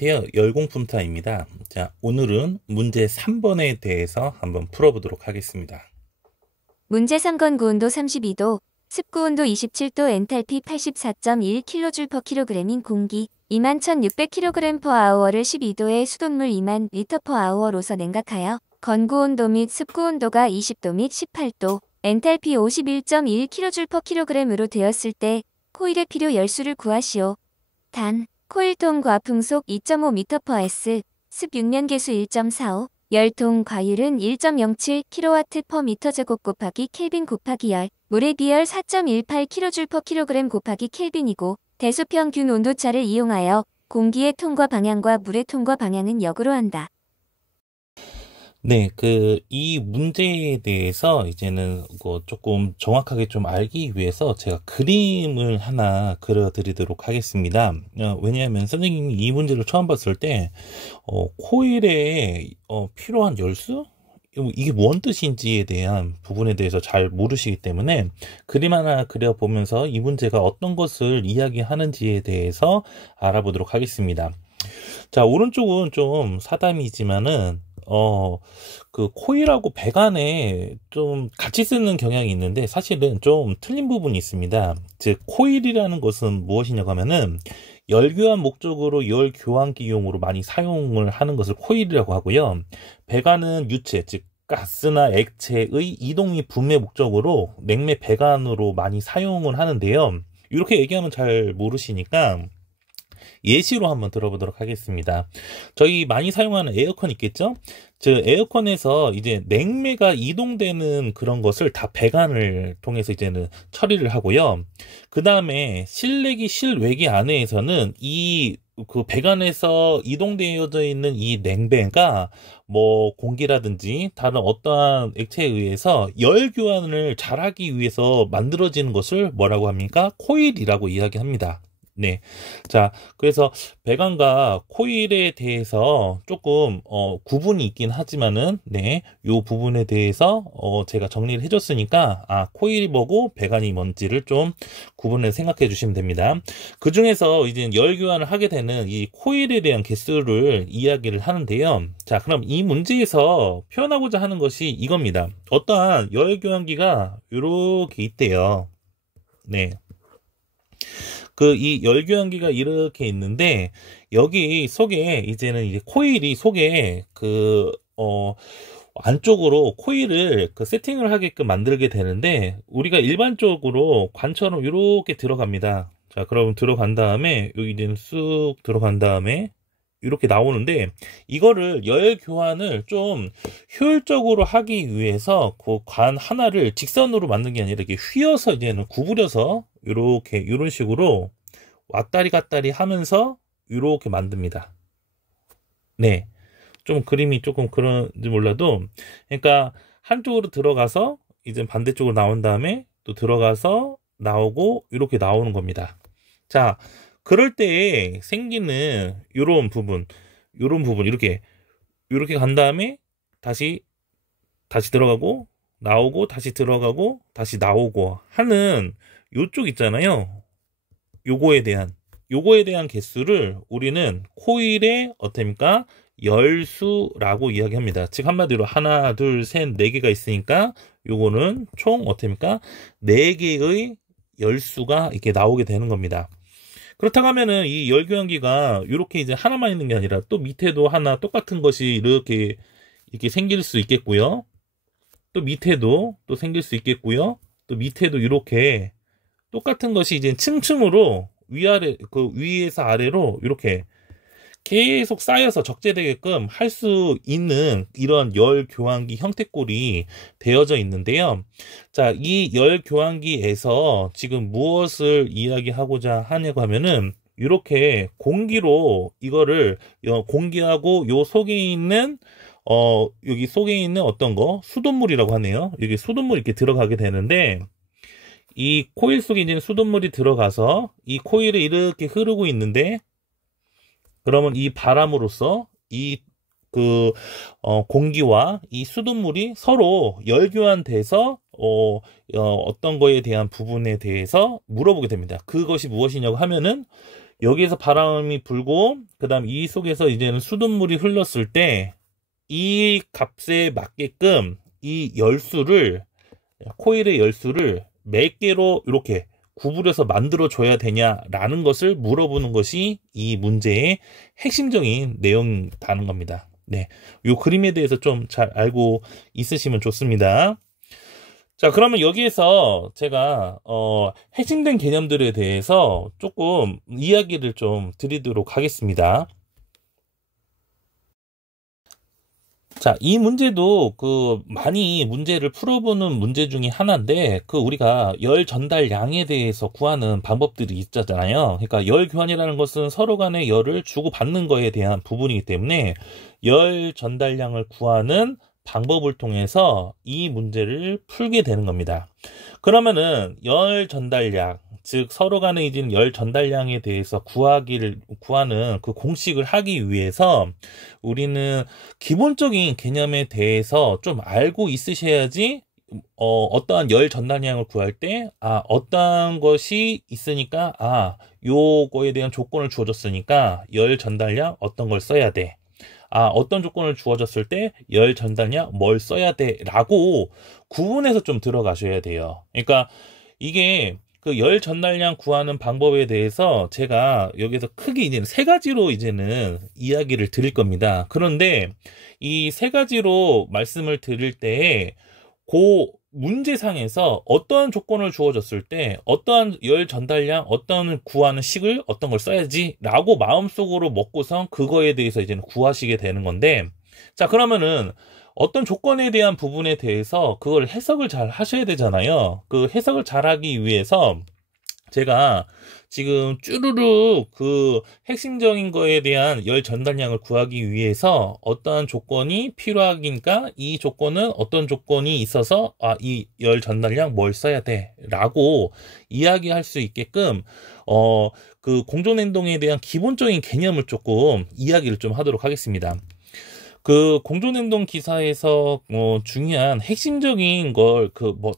안녕하세요. 열공품타입니다. 자, 오늘은 문제 3번에 대해서 한번 풀어보도록 하겠습니다. 문제 3번 구온도 32도, 습구온도 27도, 엔탈피 84.1kJ/kg인 공기 21,600kg/h를 12도의 수돗물 2만 L/h로서 냉각하여 건구온도 및 습구온도가 20도 및 18도, 엔탈피 51.1kJ/kg으로 되었을 때 코일의 필요 열수를 구하시오. 단, 코일통 과풍속 2.5m/s, 습 육면계수 1.45, 열통 과율은 1.07kW/m² 곱하기 켈빈 곱하기 열, 물의 비열 4.18kJ/kg 곱하기 켈빈이고 대수 평균 온도차를 이용하여 공기의 통과 방향과 물의 통과 방향은 역으로 한다. 네, 이 문제에 대해서 이제는 조금 정확하게 좀 알기 위해서 제가 그림을 하나 그려드리도록 하겠습니다. 왜냐하면 선생님이 이 문제를 처음 봤을 때, 코일에 필요한 열수? 이게 뭔 뜻인지에 대한 부분에 대해서 잘 모르시기 때문에 그림 하나 그려보면서 이 문제가 어떤 것을 이야기하는지에 대해서 알아보도록 하겠습니다. 자, 오른쪽은 좀 사담이지만은, 코일하고 배관에 좀 같이 쓰는 경향이 있는데 사실은 좀 틀린 부분이 있습니다. 즉, 코일이라는 것은 무엇이냐고 하면은 열교환 목적으로 열교환기용으로 많이 사용을 하는 것을 코일이라고 하고요. 배관은 유체, 즉, 가스나 액체의 이동 및 분매 목적으로 냉매 배관으로 많이 사용을 하는데요. 이렇게 얘기하면 잘 모르시니까 예시로 한번 들어보도록 하겠습니다. 저희 많이 사용하는 에어컨 있겠죠? 즉, 에어컨에서 이제 냉매가 이동되는 그런 것을 다 배관을 통해서 이제는 처리를 하고요. 그 다음에 실내기, 실외기 안에서는 그 배관에서 이동되어져 있는 이 냉배가 뭐 공기라든지 다른 어떠한 액체에 의해서 열 교환을 잘하기 위해서 만들어지는 것을 뭐라고 합니까? 코일이라고 이야기합니다. 네. 자, 그래서 배관과 코일에 대해서 조금 구분이 있긴 하지만은 네, 요 부분에 대해서 제가 정리를 해줬으니까 코일이 뭐고 배관이 뭔지를 좀 구분해서 생각해 주시면 됩니다. 그 중에서 이제 열 교환을 하게 되는 이 코일에 대한 개수를 이야기를 하는데요. 자, 그럼 이 문제에서 표현하고자 하는 것이 이겁니다. 어떠한 열 교환기가 이렇게 있대요. 네. 이 열교환기가 이렇게 있는데, 여기 속에, 이제는 이제 코일이 속에, 안쪽으로 코일을 세팅을 하게끔 만들게 되는데, 우리가 일반적으로 관처럼 이렇게 들어갑니다. 자, 그럼 들어간 다음에, 여기 이제 쑥 들어간 다음에, 이렇게 나오는데, 이거를 열 교환을 좀 효율적으로 하기 위해서 그 관 하나를 직선으로 만든 게 아니라 이렇게 휘어서 이제는 구부려서 이렇게 이런 식으로 왔다리 갔다리 하면서 이렇게 만듭니다. 네. 좀 그림이 조금 그런지 몰라도, 그러니까 한쪽으로 들어가서 이제 반대쪽으로 나온 다음에 또 들어가서 나오고 이렇게 나오는 겁니다. 자, 그럴 때 생기는 요런 부분 이렇게 간 다음에 다시 들어가고 나오고 다시 들어가고 다시 나오고 하는 요쪽 있잖아요. 요거에 대한 개수를 우리는 코일의 어떻습니까? 열수라고 이야기합니다. 즉 한마디로 하나, 둘, 셋, 네 개가 있으니까 요거는 총 어떻습니까? 네 개의 열수가 이렇게 나오게 되는 겁니다. 그렇다고 하면은 이 열교환기가 이렇게 이제 하나만 있는 게 아니라 또 밑에도 하나 똑같은 것이 이렇게 생길 수 있겠고요. 또 밑에도 또 생길 수 있겠고요. 또 밑에도 이렇게 똑같은 것이 이제 층층으로 위아래 위에서 아래로 이렇게 계속 쌓여서 적재되게끔 할 수 있는 이런 열 교환기 형태꼴이 되어져 있는데요. 자, 이 열 교환기에서 지금 무엇을 이야기하고자 하냐고 하면은 이렇게 공기로 이거를 공기하고 요 속에 있는 여기 속에 있는 어떤 거 수돗물이라고 하네요. 여기 수돗물이 이렇게 들어가게 되는데 이 코일 속에 있는 수돗물이 들어가서 이 코일에 이렇게 흐르고 있는데 그러면 이 바람으로써 공기와 이 수돗물이 서로 열교환돼서 어떤 거에 대한 부분에 대해서 물어보게 됩니다. 그것이 무엇이냐고 하면은 여기에서 바람이 불고, 그 다음 이 속에서 이제는 수돗물이 흘렀을 때, 이 값에 맞게끔 이 열수를, 코일의 열수를 몇 개로 이렇게 구부려서 만들어 줘야 되냐라는 것을 물어보는 것이 이 문제의 핵심적인 내용이라는 겁니다. 네, 이 그림에 대해서 좀 잘 알고 있으시면 좋습니다. 자, 그러면 여기에서 제가 핵심된 개념들에 대해서 조금 이야기를 좀 드리도록 하겠습니다. 자, 이 문제도 많이 문제를 풀어보는 문제 중에 하나인데, 우리가 열 전달량에 대해서 구하는 방법들이 있잖아요. 그러니까 열 교환이라는 것은 서로 간의 열을 주고받는 거에 대한 부분이기 때문에 열 전달량을 구하는 방법을 통해서 이 문제를 풀게 되는 겁니다. 그러면은 열 전달량, 즉 서로 간의 이제 열 전달량에 대해서 구하는 그 공식을 하기 위해서 우리는 기본적인 개념에 대해서 좀 알고 있으셔야지 어떠한 열 전달량을 구할 때 어떠한 것이 있으니까 요거에 대한 조건을 주어졌으니까 열 전달량 어떤 걸 써야 돼. 어떤 조건을 주어졌을 때 열 전달량 뭘 써야 돼 라고 구분해서 좀 들어가셔야 돼요. 그러니까 이게 그 열 전달량 구하는 방법에 대해서 제가 여기서 크게 이제는 세 가지로 이제는 이야기를 드릴 겁니다. 그런데 이 세 가지로 말씀을 드릴 때에 문제상에서 어떠한 조건을 주어졌을 때 어떠한 열 전달량, 어떤 구하는 식을 어떤 걸 써야지 라고 마음속으로 먹고선 그거에 대해서 이제는 구하시게 되는 건데, 자, 그러면은 어떤 조건에 대한 부분에 대해서 그걸 해석을 잘 하셔야 되잖아요. 그 해석을 잘 하기 위해서 제가 지금 쭈루룩 핵심적인 거에 대한 열 전달량을 구하기 위해서 어떠한 조건이 필요하니까 이 조건은 어떤 조건이 있어서 이 열 전달량 뭘 써야 돼 라고 이야기할 수 있게끔 공존행동에 대한 기본적인 개념을 조금 이야기를 좀 하도록 하겠습니다. 공존행동 기사에서 중요한 핵심적인 걸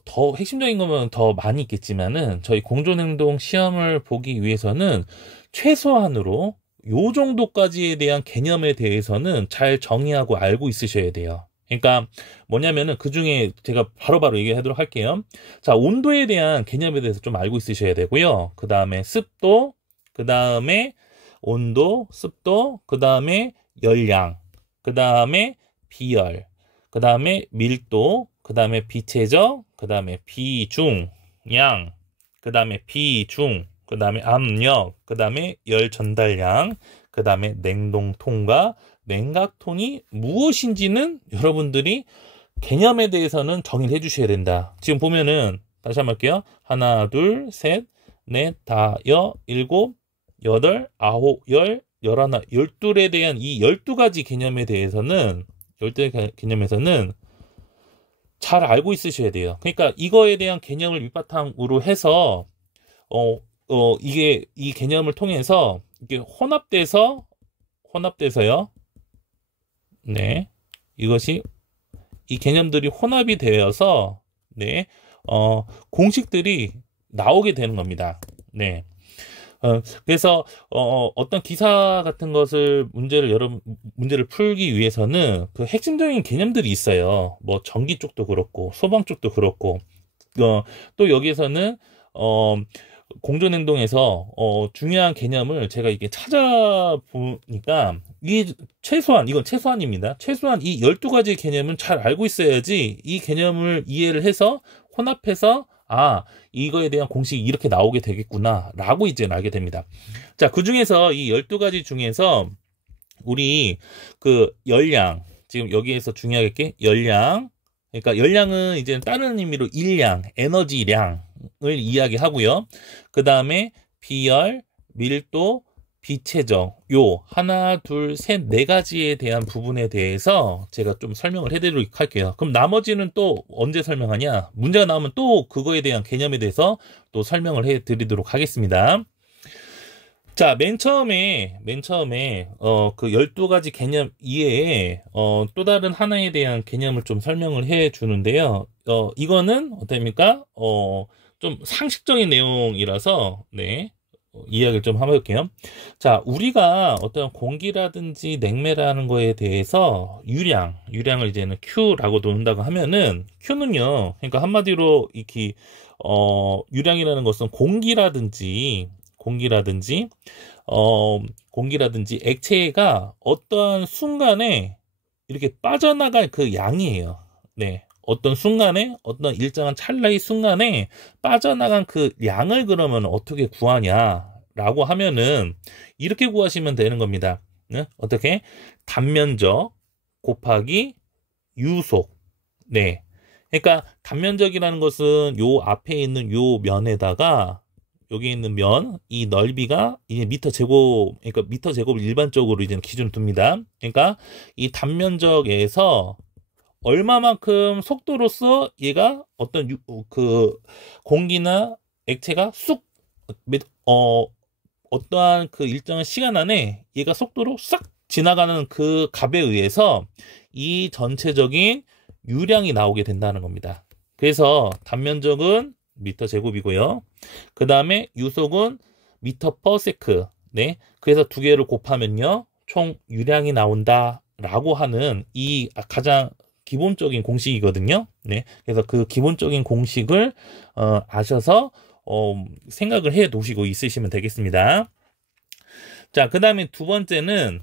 더 핵심적인 거면 더 많이 있겠지만은 저희 공존행동 시험을 보기 위해서는 최소한으로 요 정도까지에 대한 개념에 대해서는 잘 정의하고 알고 있으셔야 돼요. 그러니까 뭐냐면은 그 중에 제가 바로바로 얘기하도록 할게요. 자, 온도에 대한 개념에 대해서 좀 알고 있으셔야 되고요. 그 다음에 습도, 그 다음에 온도, 습도, 그 다음에 열량, 그 다음에 비열, 그 다음에 밀도, 그 다음에 비체적, 그 다음에 비중량, 그 다음에 비중, 그 다음에 압력, 그 다음에 열 전달량, 그 다음에 냉동 통과, 냉각통이 무엇인지는 여러분들이 개념에 대해서는 정의를 해주셔야 된다. 지금 보면은 다시 한번 할게요. 하나, 둘, 셋, 넷, 다, 일곱, 여덟, 아홉, 열, 11, 12에 대한 이 12가지 개념에 대해서는, 12가지 개념에서는 잘 알고 있으셔야 돼요. 그러니까 이거에 대한 개념을 밑바탕으로 해서, 이 개념을 통해서, 이게 혼합돼서요. 네. 이 개념들이 혼합이 되어서, 네. 공식들이 나오게 되는 겁니다. 네. 그래서 어떤 기사 같은 것을 문제를 풀기 위해서는 그 핵심적인 개념들이 있어요. 뭐 전기 쪽도 그렇고 소방 쪽도 그렇고 또 여기에서는 공존행동에서 중요한 개념을 제가 이게 찾아보니까 이건 최소한입니다. 최소한 이 12가지 개념은 잘 알고 있어야지 이 개념을 이해를 해서 혼합해서 이거에 대한 공식이 이렇게 나오게 되겠구나 라고 이제 알게 됩니다. 자, 그 중에서 이 12가지 중에서 우리 열량, 지금 여기에서 중요하게 열량, 그러니까 열량은 이제 다른 의미로 일량, 에너지량을 이야기하고요. 그 다음에 비열, 밀도, 비체적, 하나, 둘, 셋, 네 가지에 대한 부분에 대해서 제가 좀 설명을 해드리도록 할게요. 그럼 나머지는 또 언제 설명하냐? 문제가 나오면 또 그거에 대한 개념에 대해서 또 설명을 해드리도록 하겠습니다. 자, 맨 처음에 그 12가지 개념 이외에 또 다른 하나에 대한 개념을 좀 설명을 해 주는데요. 이거는 어떻습니까? 좀 상식적인 내용이라서, 네. 이야기를 좀 한번 해볼게요. 자, 우리가 어떤 공기라든지 냉매라는 거에 대해서 유량을 이제는 Q라고 놓는다고 하면은, Q는요, 그러니까 한마디로 이렇게, 유량이라는 것은 공기라든지 액체가 어떠한 순간에 이렇게 빠져나갈 그 양이에요. 네. 어떤 순간에, 어떤 일정한 찰나의 순간에 빠져나간 그 양을 그러면 어떻게 구하냐라고 하면은 이렇게 구하시면 되는 겁니다. 네? 어떻게? 단면적 곱하기 유속. 네. 그러니까 단면적이라는 것은 요 앞에 있는 요 면에다가 여기 있는 면, 이 넓이가 이제 미터 제곱, 그러니까 미터 제곱을 일반적으로 이제 기준을 둡니다. 그러니까 이 단면적에서 얼마만큼 속도로서 얘가 어떤 그 공기나 액체가 어떠한 그 일정한 시간 안에 얘가 속도로 싹 지나가는 그 값에 의해서 이 전체적인 유량이 나오게 된다는 겁니다. 그래서 단면적은 미터 제곱이고요. 그 다음에 유속은 미터 퍼 세크. 네. 그래서 두 개를 곱하면요. 총 유량이 나온다라고 하는 이 가장 기본적인 공식이거든요. 네. 그래서 그 기본적인 공식을 아셔서 생각을 해 놓으시고 있으시면 되겠습니다. 자, 그 다음에 두 번째는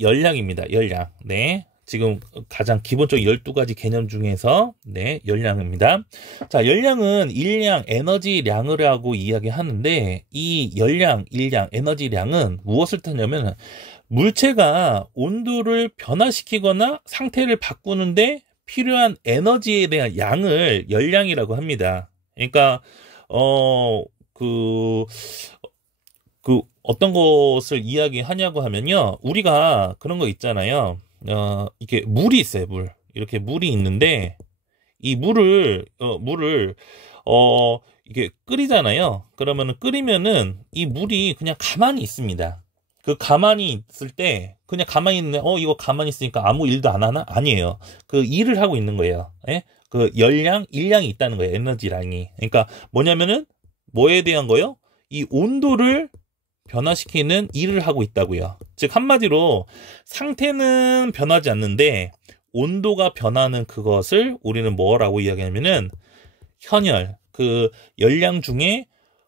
열량입니다. 열량. 네. 지금 가장 기본적인 12가지 개념 중에서 네, 열량입니다. 자, 열량은 일량, 에너지량이라고 이야기하는데 이 열량, 일량, 에너지량은 무엇을 뜻하냐면 물체가 온도를 변화시키거나 상태를 바꾸는데 필요한 에너지에 대한 양을 열량이라고 합니다. 그러니까 어떤 것을 이야기하냐고 하면요. 우리가 그런 거 있잖아요. 이렇게 물이 있어요, 물. 이렇게 물이 있는데, 이 물을, 이게 끓이잖아요. 그러면은 끓이면은 이 물이 그냥 가만히 있습니다. 그 가만히 있을 때, 그냥 가만히 있는데, 이거 가만히 있으니까 아무 일도 안 하나? 아니에요. 그 일을 하고 있는 거예요. 예? 그 열량, 일량이 있다는 거예요. 에너지량이. 그러니까 뭐냐면은, 뭐에 대한 거요? 이 온도를 변화시키는 일을 하고 있다고요. 즉 한마디로 상태는 변하지 않는데 온도가 변하는 그것을 우리는 뭐라고 이야기하냐면은 현열, 그 열량 중에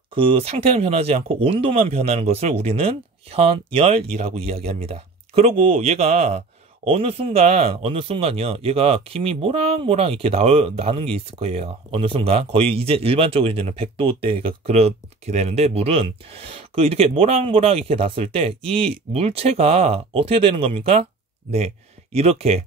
그 상태는 변하지 않고 온도만 변하는 것을 우리는 현열이라고 이야기합니다. 그리고 얘가 어느 순간이요. 얘가 김이 모락모락 이렇게 나는 게 있을 거예요. 어느 순간. 거의 이제 일반적으로 이제는 100도대가 그렇게 되는데, 물은 그 이렇게 모락모락 이렇게 났을 때 이 물체가 어떻게 되는 겁니까? 네. 이렇게,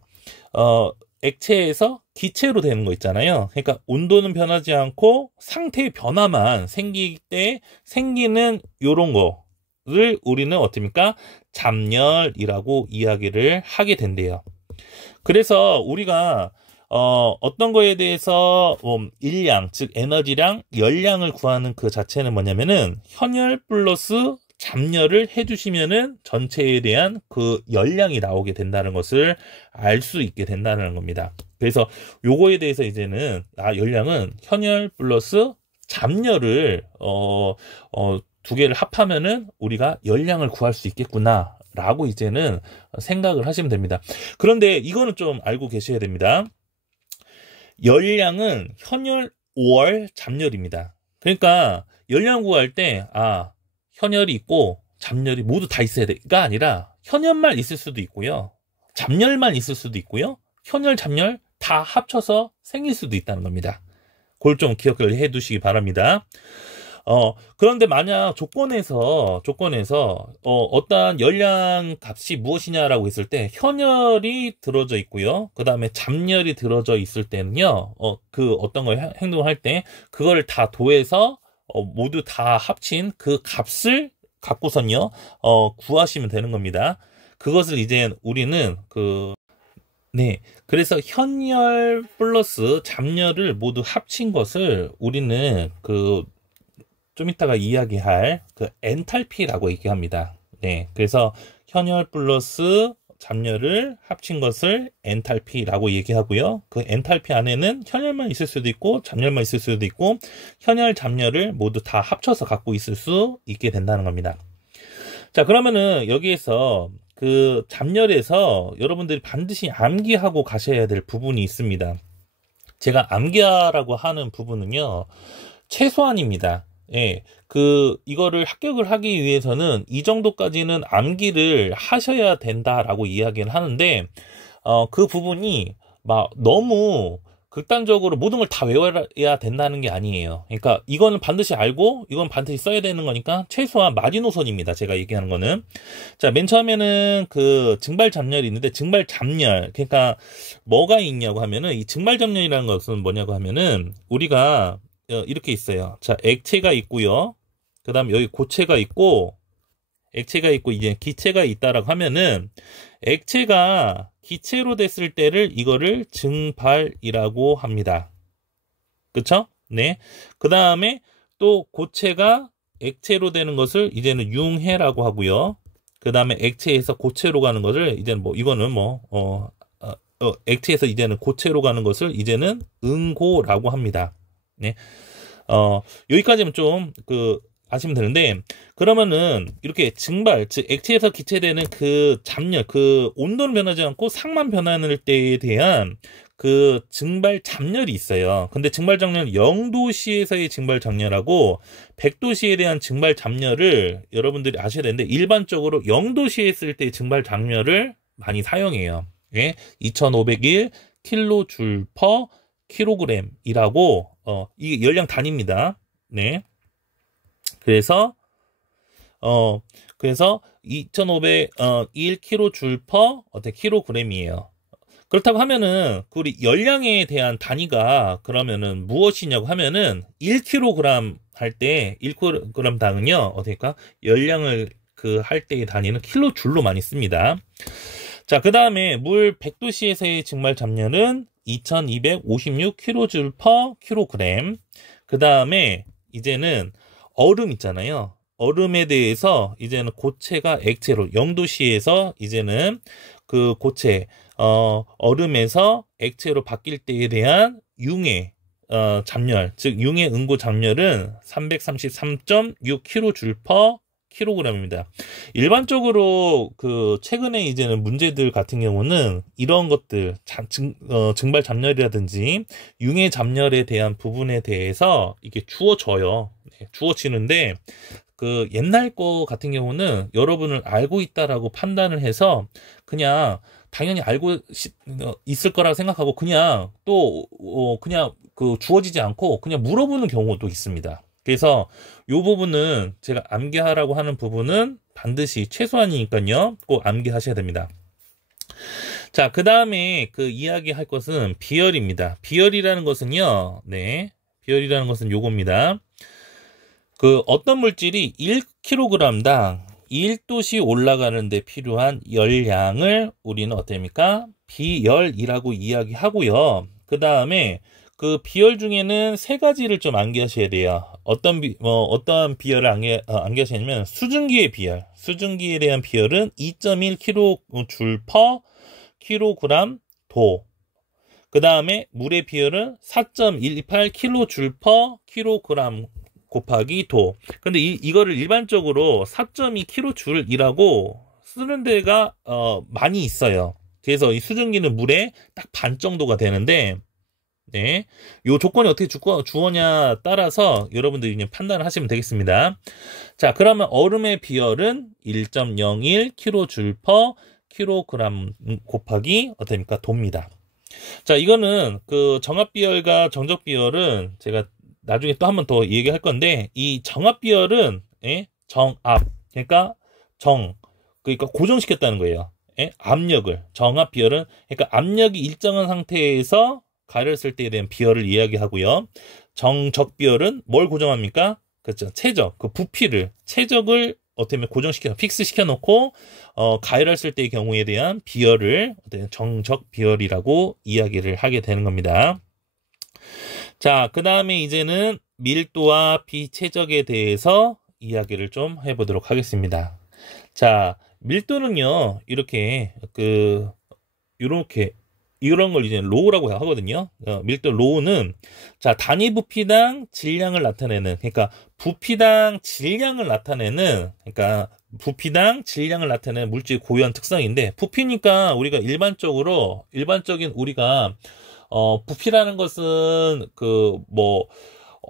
액체에서 기체로 되는 거 있잖아요. 그러니까 온도는 변하지 않고 상태의 변화만 생길 때 생기는 요런 거를 우리는 어떻습니까? 잠열이라고 이야기를 하게 된대요. 그래서 우리가 어떤 거에 대해서 일량, 즉 에너지량, 열량을 구하는 그 자체는 뭐냐면은 현열 플러스 잠열을 해주시면은 전체에 대한 그 열량이 나오게 된다는 것을 알 수 있게 된다는 겁니다. 그래서 요거에 대해서 이제는 열량은 현열 플러스 잠열을 두 개를 합하면은 우리가 열량을 구할 수 있겠구나 라고 이제는 생각을 하시면 됩니다. 그런데 이거는 좀 알고 계셔야 됩니다. 열량은 현열 5월 잠열입니다. 그러니까 열량 구할 때 현열이 있고 잠열이 모두 다 있어야 돼가 아니라 현열만 있을 수도 있고요. 잠열만 있을 수도 있고요. 현열, 잠열 다 합쳐서 생길 수도 있다는 겁니다. 그걸 좀 기억을 해 두시기 바랍니다. 그런데 만약 조건에서 어떠한 열량 값이 무엇이냐라고 했을 때 현열이 들어져 있고요. 그 다음에 잠열이 들어져 있을 때는요. 그 어떤 걸 행동할 때 그거를 다 더해서 모두 다 합친 그 값을 갖고선요. 구하시면 되는 겁니다. 그것을 이제 우리는 네. 그래서 현열 플러스 잠열을 모두 합친 것을 우리는 좀 이따가 이야기할 엔탈피라고 얘기합니다. 네. 그래서 현열 플러스 잡열을 합친 것을 엔탈피라고 얘기하고요. 그 엔탈피 안에는 현열만 있을 수도 있고 잡열만 있을 수도 있고 현열, 잡열을 모두 다 합쳐서 갖고 있을 수 있게 된다는 겁니다. 자, 그러면은 여기에서 그 잡열에서 여러분들이 반드시 암기하고 가셔야 될 부분이 있습니다. 제가 암기하라고 하는 부분은요, 최소한입니다. 예, 이거를 합격을 하기 위해서는 이 정도까지는 암기를 하셔야 된다라고 이야기를 하는데, 그 부분이 막 너무 극단적으로 모든 걸 다 외워야 된다는 게 아니에요. 그러니까 이거는 반드시 알고 이건 반드시 써야 되는 거니까 최소한 마지노선입니다. 제가 얘기하는 거는. 자, 맨 처음에는 그 증발 잡열이 있는데 증발 잡열, 그러니까 뭐가 있냐고 하면은 이 증발 잡열이라는 것은 뭐냐고 하면은 우리가 이렇게 있어요. 자, 액체가 있고요. 그다음 여기 고체가 있고 액체가 있고 이제 기체가 있다라고 하면은 액체가 기체로 됐을 때를 이거를 증발이라고 합니다. 그쵸? 네. 그 다음에 또 고체가 액체로 되는 것을 이제는 융해라고 하고요. 그 다음에 액체에서 고체로 가는 것을 이제는 뭐 이거는 뭐 액체에서 이제는 고체로 가는 것을 이제는 응고라고 합니다. 네. 여기까지는 좀 아시면 되는데, 그러면은 이렇게 증발, 즉 액체에서 기체되는 그 잡열, 그 온도는 변하지 않고 상만 변하는 때에 대한 그 증발 잡열이 있어요. 근데 증발 잡열 0도씨에서의 증발 잡열하고 100도씨에 대한 증발 잡열을 여러분들이 아셔야 되는데, 일반적으로 0도씨에 있을 때 증발 잡열을 많이 사용해요. 예? 2501 킬로줄 퍼 킬로그램이라고 이게 열량 단위입니다. 네. 그래서 2501kJ 퍼 킬로그램이에요. 그렇다고 하면은 우리 열량에 대한 단위가 그러면은 무엇이냐고 하면은 1kg 할 때 1kg 당은요, 어떻게까 열량을 할 때의 단위는 킬로줄로 많이 씁니다. 자, 그 다음에 물 100도씨에서의 증발 잡열은 2256kJ 퍼 킬로그램. 그 다음에 이제는 얼음 있잖아요. 얼음에 대해서 이제는 고체가 액체로 0도씨에서 이제는 그 고체 얼음에서 액체로 바뀔 때에 대한 융의 잡열, 즉 융의 응고 잡열은 333.6kJ 퍼 킬로그램입니다. 일반적으로 최근에 이제는 문제들 같은 경우는 이런 것들 증발 잡열이라든지 융의 잡열에 대한 부분에 대해서 이게 주어져요. 네, 주어지는데 옛날 거 같은 경우는 여러분을 알고 있다라고 판단을 해서 그냥 당연히 알고 있을 거라고 생각하고 그냥 또 그냥 주어지지 않고 그냥 물어보는 경우도 있습니다. 그래서 이 부분은 제가 암기하라고 하는 부분은 반드시 최소한이니까요. 꼭 암기하셔야 됩니다. 자, 그 다음에 이야기할 것은 비열입니다. 비열이라는 것은요. 네. 비열이라는 것은 요겁니다. 어떤 물질이 1kg당 1도씨 올라가는 데 필요한 열량을 우리는 어떻습니까? 비열이라고 이야기하고요. 그 다음에 비열 중에는 세 가지를 좀 암기하셔야 돼요. 어떤 비열을 암기하시냐면 수증기의 비열. 수증기에 대한 비열은 2.1kJ 퍼 킬로그램 도. 그 다음에 물의 비열은 4.18kJ 퍼 킬로그램 곱하기 도. 근데 이거를 일반적으로 4.2kJ이라고 쓰는 데가 많이 있어요. 그래서 이 수증기는 물의 딱 반 정도가 되는데, 네, 요 조건이 어떻게 주어냐 따라서 여러분들이 그냥 판단을 하시면 되겠습니다. 자, 그러면 얼음의 비열은 1.01kJ 퍼 킬로그램 곱하기 어떻습니까? 도입니다. 자, 이거는 정합 비열과 정적 비열은 제가 나중에 또 한 번 더 얘기할 건데, 이 정합 비열은 정압, 그러니까 그러니까 고정시켰다는 거예요. 압력을. 정합 비열은 그러니까 압력이 일정한 상태에서 가열했을 때에 대한 비열을 이야기하고요. 정적 비열은 뭘 고정합니까? 그렇죠. 최적, 부피를, 최적을 어떻게 보면 픽스 시켜놓고 가열했을 때의 경우에 대한 비열을 정적 비열이라고 이야기를 하게 되는 겁니다. 자, 그 다음에 이제는 밀도와 비최적에 대해서 이야기를 좀 해보도록 하겠습니다. 자, 밀도는요, 이렇게 이런 걸 이제 로우라고 하거든요. 밀도 로우는 자 단위 부피당 질량을 나타내는, 그러니까 부피당 질량을 나타내는, 그러니까 부피당 질량을 나타내는 물질 고유한 특성인데, 부피니까 우리가 일반적인 우리가 부피라는 것은 그 뭐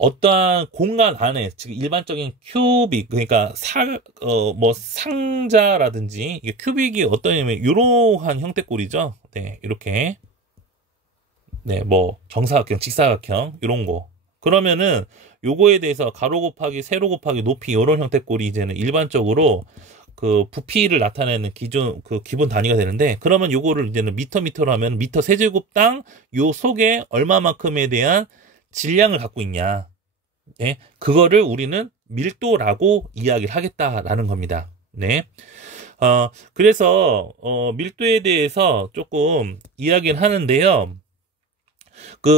어떠한 공간 안에, 즉 일반적인 큐빅, 그러니까 뭐 상자라든지, 이게 큐빅이 어떠냐면 이러한 형태꼴이죠. 네, 이렇게. 네, 뭐 정사각형, 직사각형 이런 거. 그러면은 요거에 대해서 가로 곱하기 세로 곱하기 높이 이런 형태꼴이 이제는 일반적으로 그 부피를 나타내는 기본 단위가 되는데, 그러면 요거를 이제는 미터로 하면 미터 세제곱당 요 속에 얼마만큼에 대한 질량을 갖고 있냐. 네, 그거를 우리는 밀도라고 이야기를 하겠다라는 겁니다. 네. 그래서 밀도에 대해서 조금 이야기를 하는데요.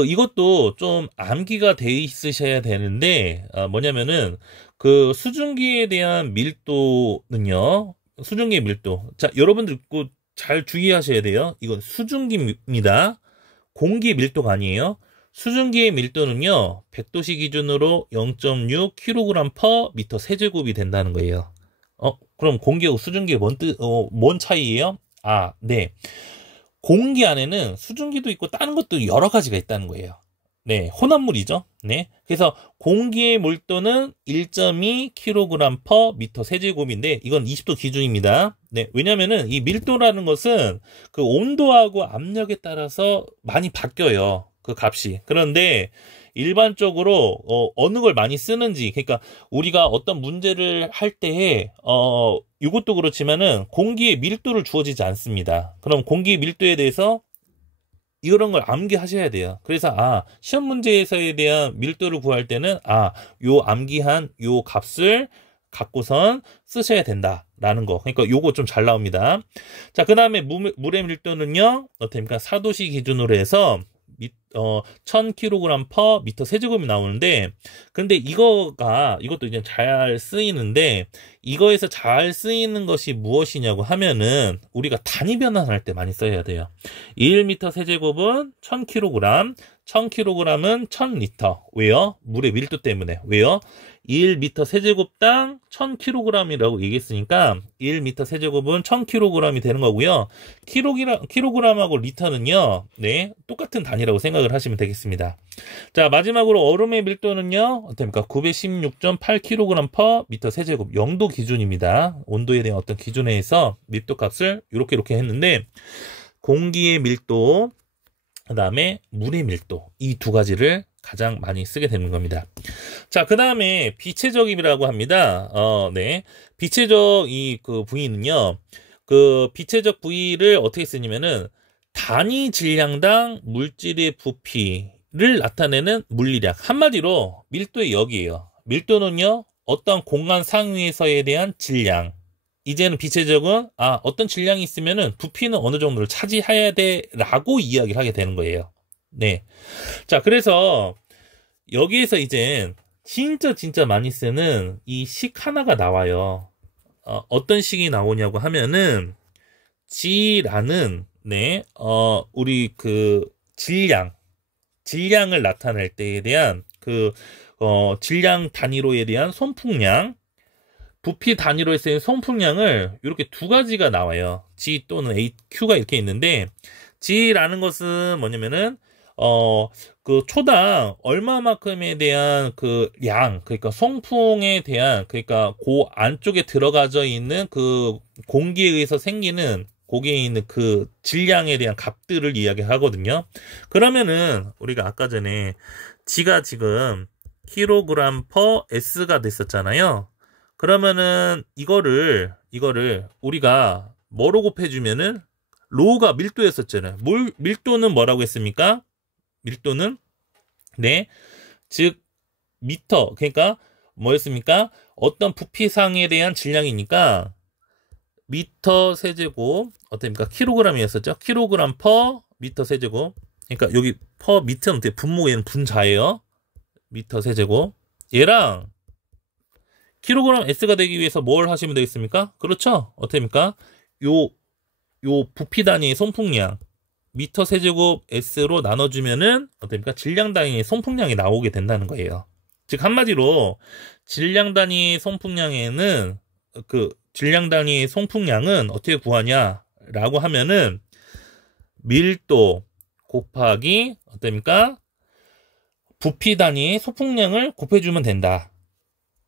이것도 좀 암기가 돼 있으셔야 되는데, 뭐냐면은, 수증기에 대한 밀도는요, 수증기의 밀도. 자, 여러분들 꼭 잘 주의하셔야 돼요. 이건 수증기입니다. 공기 밀도가 아니에요. 수증기의 밀도는요, 100도씨 기준으로 0.6kg/m 세제곱이 된다는 거예요. 그럼 공기하고 수증기의 뭔 차이예요? 네. 공기 안에는 수증기도 있고 다른 것도 여러 가지가 있다는 거예요. 네, 혼합물이죠. 네, 그래서 공기의 밀도는 1.2kg/m 세제곱인데 이건 20도 기준입니다. 네, 왜냐면은 이 밀도라는 것은 그 온도하고 압력에 따라서 많이 바뀌어요. 그 값이. 그런데 일반적으로 어느 걸 많이 쓰는지, 그러니까 우리가 어떤 문제를 할 때에 이것도 그렇지만은 공기의 밀도를 주어지지 않습니다. 그럼 공기의 밀도에 대해서 이런 걸 암기하셔야 돼요. 그래서 시험 문제에서에 대한 밀도를 구할 때는 요 암기한 요 값을 갖고선 쓰셔야 된다라는 거. 그러니까 요거 좀 잘 나옵니다. 자, 그 다음에 물의 밀도는요, 어떻습니까? 4도씨 기준으로 해서 1000kg/m 세제곱이 나오는데, 근데 이것도 이제 잘 쓰이는데, 이거에서 잘 쓰이는 것이 무엇이냐고 하면은 우리가 단위 변환할 때 많이 써야 돼요. 1m 세제곱은 1000kg, 1000kg은 1000리터. 왜요? 물의 밀도 때문에. 왜요? 1m 세제곱당 1000kg이라고 얘기했으니까 1m 세제곱은 1000kg이 되는 거고요. 킬로그램하고 리터는요, 네, 똑같은 단위라고 생각을 하시면 되겠습니다. 자, 마지막으로 얼음의 밀도는요, 어떻습니까? 916.8kg/m 세제곱, 0도 기준입니다. 온도에 대한 어떤 기준에 의해서 밀도 값을 이렇게 했는데, 공기의 밀도, 그 다음에 물의 밀도, 이 두 가지를 가장 많이 쓰게 되는 겁니다. 자, 그 다음에 비체적이라고 합니다. 네. 비체적 부위는요, 비체적 부위를 어떻게 쓰냐면은 단위 질량당 물질의 부피를 나타내는 물리력. 한마디로 밀도의 역이에요. 밀도는요, 어떤 공간 상위에서에 대한 질량. 이제는 비체적은 어떤 질량이 있으면은 부피는 어느 정도를 차지해야 돼라고 이야기를 하게 되는 거예요. 네. 자, 그래서 여기에서 이제 진짜 많이 쓰는 이 식 하나가 나와요. 어떤 식이 나오냐고 하면은 G라는, 네, 우리 질량을 나타낼 때에 대한 질량 단위로에 대한 손풍량, 부피 단위로 했을 때 손풍량을 이렇게 두 가지가 나와요. G 또는 Q가 이렇게 있는데, G라는 것은 뭐냐면은 초당 얼마만큼에 대한 양, 그러니까 송풍에 대한, 그러니까 그 안쪽에 들어가져 있는 공기에 의해서 생기는 거기에 있는 질량에 대한 값들을 이야기하거든요. 그러면은 우리가 아까 전에 G가 지금 kg/s가 됐었잖아요. 그러면은 이거를 우리가 뭐로 곱해주면은, 로우가 밀도였었잖아요. 밀도는 뭐라고 했습니까? 밀도는, 네, 즉 미터, 그러니까 뭐였습니까? 어떤 부피상에 대한 질량이니까 미터 세제곱, 어떻습니까? 킬로그램이었었죠? kg/m 세제곱. 그러니까 여기 퍼 미터는 분모에는 분자예요. 미터 세제곱. 얘랑 킬로그램 S가 되기 위해서 뭘 하시면 되겠습니까? 그렇죠? 어떻게입니까? 요 부피 단위의 손풍량 미터 세제곱 S로 나눠주면은 어떻습니까? 질량 단위의 손풍량이 나오게 된다는 거예요. 즉 한마디로 질량 단위 손풍량에는 질량 단위 손풍량은 어떻게 구하냐라고 하면은 밀도 곱하기 어떻습니까? 부피 단위의 소풍량을 곱해주면 된다.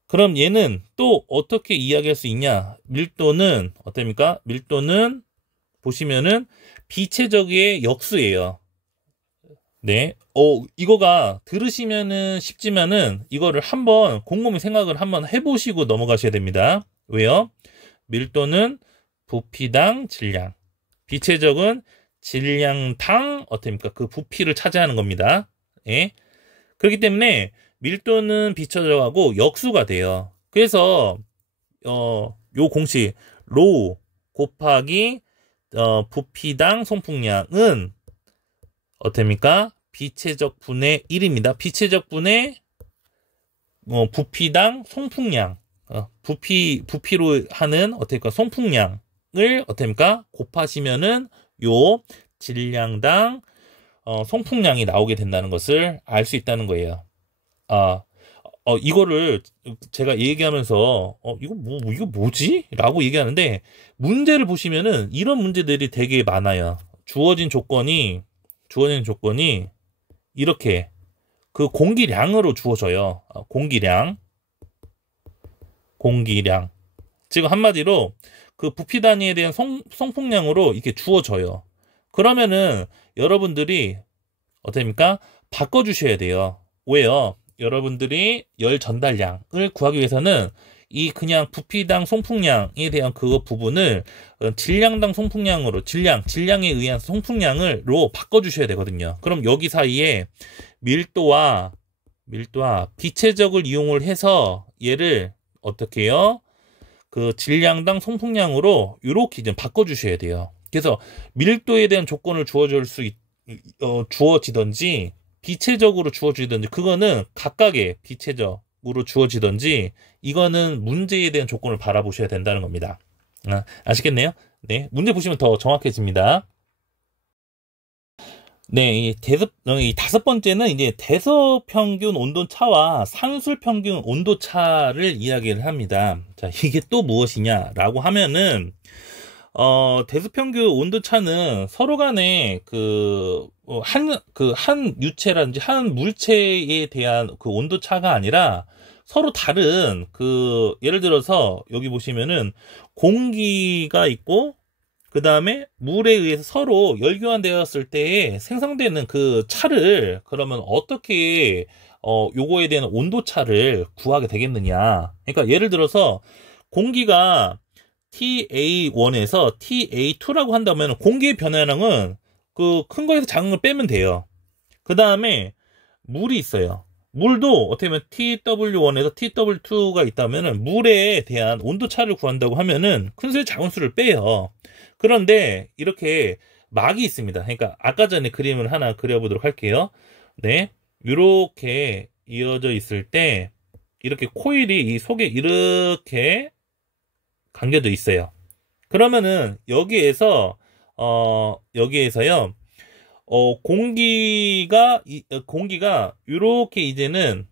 그럼 얘는 또 어떻게 이야기할 수 있냐? 밀도는 어떻습니까? 밀도는 보시면은 비체적의 역수예요. 네. 이거가 들으시면은 쉽지만은 이거를 한번 곰곰이 생각을 한번 해보시고 넘어가셔야 됩니다. 왜요? 밀도는 부피당 질량, 비체적은 질량당 어떻습니까? 그 부피를 차지하는 겁니다. 예. 그렇기 때문에 밀도는 비체적하고 역수가 돼요. 그래서 요 공식 로 곱하기 부피당 손풍량은 어떻습니까? 비체적 분의 1입니다. 비체적 분의 부피당 손풍량, 부피로 하는 어떻습니까? 손풍량을 어떻습니까? 곱하시면은 요 질량당 손풍량이 나오게 된다는 것을 알 수 있다는 거예요. 이거를 제가 얘기하면서 이거 뭐지? 라고 얘기하는데 문제를 보시면은 이런 문제들이 되게 많아요. 주어진 조건이 이렇게 그 공기량으로 주어져요. 공기량. 지금 한마디로 그 부피 단위에 대한 송풍량으로 이렇게 주어져요. 그러면은 여러분들이 어떻습니까? 바꿔주셔야 돼요. 왜요? 여러분들이 열 전달량을 구하기 위해서는 이 그냥 부피당 송풍량에 대한 그 부분을 질량당 송풍량으로 질량에 의한 송풍량으로 바꿔주셔야 되거든요. 그럼 여기 사이에 밀도와 비체적을 이용을 해서 얘를 어떻게 해요? 그 질량당 송풍량으로 이렇게 좀 바꿔주셔야 돼요. 그래서 밀도에 대한 조건을 주어지든지 비체적으로 주어지든지 그거는 각각의 비체적으로 주어지든지 이거는 문제에 대한 조건을 바라보셔야 된다는 겁니다. 아시겠네요? 네, 문제 보시면 더 정확해집니다. 네, 이 다섯 번째는 이제 대서 평균 온도 차와 산술 평균 온도 차를 이야기를 합니다. 자, 이게 또 무엇이냐라고 하면은 대수평균 온도차는 서로 간에 한 유체라든지 한 물체에 대한 그 온도차가 아니라 서로 다른 예를 들어서 여기 보시면은 공기가 있고 그 다음에 물에 의해서 서로 열교환되었을 때에 생성되는 그 차를 그러면 어떻게 요거에 대한 온도차를 구하게 되겠느냐. 그러니까 예를 들어서 공기가 TA1에서 TA2라고 한다면 공기의 변화량은 그 큰 거에서 작은 걸 빼면 돼요. 그 다음에 물이 있어요. 물도 어떻게 보면 TW1에서 TW2가 있다면 물에 대한 온도 차를 구한다고 하면은 큰 수의 작은 수를 빼요. 그런데 이렇게 막이 있습니다. 그러니까 아까 전에 그림을 하나 그려보도록 할게요. 네, 이렇게 이어져 있을 때 이렇게 코일이 이 속에 이렇게 감겨져 있어요. 그러면은 여기에서요 공기가 이렇게 이제는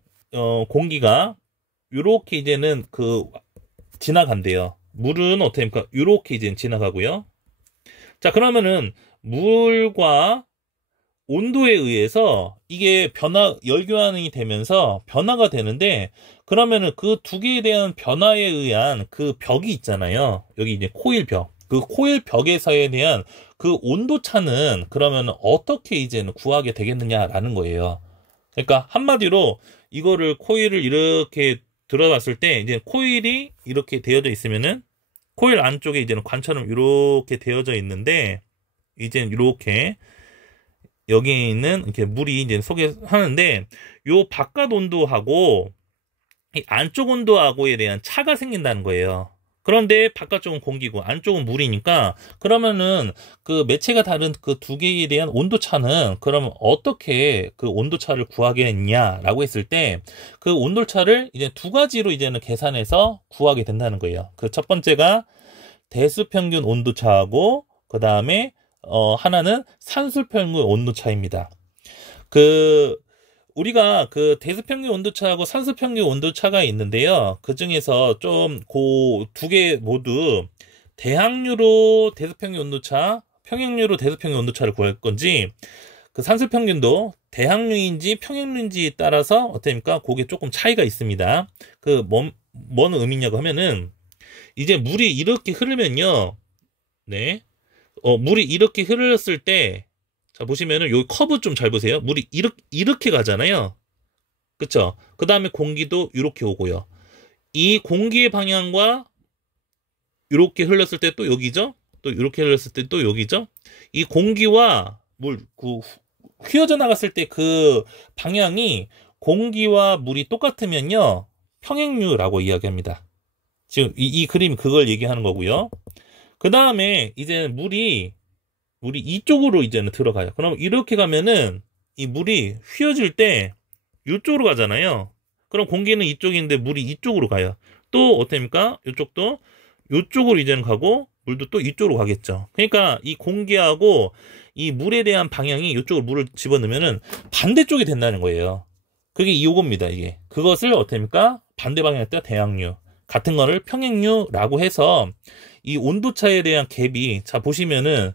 공기가 이렇게 이제는 지나간대요. 물은 어떻게 됩니까? 이렇게 이제 지나가고요. 자, 그러면은 물과 온도에 의해서 이게 열교환이 되면서 변화가 되는데, 그러면은 그 두 개에 대한 변화에 의한 그 벽이 있잖아요. 여기 이제 코일벽. 그 코일벽에서에 대한 그 온도차는 그러면 어떻게 이제는 구하게 되겠느냐라는 거예요. 그러니까 한마디로 이거를 코일을 이렇게 들어봤을 때 이제 코일이 이렇게 되어져 있으면은 코일 안쪽에 이제는 관처럼 이렇게 되어져 있는데, 이제는 이렇게 여기에 있는 이렇게 물이 이제 속에 하는데, 요 바깥 온도하고 이 안쪽 온도하고에 대한 차가 생긴다는 거예요. 그런데 바깥쪽은 공기고 안쪽은 물이니까 그러면은 그 매체가 다른 그 두 개에 대한 온도 차는 그러면 어떻게 그 온도 차를 구하겠냐라고 했을 때 그 온도 차를 이제 두 가지로 이제는 계산해서 구하게 된다는 거예요. 그 첫 번째가 대수 평균 온도 차하고 그 다음에 하나는 산술 평균 온도 차입니다. 우리가 그 대수평균 온도차하고 산수평균 온도차가 있는데요. 그 중에서 좀 그 두 개 모두 대항류로 대수평균 온도차, 평행류로 대수평균 온도차를 구할 건지 그 산수평균도 대항류인지 평행류인지에 따라서 어떻습니까? 그게 조금 차이가 있습니다. 뭔 의미냐고 하면은 이제 물이 이렇게 흐르면요. 네. 물이 이렇게 흐르었을 때 자, 보시면은 여기 커브 좀 잘 보세요. 물이 이렇게 가잖아요. 그쵸? 그 다음에 공기도 이렇게 오고요. 이 공기의 방향과 이렇게 흘렀을 때 또 여기죠? 또 이렇게 흘렀을 때 또 여기죠? 이 공기와 휘어져 나갔을 때 그 방향이 공기와 물이 똑같으면요. 평행류라고 이야기합니다. 지금 이 그림 그걸 얘기하는 거고요. 그 다음에 이제 물이 이쪽으로 이제는 들어가요. 그럼 이렇게 가면은 이 물이 휘어질 때 이쪽으로 가잖아요. 그럼 공기는 이쪽인데 물이 이쪽으로 가요. 또 어떻습니까? 이쪽도 이쪽으로 이제는 가고 물도 또 이쪽으로 가겠죠. 그러니까 이 공기하고 이 물에 대한 방향이 이쪽으로 물을 집어넣으면은 반대쪽이 된다는 거예요. 그게 이거입니다. 이게 그것을 어떻습니까? 반대 방향에 따라 대항류 같은 거를 평행류라고 해서 이 온도차에 대한 갭이 자 보시면은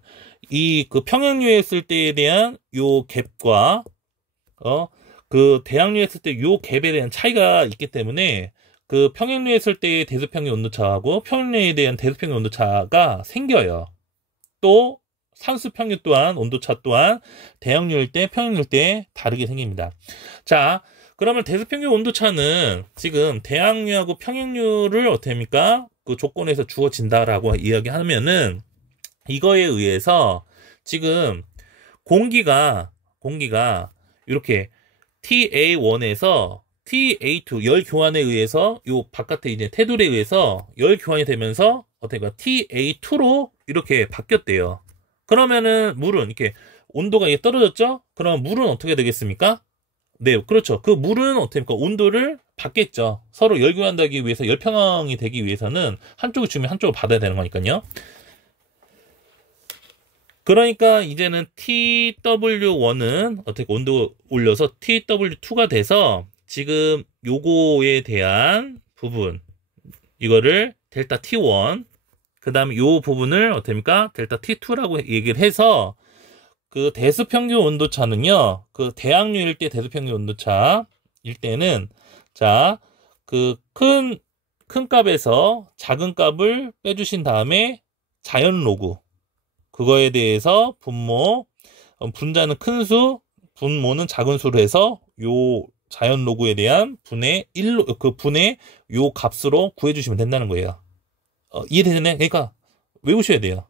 이 그 평행류에 했을 때에 대한 요 갭과 그 대항류에 했을 때 요 갭에 대한 차이가 있기 때문에 그 평행류에 했을 때의 대수평균 온도차하고 평행류에 대한 대수평균 온도차가 생겨요. 또 산수평균 또한 온도차 또한 대항류일 때 평행류일 때 다르게 생깁니다. 자, 그러면 대수평균 온도차는 지금 대항류하고 평행류를 어떻게 합니까? 그 조건에서 주어진다라고 이야기하면은 이거에 의해서 지금 공기가 이렇게 TA1에서 TA2 열 교환에 의해서 요 바깥에 이제 테두리에 의해서 열 교환이 되면서 어떻게 TA2로 이렇게 바뀌었대요. 그러면은 물은 이렇게 온도가 이게 떨어졌죠? 그럼 물은 어떻게 되겠습니까? 네, 그렇죠. 그 물은 어떻게 합니까? 온도를 받겠죠. 서로 열 교환하기 위해서 열 평형이 되기 위해서는 한쪽을 주면 한쪽을 받아야 되는 거니까요. 그러니까 이제는 TW1은 어떻게 온도 올려서 TW2가 돼서 지금 요거에 대한 부분 이거를 델타 T1 그 다음에 요 부분을 어떻습니까? 델타 T2라고 얘기를 해서 그 대수평균 온도차는요. 그 대항류일 때 대수평균 온도차일 때는 자 그 큰 값에서 작은 값을 빼주신 다음에 자연 로그 그거에 대해서 분모, 분자는 큰 수, 분모는 작은 수로 해서 요 자연 로그에 대한 분의 1로, 그 분의 요 값으로 구해주시면 된다는 거예요. 이해되셨나요? 그러니까 외우셔야 돼요.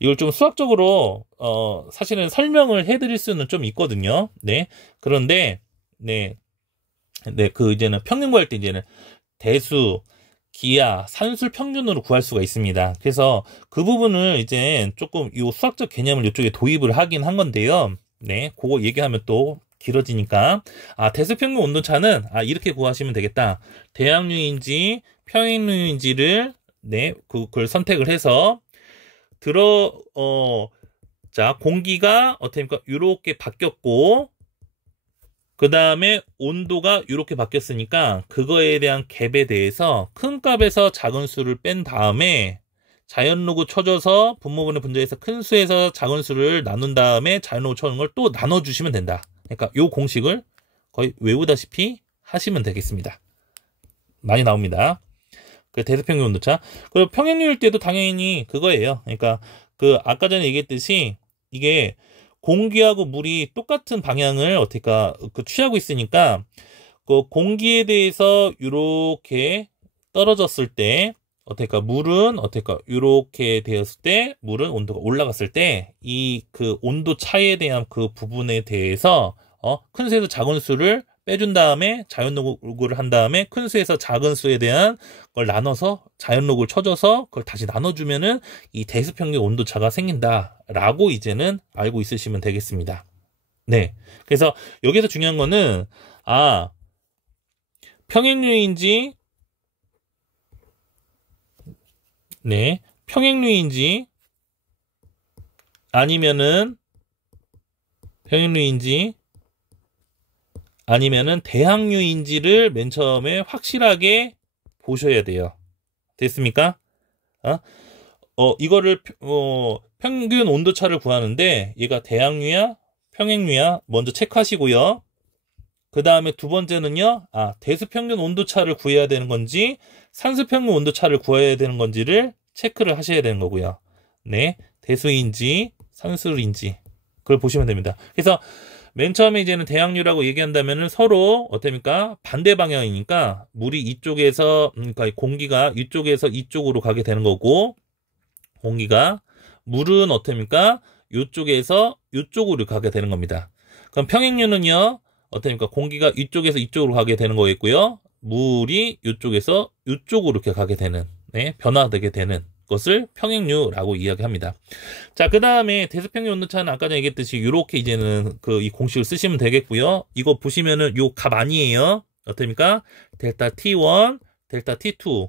이걸 좀 수학적으로, 사실은 설명을 해드릴 수는 좀 있거든요. 네. 그런데, 네. 이제는 평균 구할 때 이제는 대수, 기하, 산술 평균으로 구할 수가 있습니다. 그래서 그 부분을 이제 조금 이 수학적 개념을 이쪽에 도입을 하긴 한 건데요. 네, 그거 얘기하면 또 길어지니까. 대수평균 온도차는 이렇게 구하시면 되겠다. 대항류인지 평행류인지를 네, 그걸 선택을 해서 자, 공기가 어떻습니까? 이렇게 바뀌었고 그 다음에 온도가 이렇게 바뀌었으니까 그거에 대한 갭에 대해서 큰 값에서 작은 수를 뺀 다음에 자연 로그 쳐줘서 분모분의 분자에서 큰 수에서 작은 수를 나눈 다음에 자연 로그 쳐는 걸 또 나눠주시면 된다. 그러니까 이 공식을 거의 외우다시피 하시면 되겠습니다. 많이 나옵니다. 그 대수평균 온도차. 그리고 평행류일 때도 당연히 그거예요. 그러니까 그 아까 전에 얘기했듯이 이게 공기하고 물이 똑같은 방향을 취하고 있으니까 그 공기에 대해서 이렇게 떨어졌을 때 물은 이렇게 되었을 때 물은 온도가 올라갔을 때 이 그 온도 차에 대한 그 부분에 대해서 큰 수에서 작은 수를 빼준 다음에 자연 녹을 한 다음에 큰 수에서 작은 수에 대한 걸 나눠서 자연 녹을 쳐줘서 그걸 다시 나눠주면은 이 대수평균 온도차가 생긴다라고 이제는 알고 있으시면 되겠습니다. 네. 그래서 여기서 중요한 거는 평행류인지 네, 평행류인지 아니면은 평행류인지 아니면은 대항류인지를 맨 처음에 확실하게 보셔야 돼요. 됐습니까? 이거를 평균 온도차를 구하는데 얘가 대항류야, 평행류야 먼저 체크하시고요. 그 다음에 두 번째는요, 대수평균 온도차를 구해야 되는 건지 산수평균 온도차를 구해야 되는 건지를 체크를 하셔야 되는 거고요. 네, 대수인지 산수인지 그걸 보시면 됩니다. 그래서 맨 처음에 이제는 대항류라고 얘기한다면은 서로 어떻습니까? 반대 방향이니까 물이 이쪽에서 그러니까 공기가 이쪽에서 이쪽으로 가게 되는 거고 물은 어떻습니까? 이쪽에서 이쪽으로 가게 되는 겁니다. 그럼 평행류는요, 어떻습니까? 공기가 이쪽에서 이쪽으로 가게 되는 거겠고요. 물이 이쪽에서 이쪽으로 이렇게 가게 되는, 네, 변화되게 되는 것을 평행류라고 이야기합니다. 자, 그 다음에 대수평균 온도차는 아까 전에 얘기했듯이 이렇게 이제는 이 공식을 쓰시면 되겠고요. 이거 보시면은 요 값 아니에요. 어떻습니까? 델타 T1, 델타 T2,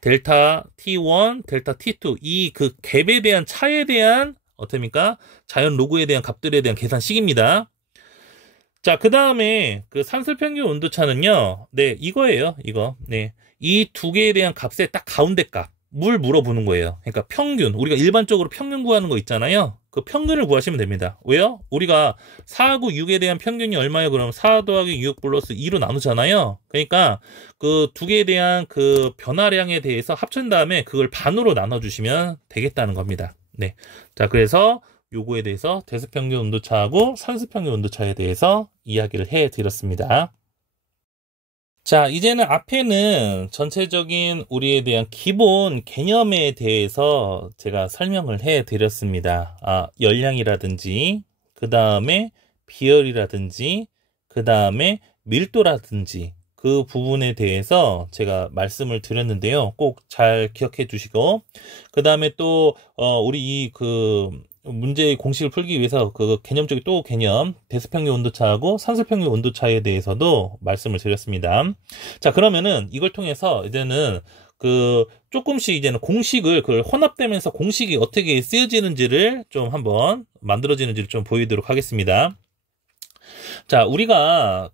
델타 T1, 델타 T2 이 그 갭에 대한 차에 대한 어떻습니까? 자연 로그에 대한 값들에 대한 계산식입니다. 자, 그 다음에 그 산술평균 온도차는요. 네, 이거예요. 이거. 네. 이 두 개에 대한 값의 딱 가운데 값. 물 물어보는 거예요. 그러니까 평균. 우리가 일반적으로 평균 구하는 거 있잖아요. 그 평균을 구하시면 됩니다. 왜요? 우리가 4하고 6에 대한 평균이 얼마예요? 그럼 4 더하기 6 플러스 2로 나누잖아요. 그러니까 그 두 개에 대한 그 변화량에 대해서 합친 다음에 그걸 반으로 나눠주시면 되겠다는 겁니다. 네. 자, 그래서 요거에 대해서 대수평균 온도차하고 산수평균 온도차에 대해서 이야기를 해드렸습니다. 자, 이제는 앞에는 전체적인 우리에 대한 기본 개념에 대해서 제가 설명을 해드렸습니다. 열량이라든지, 그 다음에 비열이라든지, 그 다음에 밀도라든지 그 부분에 대해서 제가 말씀을 드렸는데요. 꼭 잘 기억해 주시고, 그 다음에 또 우리 문제의 공식을 풀기 위해서 그 개념적인 또 개념 대수평균 온도차하고 산술평균 온도차에 대해서도 말씀을 드렸습니다. 자, 그러면은 이걸 통해서 이제는 조금씩 이제는 공식을 혼합되면서 공식이 어떻게 쓰여지는지를 좀 한번 만들어지는지를 좀 보이도록 하겠습니다. 자, 우리가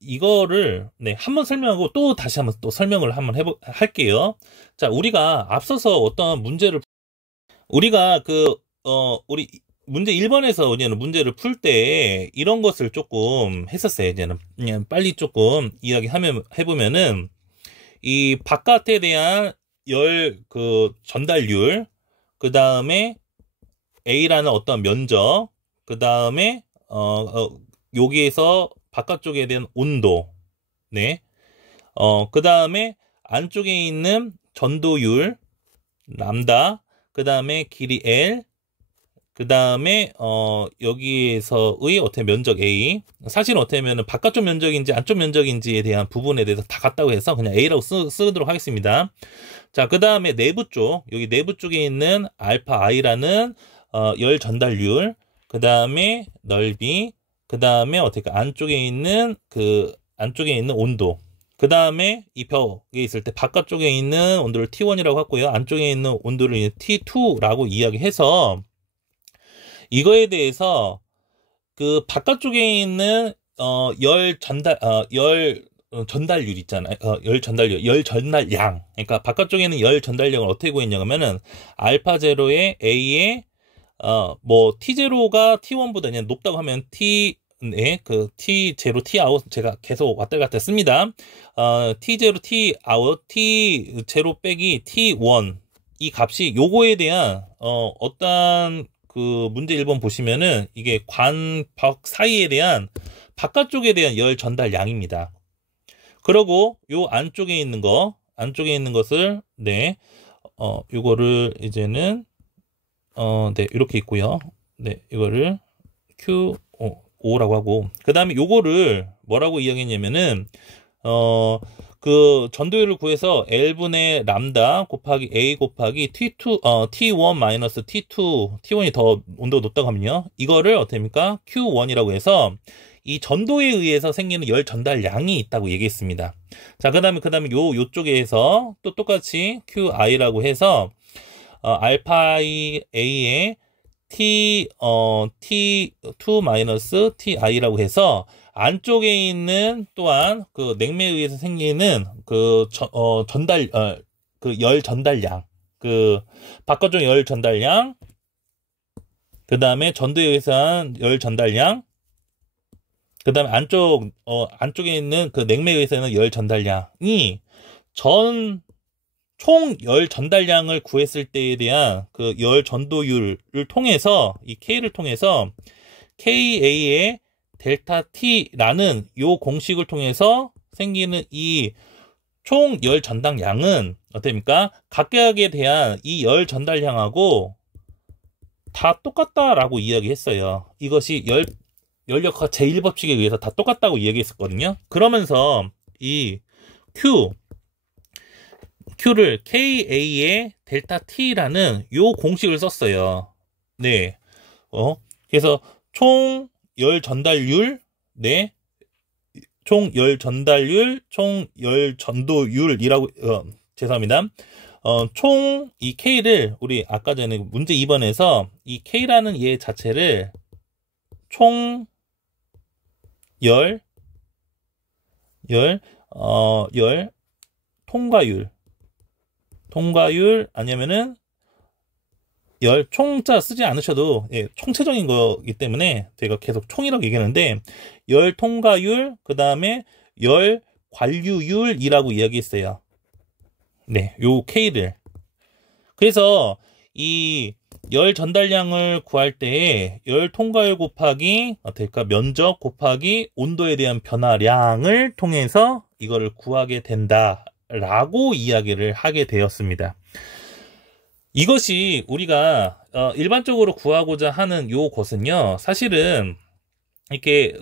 이거를 네, 한번 설명하고 또 다시 한번 또 설명을 한번 할게요. 자, 우리가 앞서서 어떤 문제를 우리가 우리 문제 1번에서 이제는 문제를 풀 때 이런 것을 조금 했었어요. 이제는 그냥 빨리 조금 해보면은 이 바깥에 대한 열 전달률, 그 다음에 A라는 어떤 면적, 그 다음에 여기에서 바깥쪽에 대한 온도, 네, 그 다음에 안쪽에 있는 전도율 람다, 그 다음에 길이 L, 그 다음에 여기에서의 어떻게 면적 A, 사실은 어떻게 보면 바깥쪽 면적인지 안쪽 면적인지에 대한 부분에 대해서 다 같다고 해서 그냥 A라고 쓰도록 하겠습니다. 자, 그 다음에 내부 쪽, 여기 내부 쪽에 있는 알파 I라는 열 전달률, 그 다음에 넓이, 그 다음에 어떻게 안쪽에 있는 온도, 그 다음에 이 벽에 있을 때 바깥쪽에 있는 온도를 T1이라고 하고요. 안쪽에 있는 온도를 T2라고 이야기해서 이거에 대해서 바깥쪽에 있는 열 전달률 있잖아요. 열 전달량. 그러니까 바깥쪽에는 열 전달량을 어떻게 구했냐면은 알파 제로에 A에 T0가 T1보다 그냥 높다고 하면 T0, T-out 제가 계속 왔다 갔다 씁니다. T0, T-out, T0 빼기 T1 이 값이 요거에 대한 어떤 문제 1번 보시면은 이게 관벽 사이에 대한 바깥쪽에 대한 열 전달량입니다. 그리고 요 안쪽에 있는 것을 네, 요거를 이제는 네, 이렇게 있고요. 네, 이거를 O라고 하고, 그 다음에 요거를 뭐라고 이야기했냐면은, 그 전도율을 구해서 L분의 람다 곱하기 A 곱하기 T1 마이너스 T1이 더 온도가 높다고 하면요. 이거를 어떻게 합니까? Q1이라고 해서 이 전도에 의해서 생기는 열 전달량이 있다고 얘기했습니다. 자, 그 다음에 요쪽에서 또 똑같이 QI라고 해서, 알파 A에 T2 마이너스 TI라고 해서 안쪽에 있는 또한 그 냉매에 의해서 생기는 그 열 전달량, 그 바깥쪽 열 전달량, 그 다음에 전도에 의해서 한 열 전달량, 그 다음에 안쪽에 있는 그 냉매에 의해서는 열 전달량이 총 열 전달량을 구했을 때에 대한 그 열 전도율을 통해서, 이 K를 통해서 KA의 델타 T라는 요 공식을 통해서 생기는 이 총 열 전달량은 어떻습니까? 각각에 대한 이 열 전달량하고 다 똑같다라고 이야기했어요. 이것이 열역학 제1법칙에 의해서 다 똑같다고 이야기했었거든요. 그러면서 이 Q를 KA의 델타 T라는 요 공식을 썼어요. 네. 그래서 총 열 전달률, 네. 총 열 전달률, 총 열 전도율이라고, 죄송합니다. 총 이 K를 우리 아까 전에 문제 2번에서 이 K라는 얘 자체를 총 열 통과율 아니면은 열 총자 쓰지 않으셔도, 예, 총체적인 거기 때문에 제가 계속 총이라고 얘기하는데, 열 통과율, 그 다음에 열 관류율이라고 이야기했어요. 네, 요 K를. 그래서 이 열 전달량을 구할 때에 열 통과율 곱하기 어떨까 면적 곱하기 온도에 대한 변화량을 통해서 이거를 구하게 된다라고 이야기를 하게 되었습니다. 이것이 우리가 일반적으로 구하고자 하는 요 것은요, 사실은 이렇게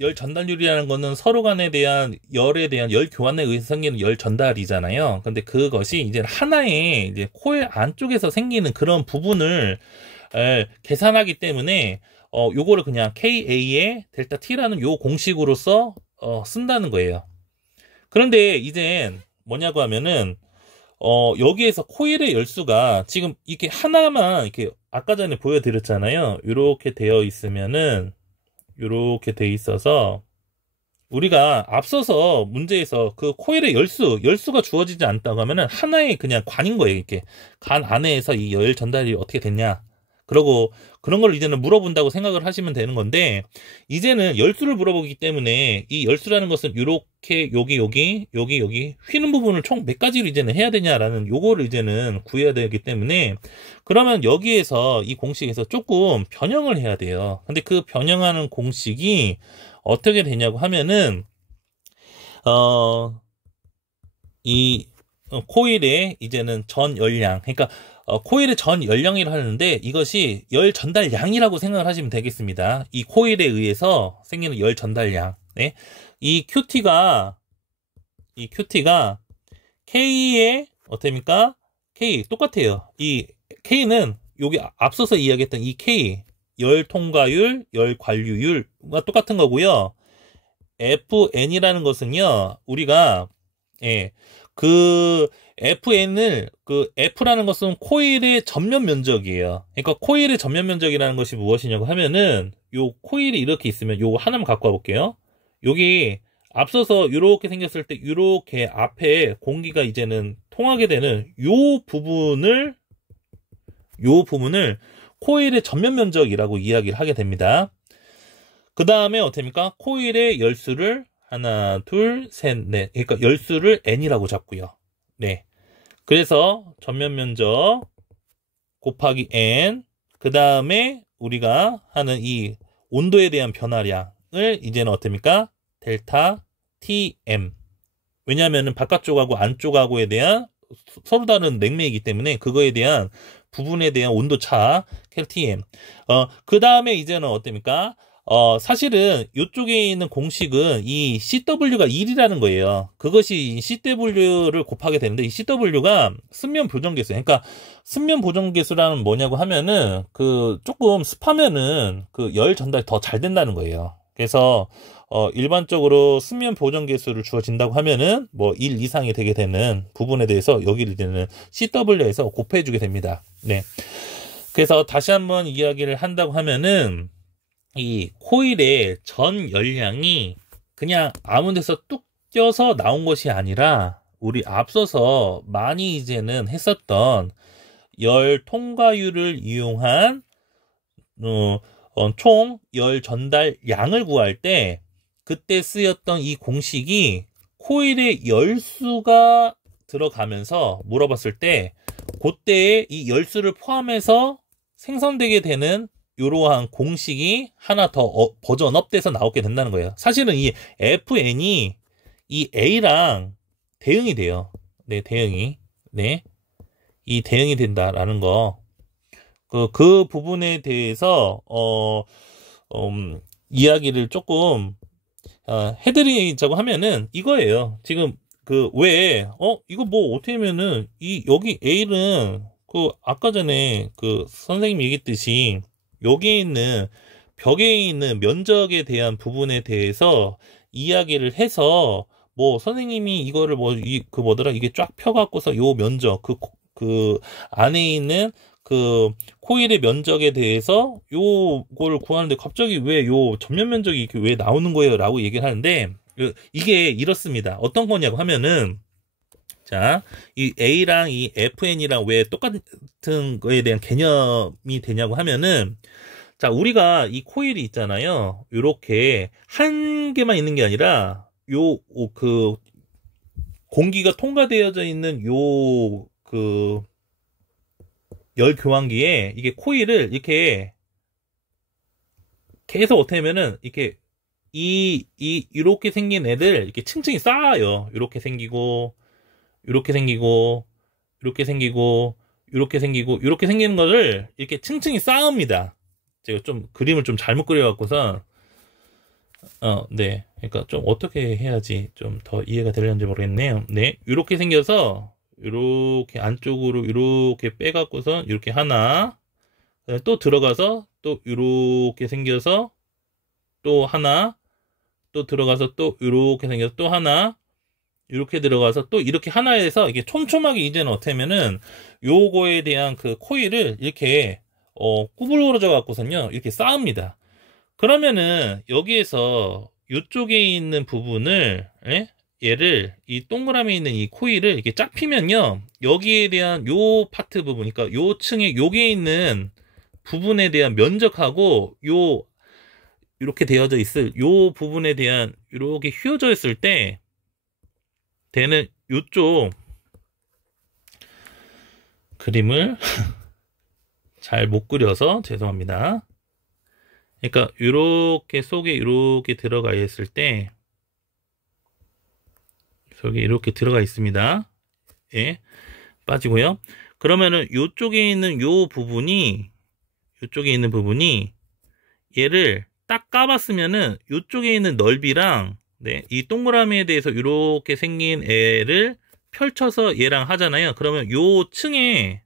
열 전달률이라는 거는 서로 간에 대한 열에 대한 열 교환에 의해서 생기는 열 전달이잖아요. 근데 그것이 이제 하나의 이제 코일 안쪽에서 생기는 그런 부분을 계산하기 때문에 요거를 그냥 KA의 델타 T라는 요 공식으로서 쓴다는 거예요. 그런데 이젠 뭐냐고 하면은 여기에서 코일의 열수가 지금 이렇게 하나만 이렇게 아까 전에 보여드렸잖아요. 이렇게 되어 있으면은, 이렇게 돼 있어서 우리가 앞서서 문제에서 그 코일의 열수가 주어지지 않다고 하면은 하나의 그냥 관인 거예요. 이렇게 관 안에서 이 열 전달이 어떻게 됐냐. 그러고 그런 걸 이제는 물어본다고 생각을 하시면 되는 건데, 이제는 열수를 물어보기 때문에 이 열수라는 것은 이렇게 여기 휘는 부분을 총 몇 가지로 이제는 해야 되냐라는 요거를 이제는 구해야 되기 때문에, 그러면 여기에서 이 공식에서 조금 변형을 해야 돼요. 근데 그 변형하는 공식이 어떻게 되냐고 하면은 이 코일의 이제는 전 열량, 그러니까 코일의 전 열량이라 하는데 이것이 열 전달량이라고 생각을 하시면 되겠습니다. 이 코일에 의해서 생기는 열 전달량. 네? 이 QT가 K의 어떻습니까? K 똑같아요. 이 K는 여기 앞서서 이야기했던 이 K 열 통과율, 열 관류율과 똑같은 거고요. FN이라는 것은요, 우리가 F라는 것은 코일의 전면 면적이에요. 그러니까 코일의 전면 면적이라는 것이 무엇이냐고 하면은, 요 코일이 이렇게 있으면 요거 하나만 갖고 와볼게요. 여기 앞서서 이렇게 생겼을 때 이렇게 앞에 공기가 이제는 통하게 되는 요 부분을 코일의 전면 면적이라고 이야기를 하게 됩니다. 그 다음에 어떻습니까? 코일의 열수를 하나, 둘, 셋, 넷. 그러니까 열수를 N이라고 잡고요. 네. 그래서 전면 면적 곱하기 N. 그 다음에 우리가 하는 이 온도에 대한 변화량을 이제는 어떻습니까? 델타 TM. 왜냐하면은 바깥쪽하고 안쪽하고에 대한 서로 다른 냉매이기 때문에 그거에 대한 부분에 대한 온도차 켈TM. 그 다음에 이제는 어떻습니까? 사실은 이쪽에 있는 공식은 이 CW가 1이라는 거예요. 그것이 CW를 곱하게 되는데, 이 CW가 순면 보정계수. 그러니까 순면 보정계수라는 뭐냐고 하면은 조금 습하면은 열 전달이 더 잘 된다는 거예요. 그래서 일반적으로 순면 보정계수를 주어진다고 하면은 뭐 1 이상이 되게 되는 부분에 대해서 여기를 되는 CW에서 곱해주게 됩니다. 네. 그래서 다시 한번 이야기를 한다고 하면은 이 코일의 전 열량이 그냥 아무 데서 뚝 껴서 나온 것이 아니라 우리 앞서서 많이 이제는 했었던 열 통과율을 이용한 총 열 전달량을 구할 때 그때 쓰였던 이 공식이 코일의 열수가 들어가면서 물어봤을 때 그때의 이 열수를 포함해서 생성되게 되는 이러한 공식이 하나 더 버전업 돼서 나오게 된다는 거예요. 사실은 이 FN이 이 A랑 대응이 돼요. 네, 대응이. 네. 이 대응이 된다라는 거. 그 부분에 대해서, 이야기를 조금, 해드리자고 하면은 이거예요. 지금, 이거 뭐 어떻게 하면은, 여기 A는, 아까 전에 선생님이 얘기했듯이, 여기에 있는 벽에 있는 면적에 대한 부분에 대해서 이야기를 해서 뭐 선생님이 이거를 이게 쫙 펴갖고서 요 면적 그 안에 있는 코일의 면적에 대해서 요걸 구하는데 갑자기 왜 요 전면 면적이 이렇게 왜 나오는 거예요? 라고 얘기를 하는데 이게 이렇습니다. 어떤 거냐고 하면은 자, 이 A랑 이 FN이랑 왜 똑같은 거에 대한 개념이 되냐고 하면은, 자, 우리가 이 코일이 있잖아요. 요렇게 한 개만 있는 게 아니라, 공기가 통과되어져 있는 열 교환기에 이게 코일을 이렇게 계속 어떻게 하면은, 이렇게 생긴 애들 이렇게 층층이 쌓아요. 이렇게 생기고, 이렇게 생기고, 이렇게 생기고, 이렇게 생기고, 이렇게 생기는 거를 이렇게 층층이 쌓읍니다. 제가 좀 그림을 좀 잘못 그려갖고서, 네. 그러니까 좀 어떻게 해야지 좀 더 이해가 되려는지 모르겠네요. 네. 이렇게 생겨서, 이렇게 안쪽으로 이렇게 빼갖고서, 이렇게 하나, 또 들어가서, 또 이렇게 생겨서, 또 하나, 또 들어가서 또 이렇게 생겨서 또 하나, 이렇게 들어가서 또 이렇게 하나에서 이게 촘촘하게 이제는 어떻게 하면은 요거에 대한 코일을 이렇게 구부러져 갖고선요 이렇게 쌓습니다. 그러면은 여기에서 이쪽에 있는 부분을 얘를 이 동그라미에 있는 이 코일을 이렇게 쫙 피면요 여기에 대한 요 파트 부분, 그러니까 요 층에 여기에 있는 부분에 대한 면적하고 이렇게 되어져 있을 요 부분에 대한 이렇게 휘어져 있을 때 되는 요쪽 그림을 잘 못 그려서 죄송합니다. 그러니까 이렇게 속에 이렇게 들어가 있을 때 속에 이렇게 들어가 있습니다. 예, 빠지고요. 그러면은 요쪽에 있는 요쪽에 있는 부분이 얘를 딱 까봤으면은 요쪽에 있는 넓이랑 네, 이 동그라미에 대해서 이렇게 생긴 애를 펼쳐서 얘랑 하잖아요. 그러면 요층에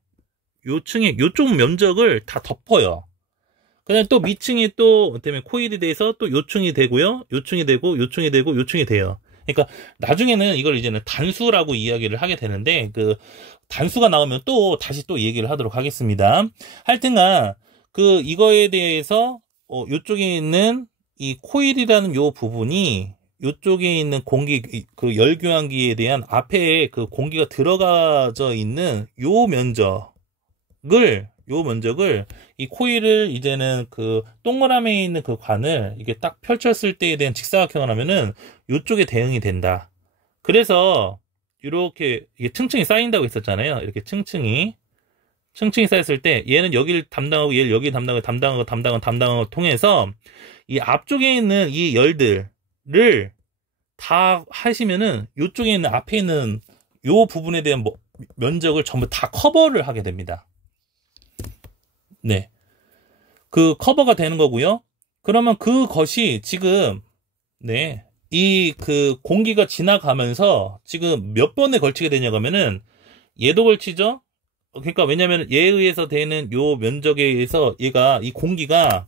요쪽 면적을 다 덮어요. 그다음에 또 밑층이 또 때문에 코일이 돼서 또 요층이 되고요. 요층이 되고 요층이 되고 요층이 돼요. 그러니까 나중에는 이걸 이제는 단수라고 이야기를 하게 되는데 단수가 나오면 또 다시 또 얘기를 하도록 하겠습니다. 하여튼간 이거에 대해서 요쪽에 있는 이 코일이라는 요 부분이 요쪽에 있는 공기, 열교환기에 대한 앞에 공기가 들어가져 있는 요 면적을 이 코일을 이제는 동그라미에 있는 관을 이게 딱 펼쳤을 때에 대한 직사각형을 하면은 요쪽에 대응이 된다. 그래서 이렇게 이게 층층이 쌓인다고 했었잖아요. 이렇게 층층이 쌓였을 때 얘는 여기를 담당하고 얘를 여기 담당하고 통해서 이 앞쪽에 있는 이 열들을 다 하시면은 요쪽에 있는 앞에 있는 요 부분에 대한 면적을 전부 다 커버를 하게 됩니다. 네. 그 커버가 되는 거고요. 그러면 그것이 지금, 네. 이 그 공기가 지나가면서 지금 몇 번에 걸치게 되냐고 하면은 얘도 걸치죠? 그러니까 왜냐면 얘에 의해서 되는 요 면적에 의해서 얘가 이 공기가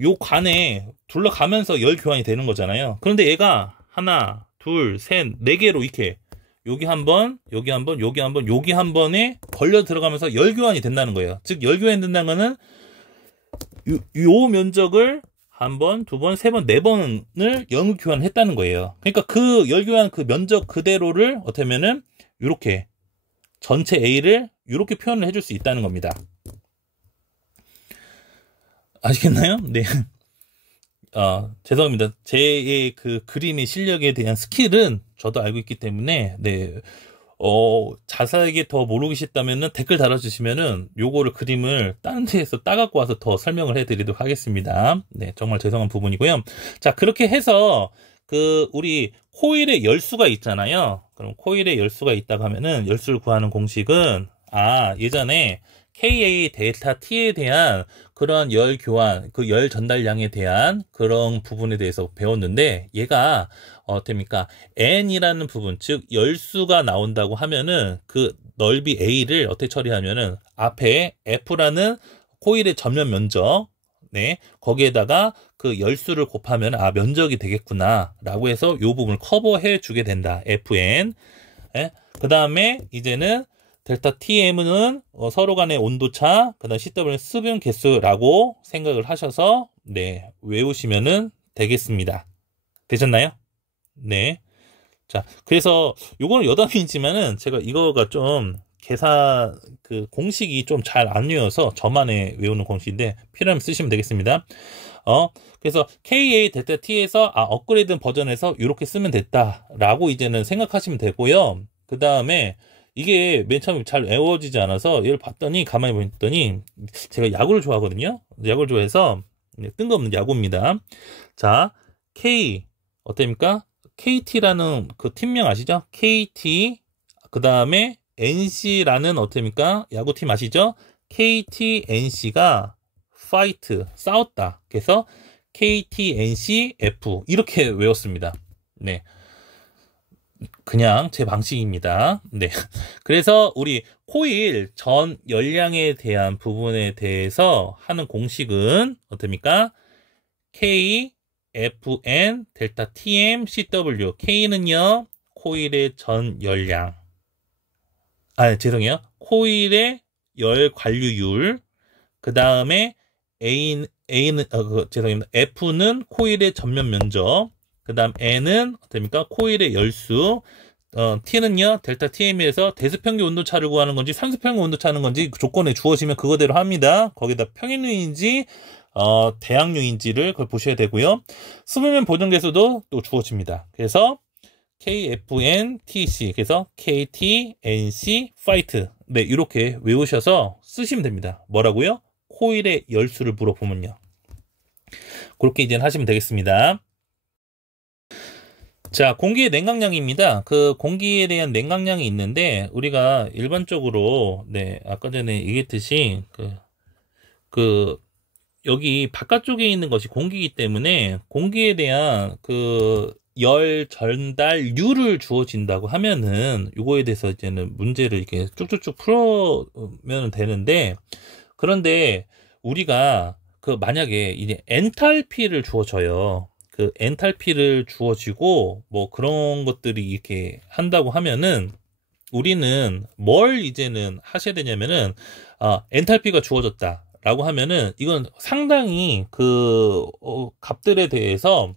요 관에 둘러가면서 열 교환이 되는 거잖아요. 그런데 얘가 하나, 둘, 셋, 네 개로 이렇게 여기 한 번, 여기 한 번, 여기 한 번, 여기 한 번에 걸려 들어가면서 열 교환이 된다는 거예요. 즉 열 교환이 된다는 거는 요 면적을 한 번, 두 번, 세 번, 네 번을 열 교환을 했다는 거예요. 그러니까 그 열 교환 그 면적 그대로를 어떻게 하면은 이렇게 전체 A를 이렇게 표현을 해줄 수 있다는 겁니다. 아시겠나요? 네. 죄송합니다. 제 그 그림의 실력에 대한 스킬은 저도 알고 있기 때문에, 네. 자세하게 더 모르시다면은 댓글 달아주시면은 요거를 그림을 다른 데에서 따갖고 와서 더 설명을 해드리도록 하겠습니다. 네. 정말 죄송한 부분이고요. 자, 그렇게 해서 우리 코일의 열수가 있잖아요. 그럼 코일의 열수가 있다고 하면은 열수를 구하는 공식은, 예전에 KA 델타 T에 대한 그런 열 교환, 그 열 전달량에 대한 그런 부분에 대해서 배웠는데, 얘가 어떻습니까? N이라는 부분, 즉 열수가 나온다고 하면은 그 넓이 A를 어떻게 처리하면은 앞에 F라는 코일의 전면 면적, 네, 거기에다가 그 열수를 곱하면 면적이 되겠구나 라고 해서 요 부분을 커버해 주게 된다. FN. 그 다음에 이제는 델타 TM은 서로 간의 온도차, 그 다음 CW는 수분 개수라고 생각을 하셔서, 네, 외우시면은 되겠습니다. 되셨나요? 네. 자, 그래서 요거는 여담이지만은 제가 이거가 좀 계산, 공식이 좀 잘 안 외워서 저만의 외우는 공식인데 필요하면 쓰시면 되겠습니다. 그래서 KA 델타 T에서, 업그레이드 버전에서 이렇게 쓰면 됐다라고 이제는 생각하시면 되고요. 그 다음에 이게 맨 처음에 잘 외워지지 않아서 얘를 봤더니, 가만히 봤더니, 제가 야구를 좋아하거든요. 야구를 좋아해서, 뜬금없는 야구입니다. 자, K, 어떻습니까? KT라는 그 팀명 아시죠? KT, 그 다음에 NC라는 어떻습니까? 야구팀 아시죠? KT, NC가 fight, 싸웠다. 그래서 KT, NC, F. 이렇게 외웠습니다. 네. 그냥 제 방식입니다. 네. 그래서 우리 코일 전 열량에 대한 부분에 대해서 하는 공식은 어떻습니까? K, FN, 델타 TM, CW. K는요, 코일의 전 열량. 죄송해요. 코일의 열 관류율. 그 다음에 죄송합니다. F는 코일의 전면 면적. 그 다음 N은 어떻습니까? 코일의 열수. T는요, 델타 TM에서 대수평균 온도차를 구하는 건지 산수평균 온도차는 건지 조건에 주어지면 그거대로 합니다. 거기다 평행류인지 대항류인지를 그걸 보셔야 되고요. 수분면 보존 개수도 또 주어집니다. 그래서 KFN, TC, 그래서 KT, NC, fight. 네, 이렇게 외우셔서 쓰시면 됩니다. 뭐라고요? 코일의 열수를 물어보면요. 그렇게 이제 하시면 되겠습니다. 자, 공기의 냉각량입니다. 그 공기에 대한 냉각량이 있는데, 우리가 일반적으로, 네, 아까 전에 얘기했듯이, 여기 바깥쪽에 있는 것이 공기이기 때문에, 공기에 대한 열 전달률을 주어진다고 하면은, 요거에 대해서 이제는 문제를 이렇게 쭉쭉쭉 풀어면 되는데, 그런데 우리가 만약에 이제 엔탈피를 주어져요. 엔탈피를 주어지고 뭐 그런 것들이 이렇게 한다고 하면은 우리는 뭘 이제는 하셔야 되냐면은 엔탈피가 주어졌다라고 하면은 이건 상당히 값들에 대해서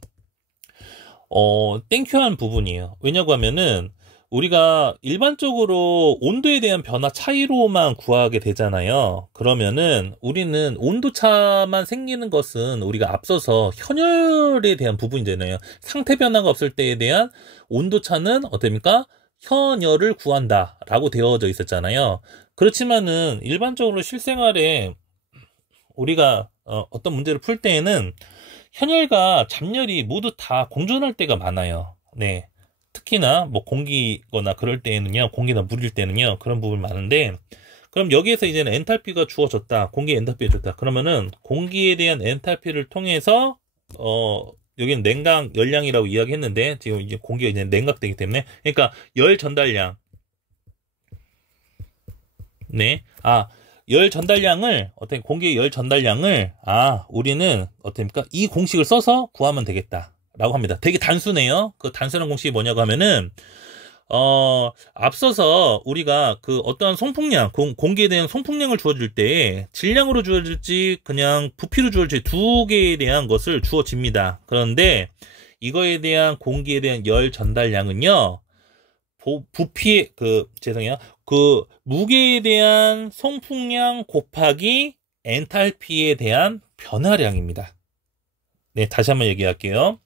땡큐한 부분이에요. 왜냐고 하면은 우리가 일반적으로 온도에 대한 변화 차이로만 구하게 되잖아요. 그러면은 우리는 온도차만 생기는 것은 우리가 앞서서 현열에 대한 부분이잖아요. 상태 변화가 없을 때에 대한 온도차는 어떻습니까? 현열을 구한다 라고 되어져 있었잖아요. 그렇지만은 일반적으로 실생활에 우리가 어떤 문제를 풀 때에는 현열과 잡열이 모두 다 공존할 때가 많아요. 네. 특히나 뭐 공기거나 그럴 때에는요, 공기나 물일 때는요, 그런 부분이 많은데, 그럼 여기에서 이제는 엔탈피가 주어졌다. 공기 엔탈피가 줬다. 그러면은 공기에 대한 엔탈피를 통해서 여기는 냉각 열량이라고 이야기했는데 지금 이제 공기가 이제 냉각되기 때문에 그러니까 열 전달량. 네. 열 전달량을 어떤 공기의 열 전달량을 우리는 어떻습니까? 이 공식을 써서 구하면 되겠다라고 합니다. 되게 단순해요. 그 단순한 공식이 뭐냐고 하면은 앞서서 우리가 그 어떠한 송풍량, 공기에 대한 송풍량을 주어줄 때 질량으로 주어질지 그냥 부피로 주어질지 두 개에 대한 것을 주어집니다. 그런데 이거에 대한 공기에 대한 열 전달량은요, 부피의 죄송해요. 무게에 대한 송풍량 곱하기 엔탈피에 대한 변화량입니다. 네, 다시 한번 얘기할게요.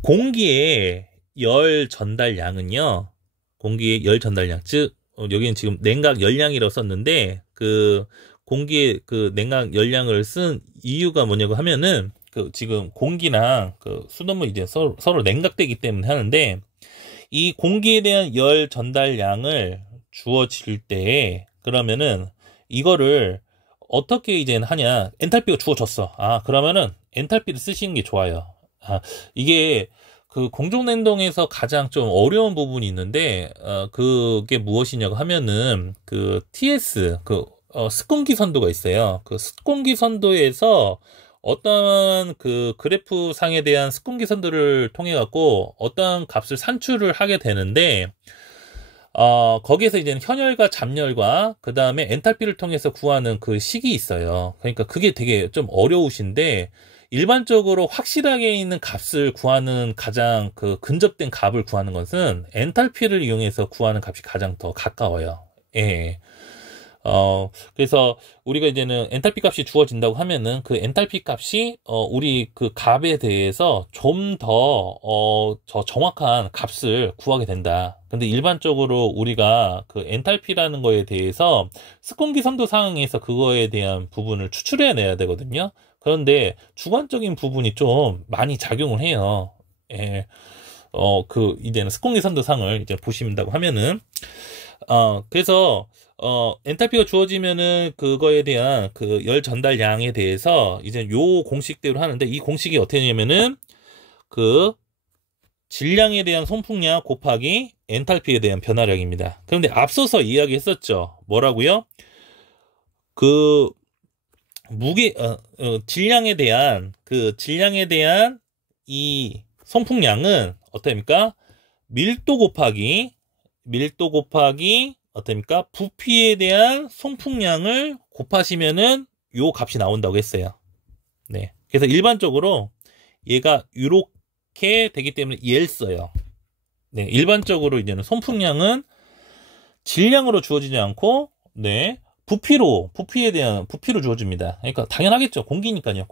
공기의 열 전달량은요, 공기의 열 전달량, 즉, 여기는 지금 냉각 열량이라고 썼는데, 공기의 냉각 열량을 쓴 이유가 뭐냐고 하면은, 지금 공기랑 수돗물이 이제 서로 냉각되기 때문에 하는데, 이 공기에 대한 열 전달량을 주어질 때, 그러면은, 이거를 어떻게 이제 하냐, 엔탈피가 주어졌어. 그러면은, 엔탈피를 쓰시는 게 좋아요. 이게, 공중냉동에서 가장 좀 어려운 부분이 있는데, 그게 무엇이냐고 하면은, TS, 습공기 선도가 있어요. 습공기 선도에서 어떤 그래프 상에 대한 습공기 선도를 통해 갖고 어떤 값을 산출을 하게 되는데, 거기에서 이제는 현열과 잡열과 그 다음에 엔탈피를 통해서 구하는 그 식이 있어요. 그러니까 그게 되게 좀 어려우신데, 일반적으로 확실하게 있는 값을 구하는 가장 근접된 값을 구하는 것은 엔탈피를 이용해서 구하는 값이 가장 더 가까워요. 예. 그래서 우리가 이제는 엔탈피 값이 주어진다고 하면은 그 엔탈피 값이 우리 그 값에 대해서 좀 더 정확한 값을 구하게 된다. 근데 일반적으로 우리가 엔탈피라는 거에 대해서 습공기 선도 상황에서 그거에 대한 부분을 추출해내야 되거든요. 그런데 주관적인 부분이 좀 많이 작용을 해요. 예. 이제는 습공기 선도상을 이제 보신다고 하면은, 그래서, 엔탈피가 주어지면은 그거에 대한 열 전달량에 대해서 이제 요 공식대로 하는데, 이 공식이 어떻게 되냐면은, 질량에 대한 송풍량 곱하기 엔탈피에 대한 변화량입니다. 그런데 앞서서 이야기했었죠. 뭐라고요? 질량에 대한 이 송풍량은 어떻습니까? 밀도 곱하기 어떻습니까? 부피에 대한 송풍량을 곱하시면은 요 값이 나온다고 했어요. 네. 그래서 일반적으로 얘가 이렇게 되기 때문에 얘를 써요. 네. 일반적으로 이제는 송풍량은 질량으로 주어지지 않고, 네. 부피로 주어집니다. 그러니까 당연하겠죠. 공기니까요.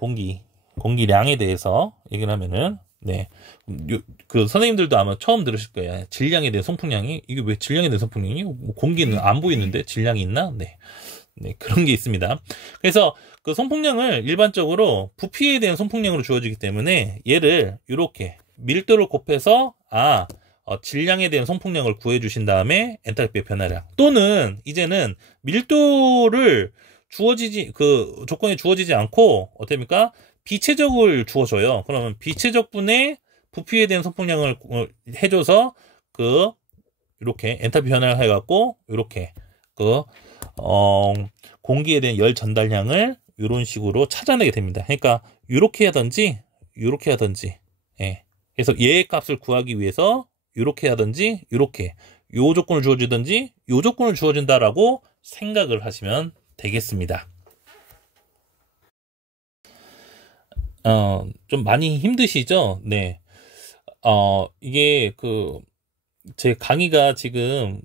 공기량에 대해서 얘기를 하면은, 네. 선생님들도 아마 처음 들으실 거예요. 질량에 대한 송풍량이, 이게 왜 질량에 대한 송풍량이? 공기는 안 보이는데 질량이 있나? 네. 네, 그런 게 있습니다. 그래서 송풍량을 일반적으로 부피에 대한 송풍량으로 주어지기 때문에 얘를 이렇게 밀도를 곱해서, 질량에 대한 송풍량을 구해주신 다음에 엔탈피의 변화량, 또는 이제는 밀도를 조건이 주어지지 않고 어떻습니까? 비체적을 주어줘요. 그러면 비체적 분의 부피에 대한 송풍량을 해줘서 이렇게 엔탈피 변화를 해갖고 이렇게 공기에 대한 열 전달량을 이런 식으로 찾아내게 됩니다. 그러니까 이렇게 하든지 예. 그래서 얘의 값을 구하기 위해서 이렇게 하든지 이렇게 요 조건을 주어주든지 요 조건을 주어진다라고 생각을 하시면 되겠습니다. 좀 많이 힘드시죠? 네. 이게 제 강의가 지금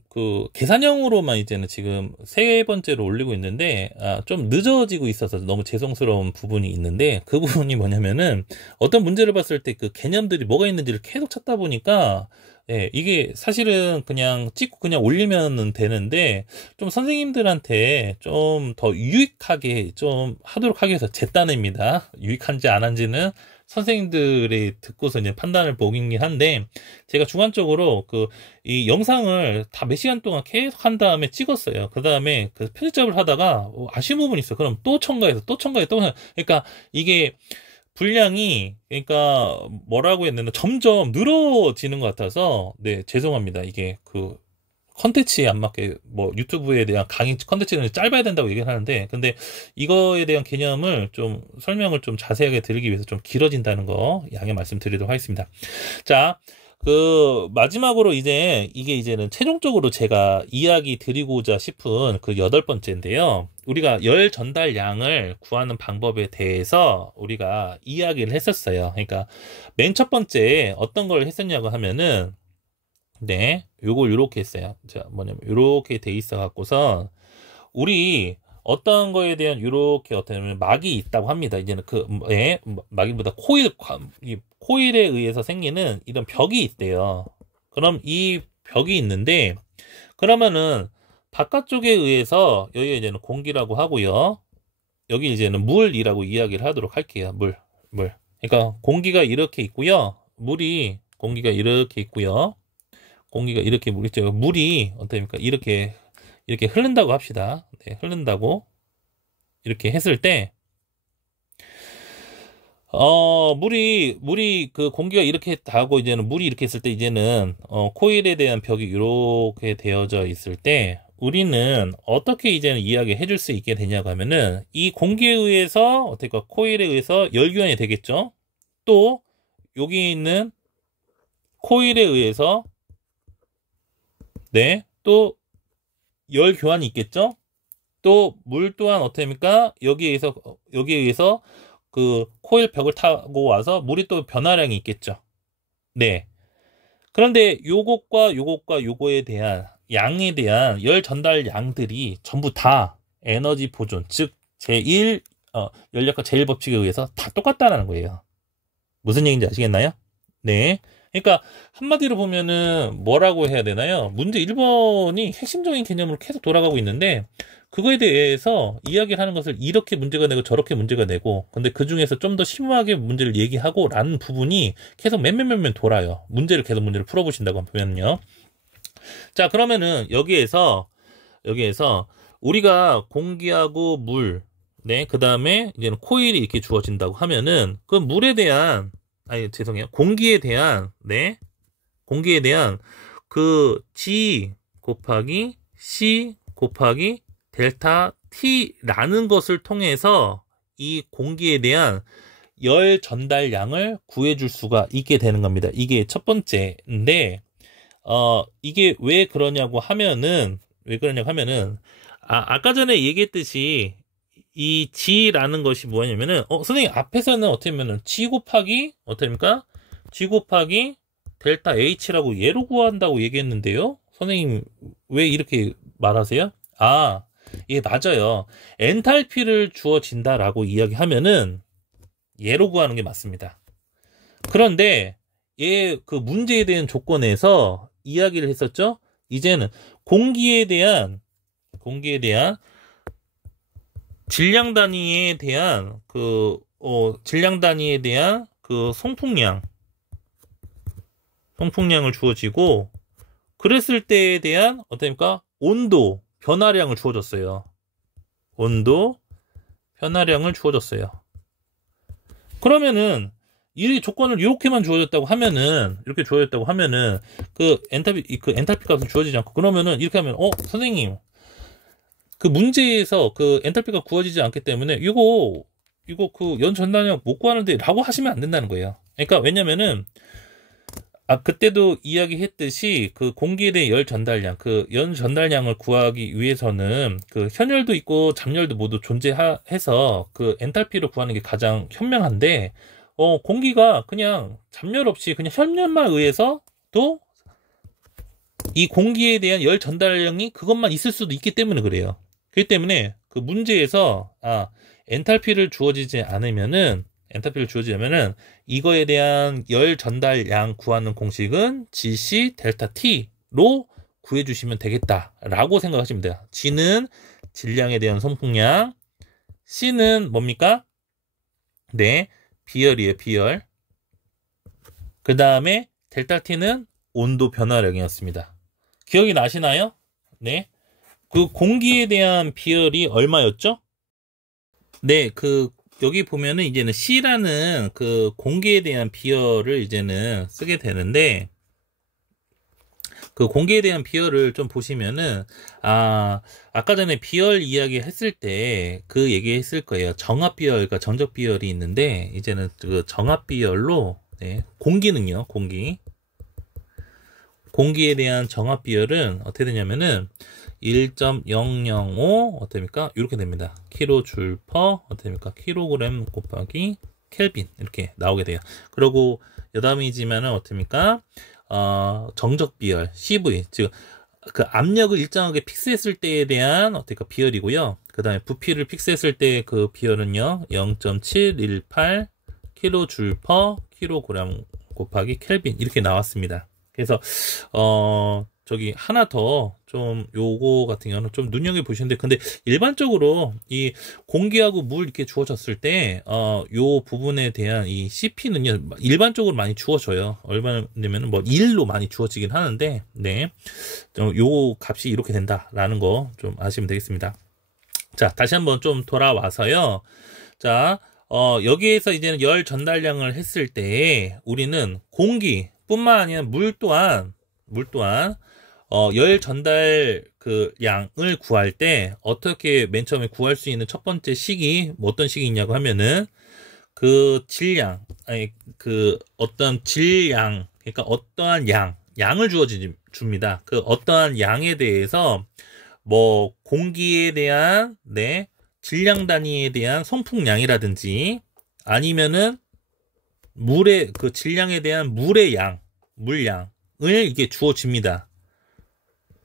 계산형으로만 이제는 지금 3번째로 올리고 있는데, 좀 늦어지고 있어서 너무 죄송스러운 부분이 있는데, 그 부분이 뭐냐면은 어떤 문제를 봤을 때 개념들이 뭐가 있는지를 계속 찾다 보니까, 예, 이게 사실은 그냥 찍고 그냥 올리면 되는데, 좀 선생님들한테 좀 더 유익하게 좀 하도록 하기 위해서 제 딴입니다. 유익한지 안 한지는 선생님들이 듣고서 이제 판단을 보긴 한데, 제가 주관적으로 이 영상을 다 몇 시간 동안 계속 한 다음에 찍었어요. 그 다음에 그 편집작업을 하다가 아쉬운 부분이 있어요. 그럼 또 첨가해서 또 첨가해서 또, 그러니까 이게 분량이, 그러니까 뭐라고 해야 되나, 점점 늘어지는 것 같아서, 네, 죄송합니다. 이게 컨텐츠에 안 맞게 뭐 유튜브에 대한 강의 컨텐츠는 짧아야 된다고 얘기를 하는데, 근데 이거에 대한 개념을 좀 설명을 좀 자세하게 드리기 위해서 좀 길어진다는 거 양해 말씀드리도록 하겠습니다. 자, 마지막으로 이제는 최종적으로 제가 이야기 드리고자 싶은 8번째인데요. 우리가 열 전달량을 구하는 방법에 대해서 우리가 이야기를 했었어요. 그러니까 맨 첫 번째 어떤 걸 했었냐고 하면은, 네, 요걸 요렇게 했어요. 자, 뭐냐면 요렇게 돼 있어 갖고서 우리 어떤 거에 대한 요렇게 어떤 막이 있다고 합니다. 이제는 막이보다 코일에 의해서 생기는 이런 벽이 있대요. 그럼 이 벽이 있는데, 그러면은 바깥쪽에 의해서 여기 이제는 공기라고 하고요. 여기 이제는 물이라고 이야기를 하도록 할게요. 물. 그러니까 공기가 이렇게 있고요. 공기가 이렇게 있고요. 공기가 이렇게 있죠. 물이 어떻습니까? 이렇게 흐른다고 합시다. 네, 흐른다고 이렇게 했을 때, 물이 공기가 이렇게 하고 이제는 물이 이렇게 있을 때, 이제는 코일에 대한 벽이 이렇게 되어져 있을 때, 우리는 어떻게 이제는 이야기해 줄 수 있게 되냐고 하면은, 이 공기에 의해서 어떻게 코일에 의해서 열교환이 되겠죠. 또 여기 있는 코일에 의해서, 네, 또 열 교환이 있겠죠? 또 물 또한 어떻습니까? 여기에 의해서 코일 벽을 타고 와서 물이 또 변화량이 있겠죠. 네. 그런데 요거에 대한 양에 대한 열 전달량들이 전부 다 에너지 보존, 즉 연력과 제1법칙에 의해서 다 똑같다는 거예요. 무슨 얘기인지 아시겠나요? 네. 그러니까 한마디로 보면은 뭐라고 해야 되나요? 문제 1번이 핵심적인 개념으로 계속 돌아가고 있는데, 그거에 대해서 이야기를 하는 것을 이렇게 문제가 되고 저렇게 문제가 되고, 근데 그 중에서 좀 더 심오하게 문제를 얘기하고 라는 부분이 계속 맨 돌아요. 문제를 풀어보신다고 하면요. 자, 그러면은 여기에서 우리가 공기하고 물, 네, 그 다음에 이제는 코일이 이렇게 주어진다고 하면은 공기에 대한 G 곱하기 C 곱하기 델타 T라는 것을 통해서 이 공기에 대한 열 전달량을 구해줄 수가 있게 되는 겁니다. 이게 첫 번째인데, 이게 왜 그러냐고 하면은, 아까 전에 얘기했듯이 이 G라는 것이 뭐냐면은, 선생님 앞에서는 어떻게 하면은 G 곱하기 델타 H라고 얘로 구한다고 얘기했는데요. 선생님 왜 이렇게 말하세요? 예, 맞아요. 엔탈피를 주어진다라고 이야기하면은 얘로 구하는 게 맞습니다. 그런데 문제에 대한 조건에서 이야기를 했었죠. 이제는 공기에 대한 질량 단위에 대한 송풍량을 주어지고, 그랬을 때에 대한 온도 변화량을 주어졌어요. 그러면은 이 조건을 이렇게만 주어졌다고 하면은 엔탈피 값은 주어지지 않고, 그러면은 이렇게 하면 선생님 문제에서 엔탈피가 구워지지 않기 때문에 이거 연 전달량 못 구하는데 라고 하시면 안 된다는 거예요. 그러니까 왜냐면은 그때도 이야기했듯이 공기에 대한 열 전달량, 연 전달량을 구하기 위해서는 현열도 있고 잡열도 모두 존재해서 엔탈피를 구하는 게 가장 현명한데, 공기가 그냥 잡열 없이 그냥 현열만 의해서 또 이 공기에 대한 열 전달량이 그것만 있을 수도 있기 때문에 그래요. 그렇기 때문에 문제에서 엔탈피를 주어지지 않으면은 이거에 대한 열 전달량 구하는 공식은 GC 델타 T로 구해주시면 되겠다라고 생각하시면 돼요. G는 질량에 대한 송풍량, C는 뭡니까? 네, 비열이에요, 비열. 그 다음에 델타 T는 온도 변화량이었습니다. 기억이 나시나요? 네. 그 공기에 대한 비열이 얼마였죠? 네, 여기 보면은 이제는 C라는 그 공기에 대한 비열을 이제는 쓰게 되는데, 그 공기에 대한 비열을 좀 보시면은, 아까 전에 비열 이야기 했을 때 그 얘기 했을 거예요. 정압 비열과 정적 비열이 있는데, 이제는 그 정압 비열로, 네, 공기는요, 공기에 대한 정압 비열은 어떻게 되냐면은 1.005 어떻습니까? 이렇게 됩니다. 킬로줄 퍼 어떻습니까? 킬로그램 곱하기 켈빈 이렇게 나오게 돼요. 그리고 여담이지만은 어떻습니까? 정적 비열 CV 즉 그 압력을 일정하게 픽스했을 때에 대한 어떻게 비열이고요. 그 다음에 부피를 픽스했을 때 그 비열은요 0.718 킬로줄 퍼 킬로그램 곱하기 켈빈 이렇게 나왔습니다. 그래서 저기 하나 더 좀 요거 같은 경우는 좀 눈여겨 보시는데 근데 일반적으로 이 공기하고 물 이렇게 주어졌을 때 요 부분에 대한 이 CP는요 일반적으로 많이 주어져요. 얼마냐면은 뭐 1로 많이 주어지긴 하는데 네. 요 값이 이렇게 된다라는 거 좀 아시면 되겠습니다. 자, 다시 한번 좀 돌아와서요. 자, 여기에서 이제는 열 전달량을 했을 때 우리는 공기뿐만 아니라 물 또한 열 전달 그 양을 구할 때 어떻게 맨 처음에 구할 수 있는 첫 번째 식이 어떤 식이냐고 하면은 그 질량 아니 그 어떤 질량 그러니까 어떠한 양을 줍니다. 그 어떠한 양에 대해서 뭐 공기에 대한 네 질량 단위에 대한 송풍량이라든지 아니면은 물의 그 질량에 대한 물의 물량을 이게 주어집니다.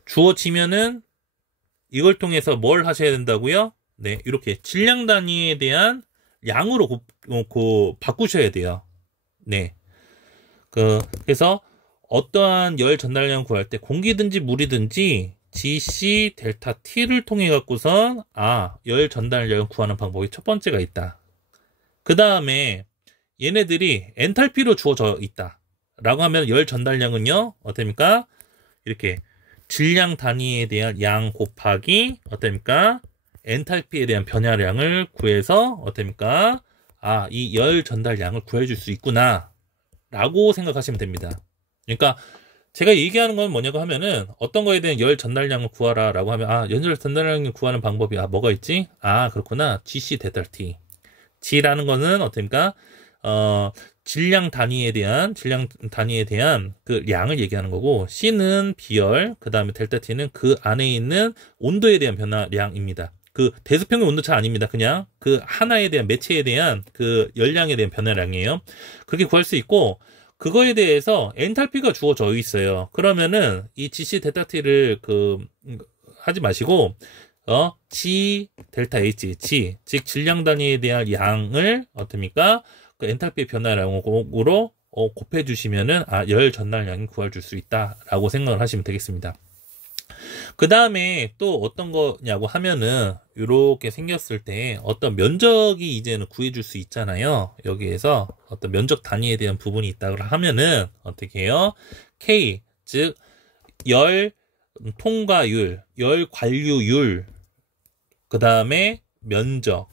주어지면은 이걸 통해서 뭘 하셔야 된다고요? 네, 이렇게 질량 단위에 대한 양으로 바꾸셔야 돼요. 네. 그래서 어떠한 열 전달량을 구할 때 공기든지 물이든지 GC 델타 T를 통해 갖고선 열 전달량을 구하는 방법이 첫 번째가 있다. 그 다음에 얘네들이 엔탈피로 주어져 있다. 라고 하면 열 전달량은요, 어떻습니까? 이렇게 질량 단위에 대한 양 곱하기, 어떻습니까? 엔탈피에 대한 변화량을 구해서, 어떻습니까? 이 열 전달량을 구해줄 수 있구나. 라고 생각하시면 됩니다. 그러니까, 제가 얘기하는 건 뭐냐고 하면은, 어떤 거에 대한 열 전달량을 구하라. 라고 하면, 열 전달량을 구하는 방법이, 뭐가 있지? 그렇구나. GC 델타 T. G라는 거는 어떻습니까? 질량 단위에 대한 그 양을 얘기하는 거고 C는 비열, 그 다음에 델타 T는 그 안에 있는 온도에 대한 변화량입니다. 그 대수평균 온도차 아닙니다. 그냥 그 하나에 대한 매체에 대한 그 열량에 대한 변화량이에요. 그렇게 구할 수 있고 그거에 대해서 엔탈피가 주어져 있어요. 그러면은 이 GC 델타 T를 하지 마시고 G 델타 H G 즉 질량 단위에 대한 양을 어떻습니까? 그 엔탈피 변화량으로 곱해 주시면은 열 전달량이 구해줄 수 있다라고 생각을 하시면 되겠습니다. 그 다음에 또 어떤 거냐고 하면은 이렇게 생겼을 때 어떤 면적이 이제는 구해줄 수 있잖아요. 여기에서 어떤 면적 단위에 대한 부분이 있다고 하면은 어떻게 해요? K 즉 열 통과율, 열 관류율 그 다음에 면적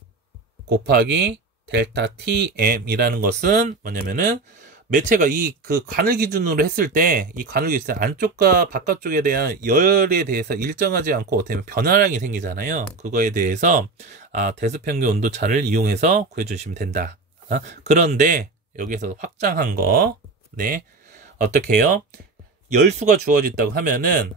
곱하기 델타 TM이라는 것은 뭐냐면은 매체가 그 관을 기준으로 했을 때 이 관을 기준으로 안쪽과 바깥쪽에 대한 열에 대해서 일정하지 않고 어떻게 보면 변화량이 생기잖아요. 그거에 대해서 대수평균 온도차를 이용해서 구해주시면 된다. 그런데 여기서 확장한 거, 네, 어떻게 해요? 열수가 주어졌다고 하면은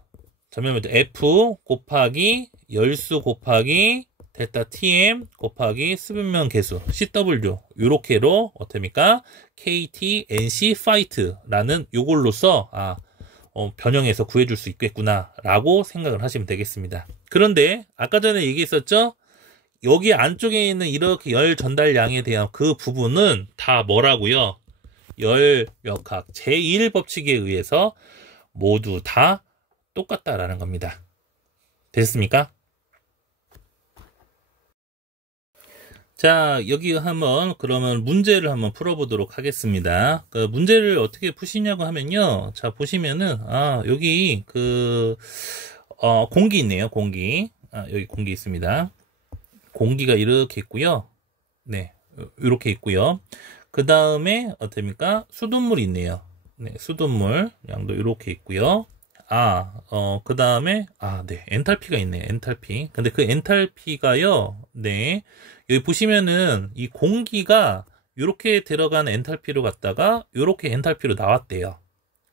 전면부터 F 곱하기 열수 곱하기 델타 TM 곱하기 수변면 개수 CW 요렇게로 어떻습니까? KT NC Fight라는 요걸로써 변형해서 구해줄 수 있겠구나 라고 생각을 하시면 되겠습니다. 그런데 아까 전에 얘기했었죠? 여기 안쪽에 있는 이렇게 열 전달량에 대한 그 부분은 다 뭐라고요? 열역학 제1법칙에 의해서 모두 다 똑같다라는 겁니다. 됐습니까? 자, 여기 한번 그러면 문제를 한번 풀어보도록 하겠습니다. 그 문제를 어떻게 푸시냐고 하면요. 자, 보시면은 여기 공기 있네요. 공기. 여기 공기 있습니다. 공기가 이렇게 있고요. 네, 이렇게 있고요. 그 다음에 어떻습니까? 수돗물이 있네요. 네, 수돗물 양도 이렇게 있고요. 그 다음에 네, 엔탈피가 있네. 엔탈피. 근데 그 엔탈피가요. 네, 여기 보시면은 이 공기가 이렇게 들어간 엔탈피로 갔다가 이렇게 엔탈피로 나왔대요.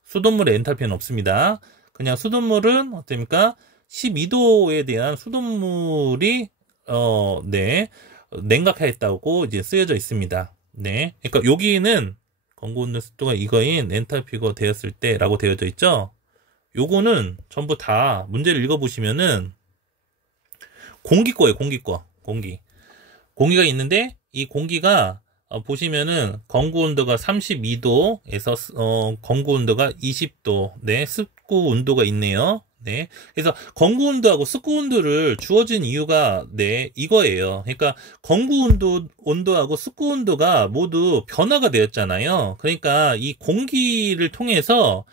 수돗물에 엔탈피는 없습니다. 그냥 수돗물은 어떻습니까? 12도에 대한 수돗물이 네, 냉각하였다고 이제 쓰여져 있습니다. 네, 그러니까 여기는 건고온도 습도가 이거인 엔탈피가 되었을 때라고 되어져 있죠. 요거는 전부 다 문제를 읽어보시면은 공기 거예요. 공기 거. 공기가 있는데 이 공기가 보시면은 건구 온도가 32도에서 건구 온도가 20도. 네, 습구 온도가 있네요. 네, 그래서 건구 온도하고 습구 온도를 주어진 이유가 네, 이거예요. 그러니까 건구 온도하고 습구 온도가 모두 변화가 되었잖아요. 그러니까 이 공기를 통해서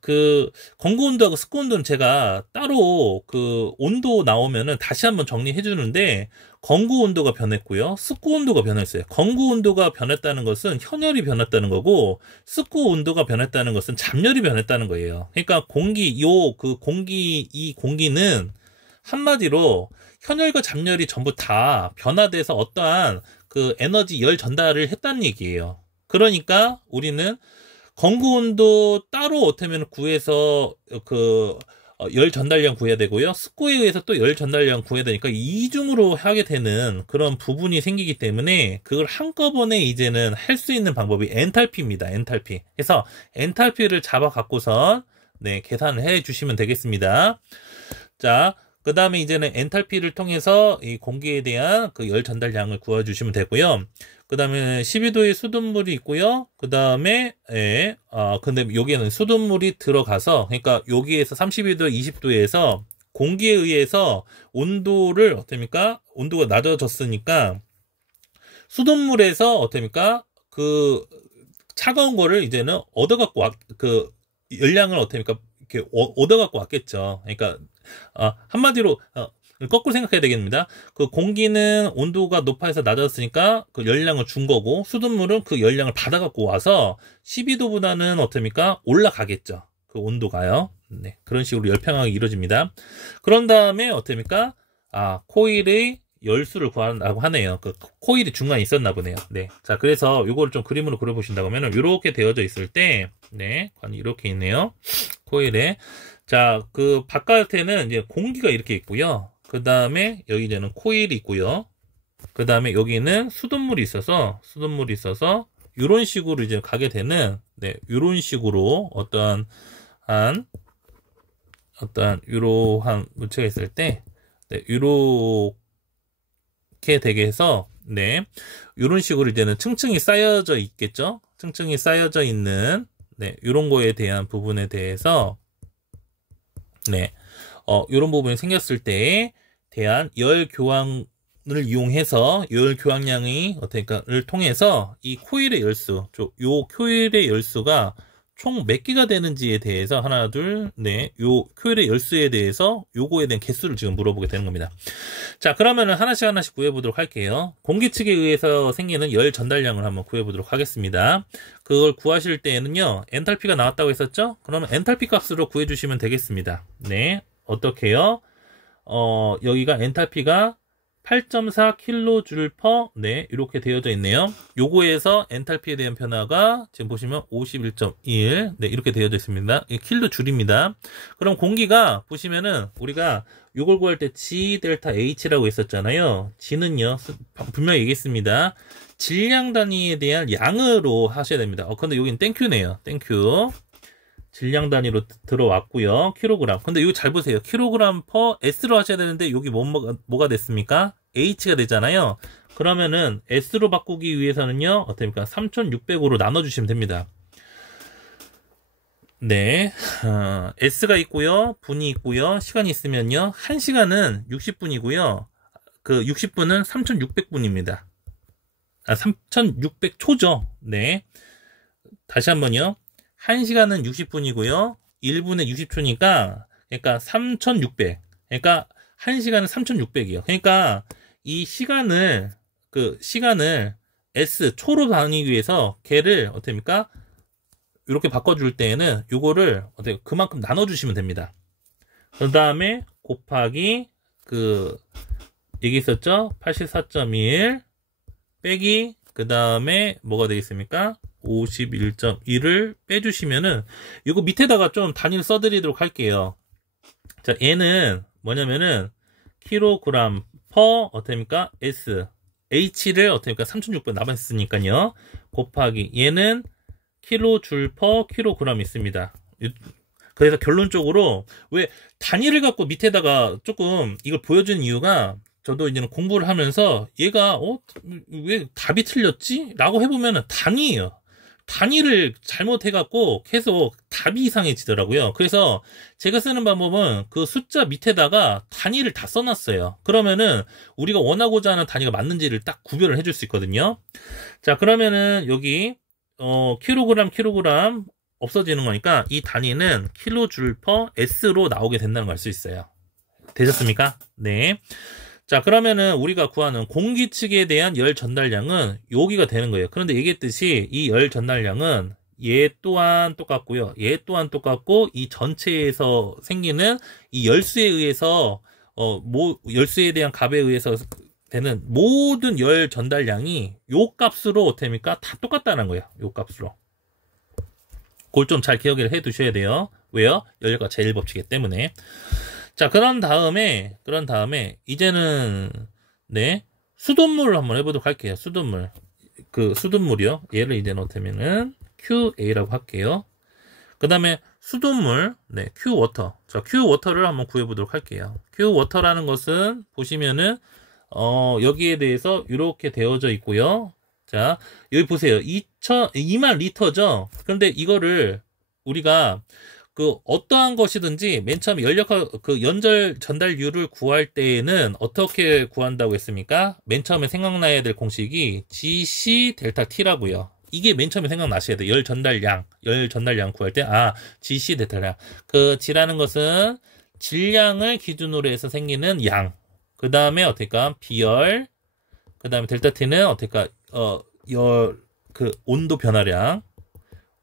그 건구 온도하고 습구 온도는 제가 따로 그 온도 나오면은 다시 한번 정리해 주는데, 건구 온도가 변했고요. 습구 온도가 변했어요. 건구 온도가 변했다는 것은 현열이 변했다는 거고, 습구 온도가 변했다는 것은 잡열이 변했다는 거예요. 그러니까 이 공기는 한마디로 현열과 잡열이 전부 다 변화돼서 어떠한 그 에너지 열 전달을 했다는 얘기예요. 그러니까 우리는 건구 온도 따로 어떻게 구해서 열 전달량 구해야 되고요. 습구에 의해서 또 열 전달량 구해야 되니까 이중으로 하게 되는 그런 부분이 생기기 때문에 그걸 한꺼번에 이제는 할 수 있는 방법이 엔탈피입니다. 엔탈피. 그래서 엔탈피를 잡아 갖고선 네, 계산을 해 주시면 되겠습니다. 자, 그 다음에 이제는 엔탈피를 통해서 이 공기에 대한 그 열 전달량을 구해 주시면 되고요. 그 다음에 12도의 수돗물이 있고요. 그 다음에 근데 여기에는 수돗물이 들어가서, 그러니까 여기에서 32도, 20도에서 공기에 의해서 온도를 어떻습니까? 온도가 낮아졌으니까 수돗물에서 어떻습니까? 그 차가운 거를 이제는 얻어갖고 그 열량을 어떻습니까? 이렇게 얻어갖고 왔겠죠. 그러니까 한마디로 거꾸로 생각해야 되겠습니다. 그 공기는 온도가 높아서 낮았으니까 그 열량을 준 거고, 수돗물은 그 열량을 받아갖고 와서 12도보다는 어떻습니까? 올라가겠죠. 그 온도가요. 네, 그런 식으로 열평하게 이루어집니다. 그런 다음에 어떻습니까? 코일의 열수를 구한다고 하네요. 그 코일이 중간에 있었나 보네요. 네, 자, 그래서 이거를 좀 그림으로 그려보신다고 하면 이렇게 되어져 있을 때, 네, 관이 이렇게 있네요. 코일에. 자, 그 바깥에는 이제 공기가 이렇게 있고요. 그 다음에 여기 이제는 코일이 있고요. 그 다음에 여기는 수돗물이 있어서 이런 식으로 이제 가게 되는, 네, 이런 식으로 어떠한 이러한 물체가 있을 때, 네, 이렇게 되게 해서, 네, 이런 식으로 이제는 층층이 쌓여져 있겠죠. 층층이 쌓여져 있는, 네, 이런 거에 대한 부분에 대해서, 네, 이런 부분이 생겼을 때에 대한 열 교환을 이용해서 열 교환량이 어떻게를 통해서 이 코일의 열수, 요 코일의 열수가 총 몇 개가 되는지에 대해서 하나, 둘, 네, 요 코일의 열수에 대해서 요거에 대한 개수를 지금 물어보게 되는 겁니다. 자, 그러면은 하나씩 구해보도록 할게요. 공기 측에 의해서 생기는 열 전달량을 한번 구해보도록 하겠습니다. 그걸 구하실 때에는요, 엔탈피가 나왔다고 했었죠? 그러면 엔탈피 값으로 구해주시면 되겠습니다. 네, 어떻게요? 여기가 엔탈피가 8.4kJ/, 네, 이렇게 되어져 있네요. 요거에서 엔탈피에 대한 변화가 지금 보시면 51.1, 네, 이렇게 되어져 있습니다. 킬로 줄입니다. 그럼 공기가 보시면은 우리가 요걸 구할 때 G 델타 H라고 했었잖아요. G는요, 분명히 얘기했습니다. 질량 단위에 대한 양으로 하셔야 됩니다. 근데 여긴 땡큐네요. 땡큐. 질량 단위로 들어왔고요. 킬로그램. 근데 이거 잘 보세요. 킬로그램 퍼 S로 하셔야 되는데 여기 뭐가 됐습니까? H가 되잖아요. 그러면은 S로 바꾸기 위해서는요, 어떻습니까? 3600으로 나눠주시면 됩니다. 네, S가 있고요, 분이 있고요, 시간이 있으면요, 1시간은 60분이고요, 그 60분은 3600분입니다. 3600초죠. 네. 다시 한번요. 1시간은 60분이고요. 1분에 60초니까, 그러니까 3600. 그러니까 1시간은 3600이요. 그러니까 이 시간을 초로 나누기 위해서 걔를 어떻게 합니까? 이렇게 바꿔줄 때에는 요거를 어떻게 그만큼 나눠주시면 됩니다. 그 다음에 곱하기 여기 있었죠? 84.1 빼기 그 다음에 뭐가 되겠습니까? 51.1을 빼주시면은 이거 밑에다가 좀 단위를 써드리도록 할게요. 자, 얘는 뭐냐면은 킬로그램 퍼 어떻게입니까? S H를 어떻게입니까? 3600 남았으니까요. 곱하기 얘는 킬로줄 퍼 킬로그램 있습니다. 그래서 결론적으로 왜 단위를 갖고 밑에다가 조금 이걸 보여주는 이유가 저도 이제는 공부를 하면서 얘가 왜 답이 틀렸지? 라고 해보면은 단위예요. 단위를 잘못해갖고 계속 답이 이상해지더라고요. 그래서 제가 쓰는 방법은 그 숫자 밑에다가 단위를 다 써놨어요. 그러면은 우리가 원하고자 하는 단위가 맞는지를 딱 구별을 해줄 수 있거든요. 자, 그러면은 여기 킬로그램 없어지는 거니까 이 단위는 킬로줄 퍼 S로 나오게 된다는 걸 알 수 있어요. 되셨습니까? 네. 자, 그러면은 우리가 구하는 공기 측에 대한 열 전달량은 여기가 되는 거예요. 그런데 얘기했듯이 이 열 전달량은 얘 또한 똑같고요. 얘 또한 똑같고 이 전체에서 생기는 이 열수에 의해서 열수에 대한 값에 의해서 되는 모든 열 전달량이 요 값으로 어떻게 합니까? 다 똑같다는 거예요. 요 값으로. 그걸 좀 잘 기억을 해 두셔야 돼요. 왜요? 열과 제1법칙이기 때문에. 자, 그런 다음에 이제는 네 수돗물을 한번 해보도록 할게요. 수돗물. 수돗물이요. 얘를 이제 넣으면은 QA라고 할게요. 그 다음에 수돗물, 네, Q워터. 자, Q워터를 한번 구해보도록 할게요. Q워터라는 것은 보시면은 여기에 대해서 이렇게 되어져 있고요. 자, 여기 보세요. 2만 리터죠. 그런데 이거를 우리가 어떠한 것이든지 맨 처음에 연절 전달율을 구할 때에는 어떻게 구한다고 했습니까? 맨 처음에 생각나야 될 공식이 GC 델타 T라고요. 이게 맨 처음에 생각나셔야 돼요. 열 전달량 구할 때, GC 델타량. G라는 것은 질량을 기준으로 해서 생기는 양. 그 다음에 어떨까? 비열. 그 다음에 델타 T는 어떨까?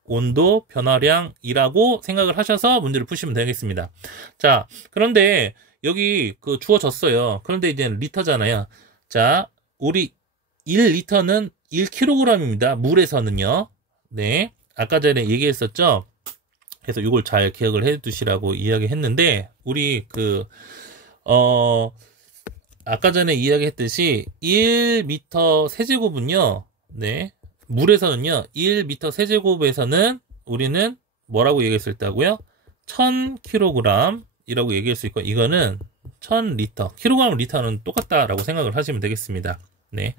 온도 변화량이라고 생각을 하셔서 문제를 푸시면 되겠습니다. 자, 그런데 여기 주어졌어요. 그런데 이제 리터잖아요. 자, 우리 1리터는 1kg입니다. 물에서는요. 네. 아까 전에 얘기했었죠. 그래서 이걸 잘 기억을 해 두시라고 이야기했는데, 우리 아까 전에 이야기했듯이 1m 세제곱은요. 네. 물에서는요, 1m 세제곱에서는 우리는 뭐라고 얘기했을 때고요? 1000kg 이라고 얘기할 수 있고, 이거는 1000리터. kg, 리터는 똑같다라고 생각을 하시면 되겠습니다. 네.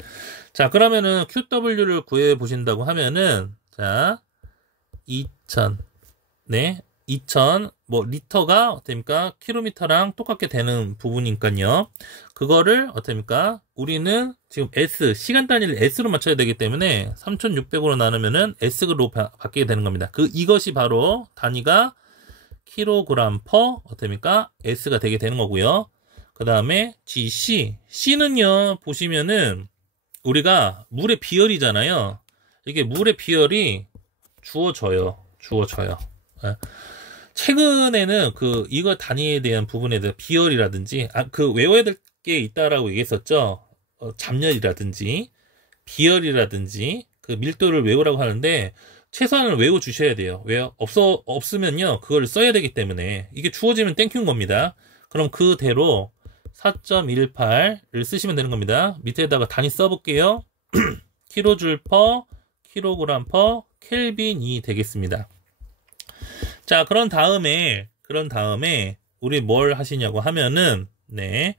자, 그러면은 QW를 구해 보신다고 하면은, 자, 2000. 네. 2000, 리터가 어떻습니까? 킬로미터랑 똑같게 되는 부분이니까요. 그거를 어떻습니까? 우리는 지금 시간 단위를 S로 맞춰야 되기 때문에 3600으로 나누면은 S로 바뀌게 되는 겁니다. 이것이 바로 단위가 킬로그램 퍼 어떻습니까? S가 되게 되는 거고요. 그 다음에 C는요, 보시면은 우리가 물의 비열이잖아요. 이게 물의 비열이 주어져요. 최근에는 이거 단위에 대한 부분에 대한 비열이라든지, 외워야 될 게 있다라고 얘기했었죠. 잡열이라든지, 비열이라든지, 밀도를 외우라고 하는데, 최소한을 외워주셔야 돼요. 왜요? 없으면요, 그걸 써야 되기 때문에, 이게 주어지면 땡큐인 겁니다. 그럼 그대로 4.18을 쓰시면 되는 겁니다. 밑에다가 단위 써볼게요. 킬로줄 퍼, 킬로그램 퍼, 켈빈이 되겠습니다. 자, 그런 다음에 우리 뭘 하시냐고 하면은, 네,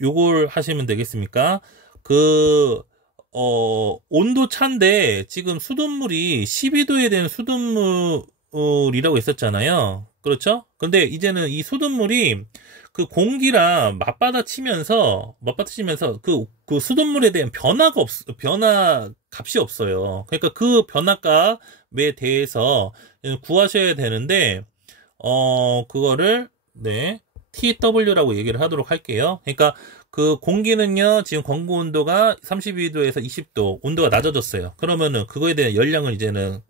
요걸 하시면 되겠습니까? 온도 차인데 지금 수돗물이 12도에 대한 수돗물이라고 했었잖아요. 그렇죠? 근데 이제는 이 수돗물이 그 공기랑 맞받아치면서 그 수돗물에 대한 변화 값이 없어요. 그러니까 그 변화 값에 대해서 구하셔야 되는데, 그거를, 네, TW라고 얘기를 하도록 할게요. 그러니까 그 공기는요, 지금 공기 온도가 32도에서 20도, 온도가 낮아졌어요. 그러면은 그거에 대한 열량을 이제는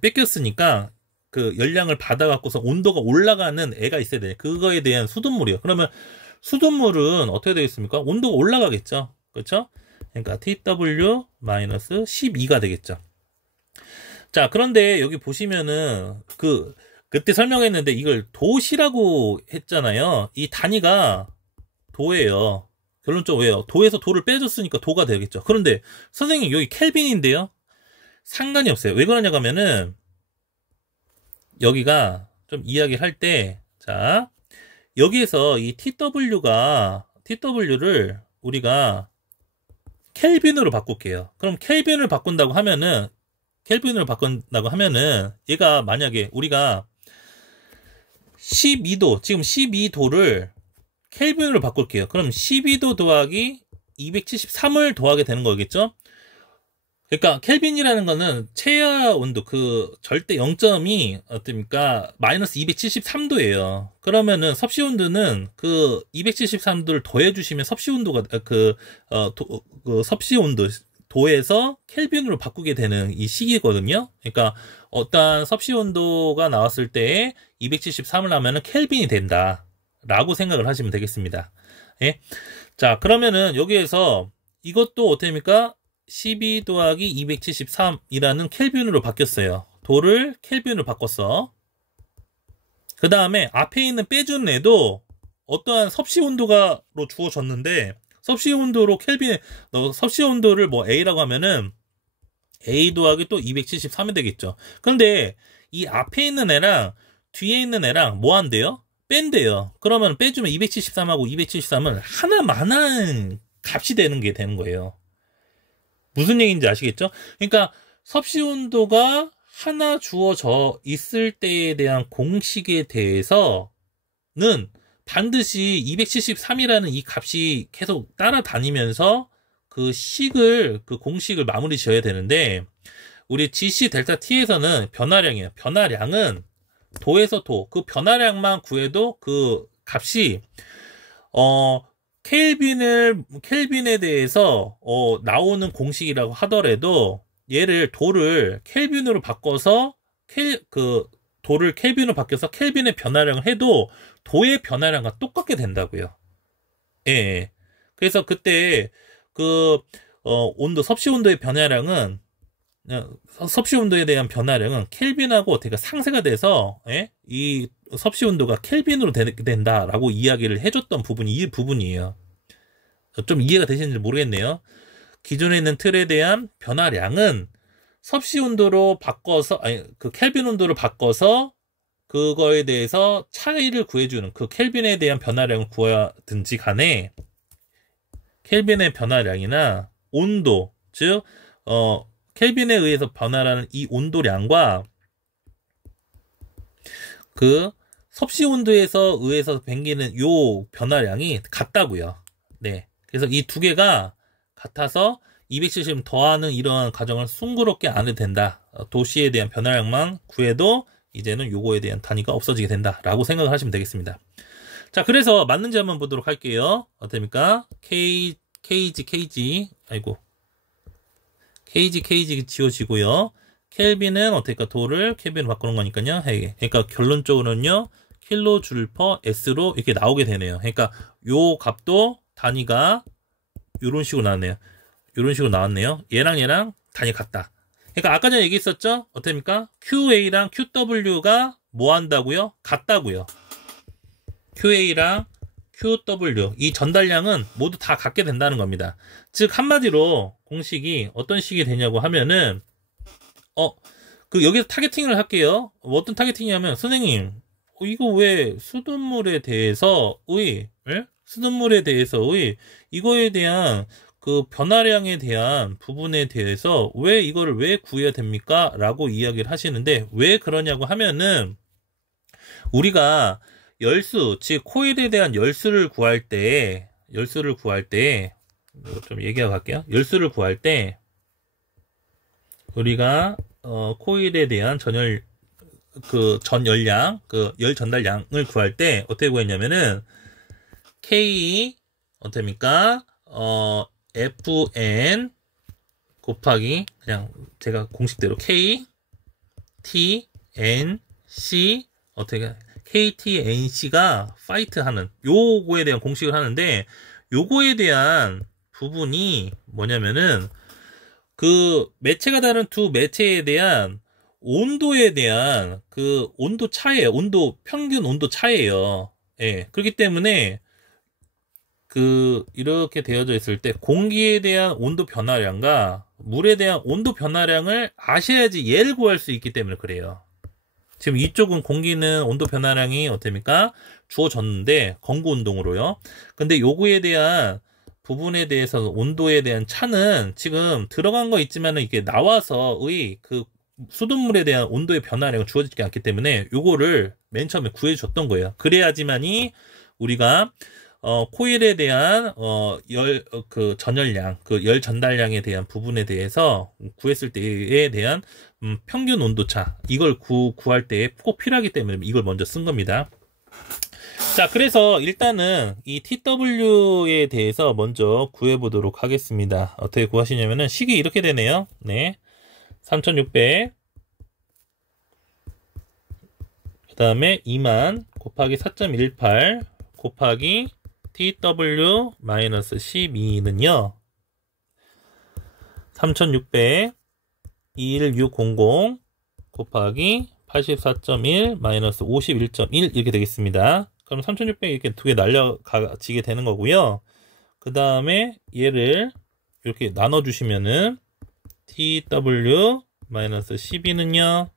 뺏겼으니까 그 열량을 받아갖고서 온도가 올라가는 애가 있어야 돼요. 그거에 대한 수돗물이요. 그러면 수돗물은 어떻게 되겠습니까? 온도가 올라가겠죠. 그렇죠? 그러니까 TW-12가 되겠죠. 자, 그런데 여기 보시면은 그때 설명했는데 이걸 도시라고 했잖아요. 이 단위가 도예요. 결론적으로 왜요? 도에서 도를 빼줬으니까 도가 되겠죠. 그런데 선생님 여기 켈빈인데요. 상관이 없어요. 왜 그러냐고 하면은 여기가 좀 이야기를 할 때, 자, 여기에서 이 TW를 우리가 켈빈으로 바꿀게요. 그럼 켈빈을 바꾼다고 하면은 얘가 만약에 우리가 12도, 지금 12도를 켈빈으로 바꿀게요. 그럼 12도 더하기 273을 더하게 되는 거겠죠? 그러니까 켈빈이라는 거는 최하 온도, 그 절대 0점이 어떻습니까? 마이너스 273도예요. 그러면은 섭씨 온도는 그 273도를 더해 주시면 섭씨 온도가 섭씨 온도 도에서 켈빈으로 바꾸게 되는 이 시기거든요. 그러니까 어떤 섭씨 온도가 나왔을 때 273을 하면은 켈빈이 된다라고 생각을 하시면 되겠습니다. 예? 자, 그러면은 여기에서 이것도 어떻게 됩니까? 12 더하기 273이라는 켈빈으로 바뀌었어요. 도를 켈빈으로 바꿨어. 그 다음에 앞에 있는 빼준 애도 어떠한 섭씨 온도가로 주어졌는데, 섭씨 온도로 섭씨 온도를 뭐 A라고 하면은 A 더하기 또 273이 되겠죠. 그런데 이 앞에 있는 애랑 뒤에 있는 애랑 뭐 한대요? 뺀대요. 그러면 빼주면 273하고 273은 하나만한 값이 되는 거예요. 무슨 얘기인지 아시겠죠? 그러니까 섭씨 온도가 하나 주어져 있을 때에 대한 공식에 대해서는 반드시 273이라는 이 값이 계속 따라다니면서 그 공식을 마무리 지어야 되는데, 우리 GC 델타 T에서는 변화량이에요. 변화량은 도에서 그 변화량만 구해도 그 값이, 켈빈에 대해서 나오는 공식이라고 하더라도 도를 켈빈으로 바꿔서 도를 켈빈으로 바뀌어서 켈빈의 변화량을 해도 도의 변화량과 똑같게 된다고요. 예. 그래서 그때 섭씨 온도의 변화량은, 섭씨 온도에 대한 변화량은 켈빈하고 어떻게 상쇄가 돼서, 예? 이 섭씨 온도가 켈빈으로 된다라고 이야기를 해줬던 부분이 이 부분이에요. 좀 이해가 되시는지 모르겠네요. 기존에 있는 틀에 대한 변화량은 섭씨 온도로 바꿔서, 켈빈 온도를 바꿔서 그거에 대해서 차이를 구해주는, 그 켈빈에 대한 변화량을 구하든지 간에 켈빈의 변화량이나 온도, 즉 켈빈에 의해서 변화하는 이 온도량과 그 섭씨 온도에서 의해서 생기는 요 변화량이 같다고요. 네. 그래서 이 두 개가 같아서 270 더하는 이러한 과정을 숭고롭게 안 해도 된다. 도시에 대한 변화량만 구해도 이제는 요거에 대한 단위가 없어지게 된다라고 생각을 하시면 되겠습니다. 자, 그래서 맞는지 한번 보도록 할게요. 어떻습니까? KG 지워지고요. 켈빈은 어떻게 도를 켈빈으로 바꾸는 거니까요. 그러니까 결론적으로는요, 킬로줄 퍼 S로 이렇게 나오게 되네요. 그러니까 요 값도 단위가 이런 식으로 나왔네요. 이런 식으로 나왔네요. 얘랑 단위 같다. 그러니까 아까 전에 얘기했었죠? 어떻습니까? QA랑 QW가 뭐 한다고요? 같다고요. QA랑 QW, 이 전달량은 모두 다 같게 된다는 겁니다. 즉 한마디로 공식이 어떤 식이 되냐고 하면은 여기서 타겟팅을 할게요. 어떤 타겟팅이냐면, 선생님 이거 왜 수돗물에 대해서 이거에 대한 그 변화량에 대한 부분에 대해서 이거를 왜 구해야 됩니까? 라고 이야기를 하시는데, 왜 그러냐고 하면은 우리가 열수, 즉 코일에 대한 열수를 구할 때 좀 얘기하고 갈게요. 열수를 구할 때 우리가 코일에 대한 전열량, 열 전달량을 구할 때 어떻게 구했냐면은 K 어떻습니까? FN 곱하기 그냥 제가 공식대로 K T N C 어떻게 KTNC가 파이트 하는 요거에 대한 공식을 하는데 요거에 대한 부분이 뭐냐면은 그 매체가 다른 두 매체에 대한 온도에 대한 그 온도 차예요. 평균 온도 차예요. 예. 그렇기 때문에 이렇게 되어져 있을 때 공기에 대한 온도 변화량과 물에 대한 온도 변화량을 아셔야지 얘를 구할 수 있기 때문에 그래요. 지금 이쪽은 공기는 온도 변화량이 어떻습니까? 주어졌는데 건구 운동으로요. 근데 요거에 대한 부분에 대해서 온도에 대한 차는 지금 들어간 거 있지만은 이게 나와서의 그 수돗물에 대한 온도의 변화량은 주어지지 않기 때문에 요거를 맨 처음에 구해줬던 거예요. 그래야지만이 우리가 코일에 대한 전열량, 열 전달량에 대한 부분에 대해서 구했을 때에 대한 평균 온도차 이걸 구할 때 꼭 필요하기 때문에 이걸 먼저 쓴 겁니다. 자, 그래서 일단은 이 TW에 대해서 먼저 구해보도록 하겠습니다. 어떻게 구하시냐면은 식이 이렇게 되네요. 네, 3600 그 다음에 2만 곱하기 4.18 곱하기 TW-12는요 3600 21600 곱하기 84.1 51.1 이렇게 되겠습니다. 그럼 3600 이렇게 두 개 날려가지게 되는 거고요. 그 다음에 얘를 이렇게 나눠주시면은 TW-12는요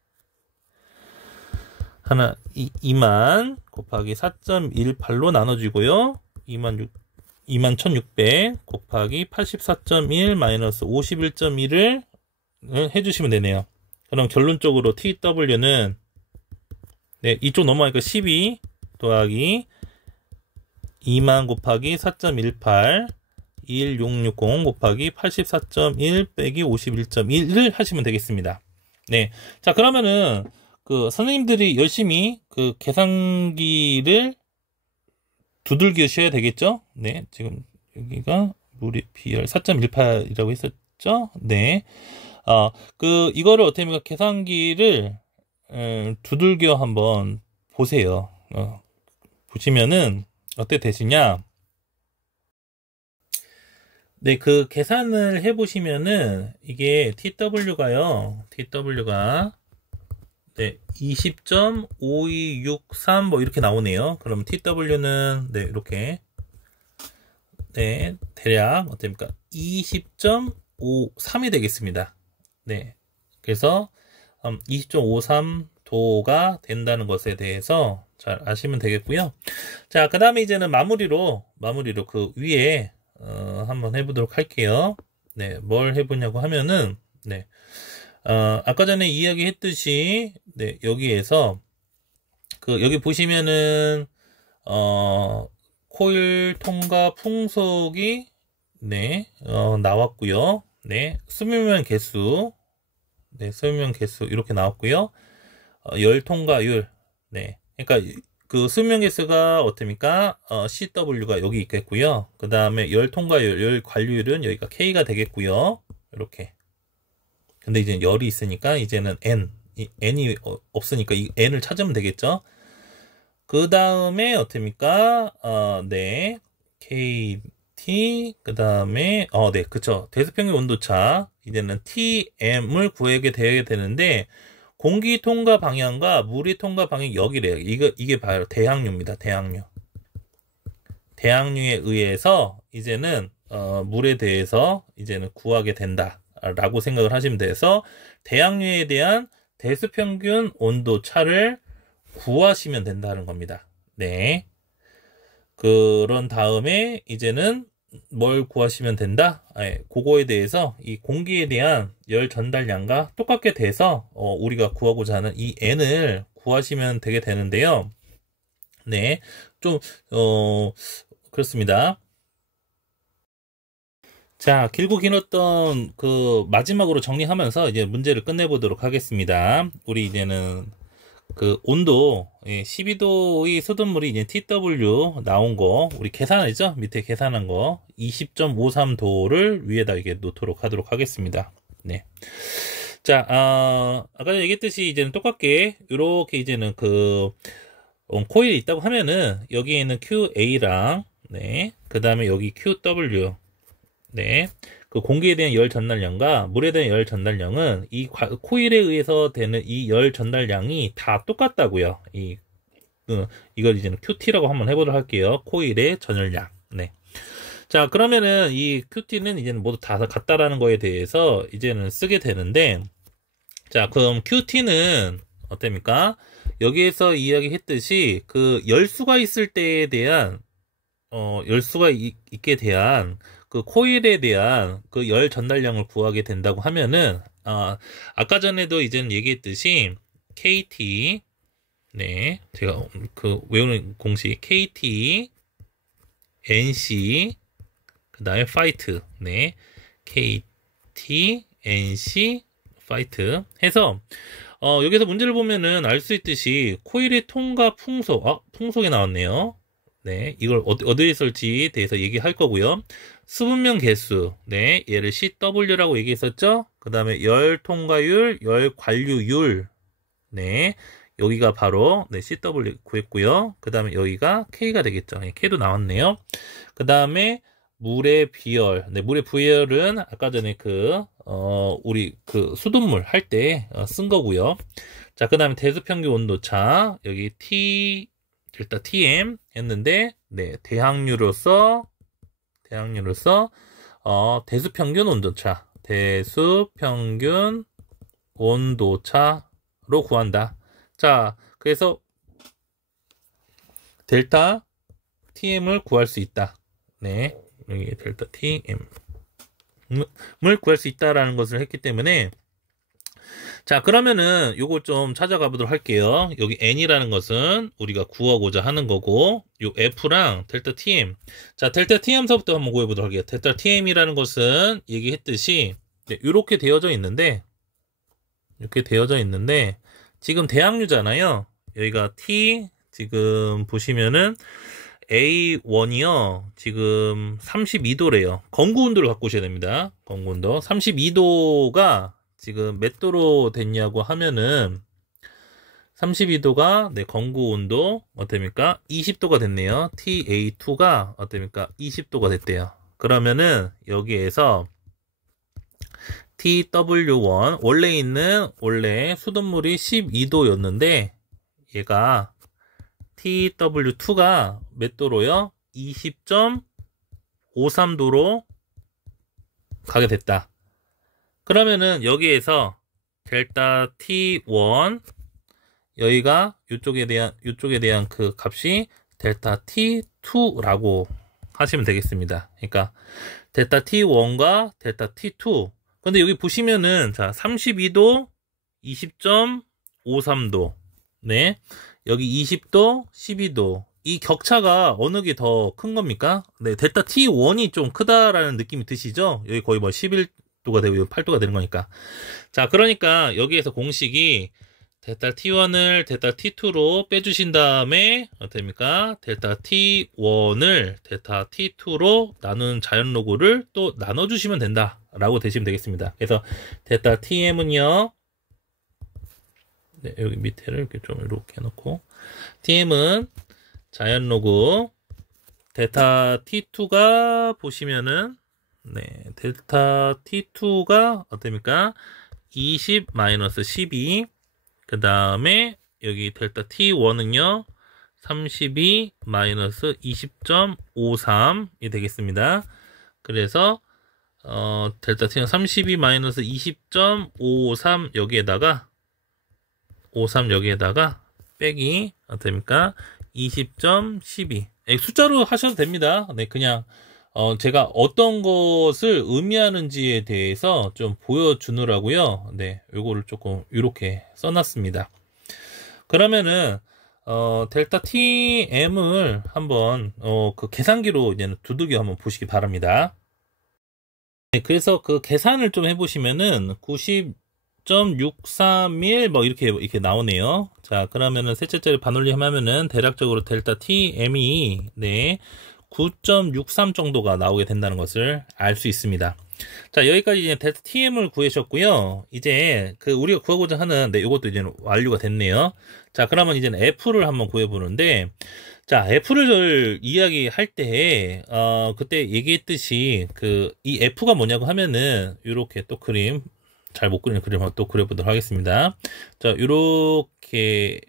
2만 곱하기 4.18로 나눠지고요. 21,600 곱하기 84.1 51.1을 해주시면 되네요. 그럼 결론적으로 TW는 네, 이쪽 넘어가니까 12 더하기 2만 곱하기 4.18 1660 곱하기 84.1 빼기 51.1을 하시면 되겠습니다. 네. 자, 그러면은 선생님들이 열심히 계산기를 두들기셔야 되겠죠? 네. 지금 여기가 물의 비열 4.18이라고 했었죠? 네. 이거를 어떻게 하면 계산기를 두들겨 한번 보세요. 보시면은 어떻게 되시냐? 네, 계산을 해보시면은 이게 TW가 네, 20.5263 뭐 이렇게 나오네요. 그럼 TW는 네, 이렇게 네, 대략 어떻습니까? 20.53이 되겠습니다. 네. 그래서 20.53도가 된다는 것에 대해서 잘 아시면 되겠고요. 자, 그 다음에 이제는 마무리로 위에 한번 해보도록 할게요. 네, 뭘 해보냐고 하면은 네. 아까 전에 이야기했듯이 네, 여기에서 여기 보시면은 코일 통과 풍속이 네, 나왔고요. 네, 스밀면 개수 이렇게 나왔고요. 열 통과율 네, 그러니까 스밀면 개수가 어떻습니까? CW가 여기 있겠고요. 그 다음에 열 통과율, 열 관류율은 여기가 K가 되겠고요. 이렇게. 근데 이제 열이 있으니까 이제는 N이 없으니까 이 N을 찾으면 되겠죠. 그 다음에 어떻습니까? 네, KT 그 다음에 네, 그쵸. 대수평균 온도차 이제는 TM을 구하게 되어야 되는데 공기 통과 방향과 물이 통과 방향이 여기래요. 이게 바로 대항류입니다. 대항류에 의해서 이제는 물에 대해서 이제는 구하게 된다. 라고 생각을 하시면 돼서 대항류에 대한 대수평균 온도 차를 구하시면 된다는 겁니다. 네. 그런 다음에 이제는 뭘 구하시면 된다? 그거에 대해서 이 공기에 대한 열 전달량과 똑같게 돼서 우리가 구하고자 하는 이 N을 구하시면 되게 되는데요. 네, 좀, 그렇습니다. 자, 길고 길었던 그 마지막으로 정리하면서 이제 문제를 끝내보도록 하겠습니다. 우리 이제는 그 온도 12도의 수돗물이 이제 TW 나온 거 우리 계산했죠? 밑에 계산한 거 20.53도를 위에다 이게 놓도록 하도록 하겠습니다. 네. 자, 아까 전에 얘기했듯이 이제는 똑같게 이렇게 이제는 그 코일이 있다고 하면은 여기에는 QA랑 네, 그 다음에 여기 QW 네. 그 공기에 대한 열 전달량과 물에 대한 열 전달량은 이 코일에 의해서 되는 이 열 전달량이 다 똑같다고요. 이걸 이제는 QT라고 한번 해보도록 할게요. 코일의 전열량. 네. 자, 그러면은 이 QT는 이제는 모두 다 같다라는 거에 대해서 이제는 쓰게 되는데, 자, 그럼 QT는 어떻습니까? 여기에서 이야기했듯이 그 열수가 있을 때에 대한 열수가 있게 대한 그 코일에 대한 그 열 전달량을 구하게 된다고 하면은 아까 전에도 이제는 얘기했듯이 KT 네 제가 그 외우는 공식 KT NC 그 다음에 파이트 네 KT NC 파이트 해서 여기서 문제를 보면은 알 수 있듯이 코일의 통과 풍속 풍속이 나왔네요. 네, 이걸 어디에 쓸지에 대해서 얘기할 거고요. 수분면 개수, 네, 얘를 CW라고 얘기했었죠. 그 다음에 열 통과율, 열 관류율, 네, 여기가 바로 네, CW 구했고요. 그 다음에 여기가 K가 되겠죠. 네, K도 나왔네요. 그 다음에 물의 비열, 네, 물의 비열은 아까 전에 우리 수돗물 할 때 쓴 거고요. 자, 그 다음에 대수평균 온도차, 여기 델타 TM 했는데, 네, 대항류로서 대수평균 온도차로 구한다. 자, 그래서 델타 TM을 구할 수 있다. 네, 여기 델타 TM을 구할 수 있다라는 것을 했기 때문에 자, 그러면은 요걸 좀 찾아가 보도록 할게요. 여기 N이라는 것은 우리가 구하고자 하는 거고, 요 F랑 델타 TM. 자, 델타 TM서부터 한번 구해보도록 할게요. 델타 TM이라는 것은 얘기했듯이, 네, 이렇게 되어져 있는데, 지금 대항류잖아요. 여기가 T, 지금 보시면은, A1이요. 지금 32도래요. 건구 온도를 갖고 오셔야 됩니다. 건구 온도. 32도가 지금 몇 도로 됐냐고 하면은 32도가 네, 건구 온도 어떻습니까? 20도가 됐네요. TA2가 어떻습니까? 20도가 됐대요. 그러면은 여기에서 TW1 원래 수돗물이 12도였는데 얘가 TW2가 몇 도로요? 20.53도로 가게 됐다. 그러면은 여기에서 델타 T1 여기가 이쪽에 대한 그 값이 델타 T2라고 하시면 되겠습니다. 그러니까 델타 T1과 델타 T2. 근데 여기 보시면은 자 32도 20.53도 네 여기 20도 12도 이 격차가 어느 게 더 큰 겁니까? 네 델타 T1이 좀 크다라는 느낌이 드시죠? 여기 거의 뭐 11도가 되고 8도가 되는 거니까. 자, 그러니까 여기에서 공식이 델타 T1을 델타 T2로 빼주신 다음에 어떻습니까? 델타 T1을 델타 T2로 나눈 자연로그를 또 나눠주시면 된다 라고 되시면 되겠습니다. 그래서 델타 TM은요 네, 여기 밑에를 이렇게 좀 이렇게 해놓고 TM은 자연로그 델타 T2가 보시면은 네, 델타 T2가 어떻습니까? 20-12 그 다음에 여기 델타 T1은요 32-20.53이 되겠습니다. 그래서 델타 T는 32-20.53 여기에다가 53 여기에다가 빼기 어떻습니까? 20.12 숫자로 하셔도 됩니다. 네, 그냥 제가 어떤 것을 의미하는지에 대해서 좀 보여주느라고요. 네, 요거를 조금 이렇게 써놨습니다. 그러면은 델타 TM을 한번, 그 계산기로 이제는 두들겨 한번 보시기 바랍니다. 네, 그래서 그 계산을 좀 해보시면은 90.631 뭐 이렇게 나오네요. 자, 그러면은 셋째짜리 반올림 하면은 대략적으로 델타 TM이 네, 9.63 정도가 나오게 된다는 것을 알 수 있습니다. 자, 여기까지 이제 델타 TM을 구하셨고요. 이제 그 우리가 구하고자 하는 네, 이것도 이제 완료가 됐네요. 자, 그러면 이제는 F를 한번 구해보는데, 자, F를 이야기할 때, 그때 얘기했듯이, 이 F가 뭐냐고 하면은, 요렇게 또 그림, 잘 못 그리는 그림 한번 또 그려보도록 하겠습니다. 자, 요렇게,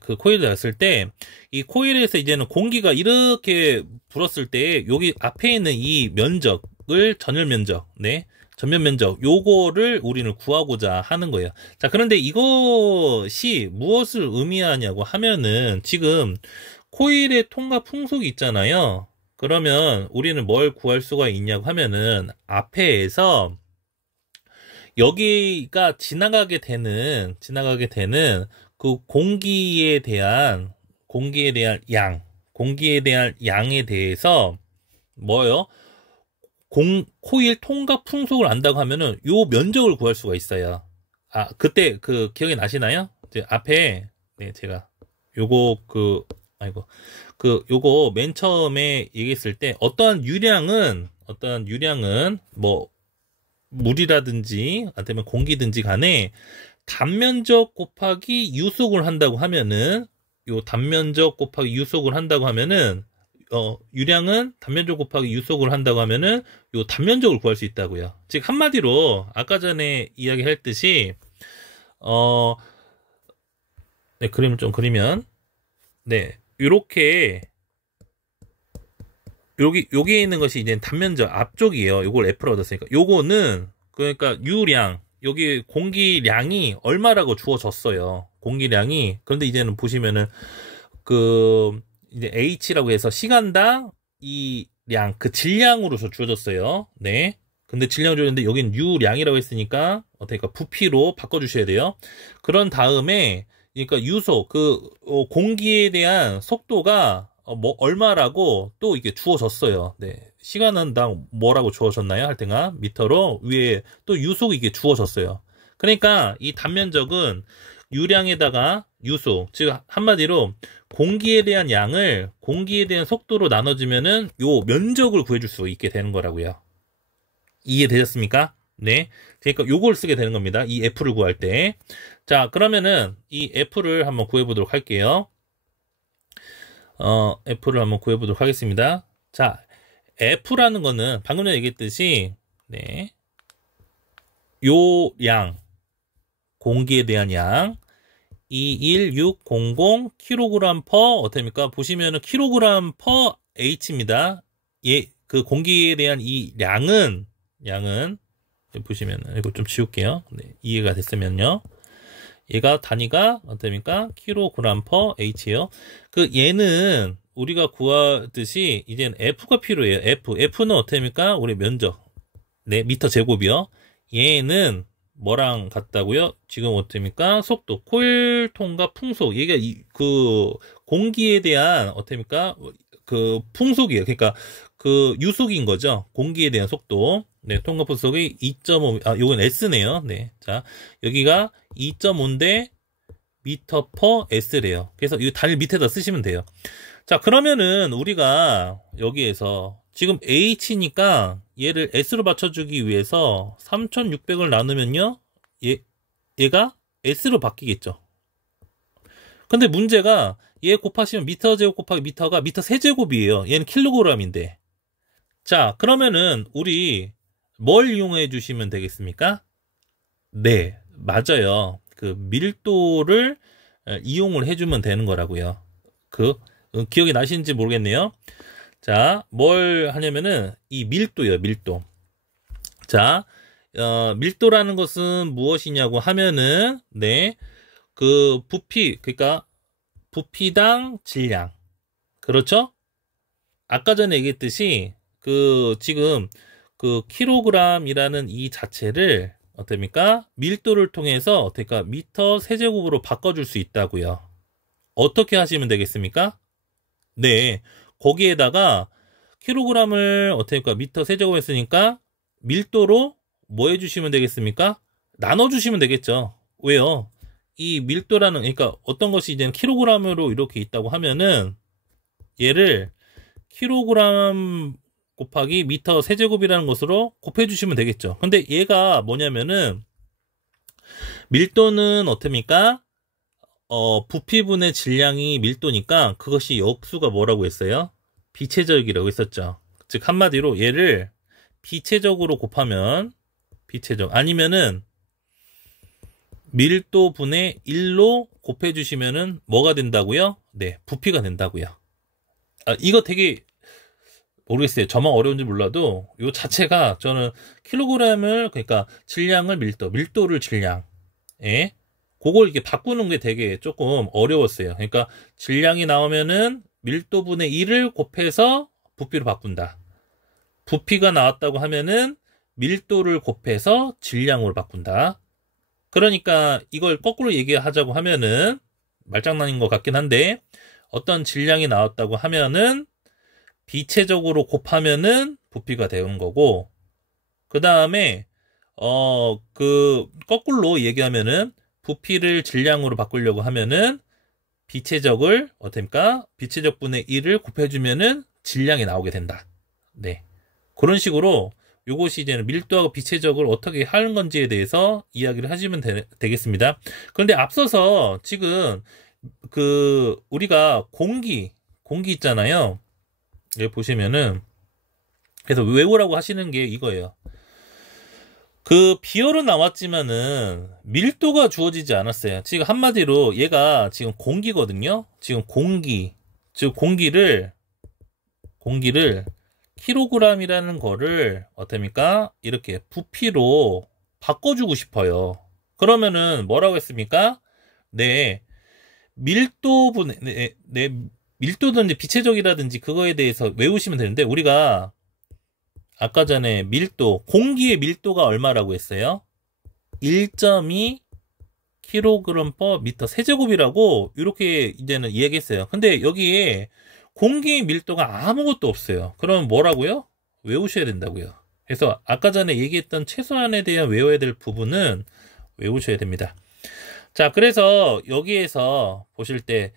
그 코일을 놨을 때, 이 코일에서 이제는 공기가 이렇게 불었을 때, 여기 앞에 있는 이 면적을 전열 면적, 네. 전면 면적, 요거를 우리는 구하고자 하는 거예요. 자, 그런데 이것이 무엇을 의미하냐고 하면은, 지금, 코일의 통과 풍속이 있잖아요. 그러면 우리는 뭘 구할 수가 있냐고 하면은 앞에에서 여기가 지나가게 되는 그 공기에 대한 양에 대해서 뭐요? 코일 통과 풍속을 안다고 하면은 요 면적을 구할 수가 있어요. 아, 그때 그 기억이 나시나요? 이제 앞에 네, 제가 요거 요거 맨 처음에 얘기했을 때 어떠한 유량은 뭐 물이라든지 아니면 공기든지 간에 단면적 곱하기 유속을 한다고 하면은 요 단면적 곱하기 유속을 한다고 하면은 유량은 단면적 곱하기 유속을 한다고 하면은 요 단면적을 구할 수 있다고요. 즉 한마디로 아까 전에 이야기했듯이 네, 그림을 좀 그리면 네, 요렇게 여기에 있는 것이 이제 단면적 앞쪽이에요. 요걸 F로 얻었으니까 요거는 그러니까 유량 여기 공기량이 얼마라고 주어졌어요. 공기량이. 그런데 이제는 보시면은 그 이제 H라고 해서 시간당 이 량 그 질량으로서 주어졌어요. 네. 근데 질량을 주었는데 여긴 유량이라고 했으니까 어떻게 부피로 바꿔 주셔야 돼요. 그런 다음에 그러니까 유속 공기에 대한 속도가 뭐 얼마라고 또 이게 주어졌어요. 네. 시간당 뭐라고 주어졌나요? 할 때가 미터로 위에 또 유속이 이게 주어졌어요. 그러니까 이 단면적은 유량에다가 유속, 즉 한마디로 공기에 대한 양을 공기에 대한 속도로 나눠주면은 요 면적을 구해줄 수 있게 되는 거라고요. 이해되셨습니까? 네. 그러니까 요걸 쓰게 되는 겁니다. 이 F를 구할 때. 자, 그러면은 이 F를 한번 구해보도록 할게요. F를 한번 구해보도록 하겠습니다. 자, F라는 거는 방금 전에 얘기했듯이, 네. 요 양, 공기에 대한 양, 21600 kg per, 어떻습니까? 보시면은 kg per H입니다. 예, 그 공기에 대한 이 양은, 보시면은, 이거 좀 지울게요. 네, 이해가 됐으면요. 얘가 단위가 어떻습니까? kg per H예요. 얘는 우리가 구하듯이 이제는 F가 필요해요. F는 어떻습니까? 우리 면적. 네, 미터 제곱이요. 얘는 뭐랑 같다고요? 지금 어떻습니까? 속도, 코일 통과 풍속. 얘가 공기에 대한 어떻습니까? 풍속이에요. 그러니까 유속인 거죠. 공기에 대한 속도. 네, 통과 풍속이 2.5, 요건 S네요. 네. 자, 여기가 2.5인데 미터 퍼 S래요. 그래서 이 단위 밑에다 쓰시면 돼요. 자, 그러면은 우리가 여기에서 지금 H니까 얘를 S로 맞춰주기 위해서 3600을 나누면요. 얘가 S로 바뀌겠죠. 근데 문제가 얘 곱하시면 미터 제곱 곱하기 미터가 미터 세제곱이에요. 얘는 킬로그램인데. 자, 그러면은 우리 뭘 이용해 주시면 되겠습니까? 네, 맞아요. 밀도를 이용을 해주면 되는 거라고요. 기억이 나시는지 모르겠네요. 자, 뭘 하냐면은 이 밀도예요, 밀도. 자, 밀도라는 것은 무엇이냐고 하면은 네, 부피, 그러니까 부피당 질량. 그렇죠? 아까 전에 얘기했듯이 지금 킬로그램이라는 이 자체를 어떻습니까? 밀도를 통해서 어떻습니까? 미터 세제곱으로 바꿔줄 수 있다고요. 어떻게 하시면 되겠습니까? 네, 거기에다가 킬로그램을 어떻게 할까? 미터 세제곱 했으니까 밀도로 뭐 해주시면 되겠습니까? 나눠주시면 되겠죠. 왜요? 이 밀도라는, 그러니까 어떤 것이 이제는 킬로그램으로 이렇게 있다고 하면은 얘를 킬로그램 곱하기 미터 세제곱이라는 것으로 곱해주시면 되겠죠. 근데 얘가 뭐냐면은 밀도는 어떻습니까? 부피분의 질량이 밀도니까 그것이 역수가 뭐라고 했어요? 비체적이라고 했었죠. 즉 한마디로 얘를 비체적으로 곱하면 비체적 아니면은 밀도분의 1로 곱해주시면은 뭐가 된다고요? 네, 부피가 된다고요. 이거 되게 모르겠어요. 저만 어려운지 몰라도 이 자체가 저는 킬로그램을 그러니까 질량을 밀도를 질량 그걸 이렇게 바꾸는 게 되게 조금 어려웠어요. 그러니까 질량이 나오면은 밀도분의 1을 곱해서 부피로 바꾼다. 부피가 나왔다고 하면은 밀도를 곱해서 질량으로 바꾼다. 그러니까 이걸 거꾸로 얘기하자고 하면은 말장난인 것 같긴 한데 어떤 질량이 나왔다고 하면은 비체적으로 곱하면은 부피가 되는 거고 그 다음에 그 거꾸로 얘기하면은 부피를 질량으로 바꾸려고 하면은 비체적을 어떻습니까? 비체적 분의 1을 곱해주면은 질량이 나오게 된다. 네, 그런 식으로 요것이 이제는 밀도하고 비체적을 어떻게 하는 건지에 대해서 이야기를 하시면 되겠습니다. 그런데 앞서서 지금 그 우리가 공기 있잖아요. 여기 보시면은 그래서 외우라고 하시는 게 이거예요. 그 비열은 나왔지만은 밀도가 주어지지 않았어요. 지금 한마디로 얘가 지금 공기거든요. 지금 공기, 즉 공기를 킬로그램이라는 거를 어떻습니까? 이렇게 부피로 바꿔주고 싶어요. 그러면은 뭐라고 했습니까? 네, 밀도분, 밀도든지 비체적이라든지 그거에 대해서 외우시면 되는데 우리가 아까 전에 밀도, 공기의 밀도가 얼마라고 했어요? 1.2 kg/m 세제곱이라고 이렇게 이제는 이야기했어요. 근데 여기에 공기의 밀도가 아무것도 없어요. 그러면 뭐라고요? 외우셔야 된다고요. 그래서 아까 전에 얘기했던 최소한에 대한 외워야 될 부분은 외우셔야 됩니다. 자, 그래서 여기에서 보실 때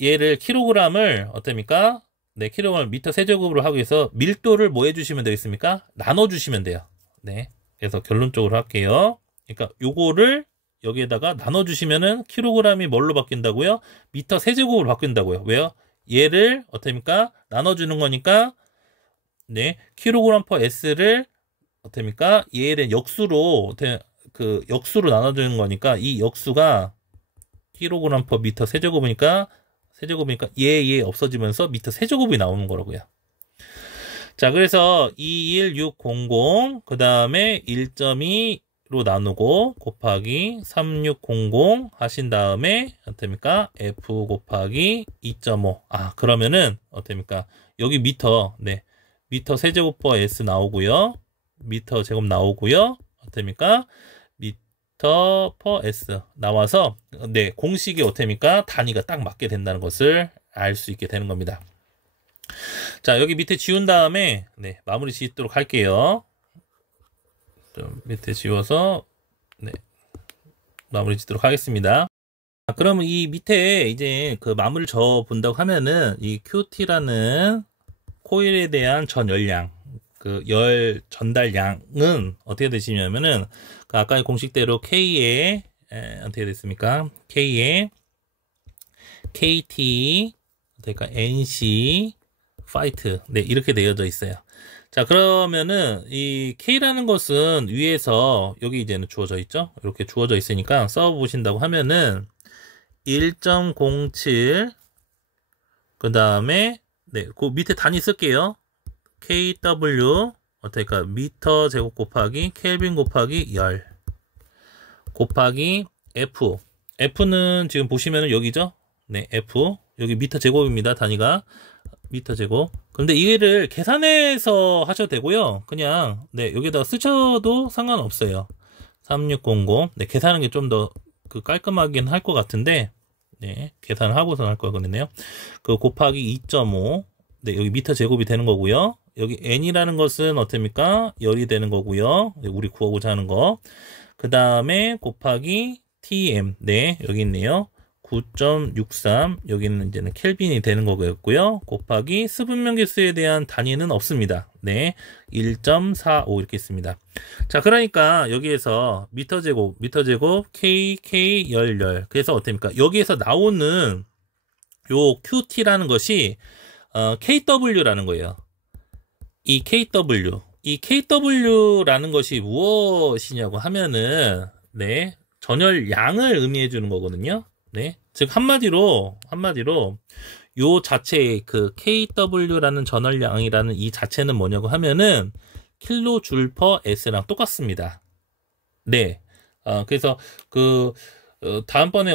얘를 킬로그램을 어떻습니까? 네, 킬로그램 미터 세제곱으로 하기 위해서 밀도를 뭐 해주시면 되겠습니까? 나눠주시면 돼요. 네, 그래서 결론적으로 할게요. 그러니까 요거를 여기에다가 나눠주시면은 킬로그램이 뭘로 바뀐다고요? 미터 세제곱으로 바뀐다고요. 왜요? 얘를 어떻습니까? 나눠주는 거니까 네, 킬로그램 퍼 S를 어떻습니까? 얘를 역수로 역수로 나눠주는 거니까 이 역수가 킬로그램 퍼 미터 세제곱이니까 얘 없어지면서 미터 세제곱이 나오는 거라고요. 자, 그래서 21600 그 다음에 1.2로 나누고 곱하기 3600 하신 다음에 어떻습니까? F 곱하기 2.5 그러면은 어떻습니까? 여기 미터 미터 세제곱 퍼 S 나오고요. 미터 제곱 나오고요. 어떻습니까? 미터 퍼 S 나와서 공식이 어떻습니까? 단위가 딱 맞게 된다는 것을 알 수 있게 되는 겁니다. 자, 여기 밑에 지운 다음에 마무리 짓도록 할게요. 좀 밑에 지워서 마무리 짓도록 하겠습니다. 그러면 이 밑에 이제 그 마무리를 저 본다고 하면은 이 QT라는 코일에 대한 전 열량, 그 열 전달량은 어떻게 되시냐면은 그 아까의 공식대로 K에 어떻게 됐습니까? K에 KT 그러니까 NC 파이트 이렇게 되어져 있어요. 자, 그러면은 이 K라는 것은 위에서 여기 이제는 주어져 있죠. 이렇게 주어져 있으니까 써 보신다고 하면은 1.07 그 다음에 그 밑에 단위 쓸게요. KW 어떨까? 미터 제곱 곱하기 켈빈 곱하기 열 곱하기 F. F는 지금 보시면은 여기죠? F. 여기 미터 제곱입니다. 단위가 미터 제곱. 근데 이거를 계산해서 하셔도 되고요. 그냥 여기다 쓰셔도 상관없어요. 3600. 계산하는 게 좀 더 깔끔하긴 할 것 같은데 네, 계산하고서 할 거거든요. 그 곱하기 2.5. 네, 여기 미터 제곱이 되는 거고요. 여기 n이라는 것은 어떻습니까? 열이 되는 거고요. 우리 구하고자 하는 거. 그 다음에 곱하기 tm. 네, 여기 있네요. 9.63. 여기는 이제는 켈빈이 되는 거고요. 곱하기 수분면기수에 대한 단위는 없습니다. 네, 1.45 이렇게 있습니다. 자, 그러니까 여기에서 미터 제곱 k 열. 그래서 어떻습니까? 여기에서 나오는 요 qt라는 것이 kw라는 거예요. 이 kw라는 것이 무엇이냐고 하면은, 네, 전열량을 의미해 주는 거거든요. 네, 즉 한마디로 요 자체의 그 kw라는 전열량이라는 이 자체는 뭐냐고 하면은 킬로줄 퍼 s랑 똑같습니다. 네, 그래서 그 다음번에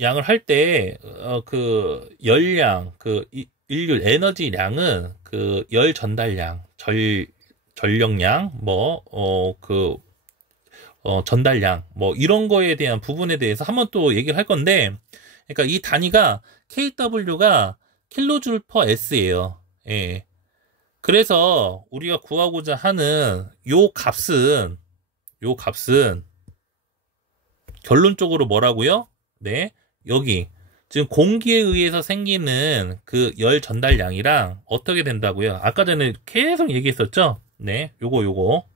양을 할 때 그 열량, 그 일률 에너지량은 그 열 전달량, 전력량, 전달량, 이런 거에 대한 부분에 대해서 한번 또 얘기를 할 건데, 그러니까 이 단위가 kW가 킬로줄 퍼 s예요. 예. 그래서 우리가 구하고자 하는 요 값은 결론적으로 뭐라고요? 네, 여기 지금 공기에 의해서 생기는 그 열 전달량이랑 어떻게 된다고요? 아까 전에 계속 얘기했었죠? 네, 요거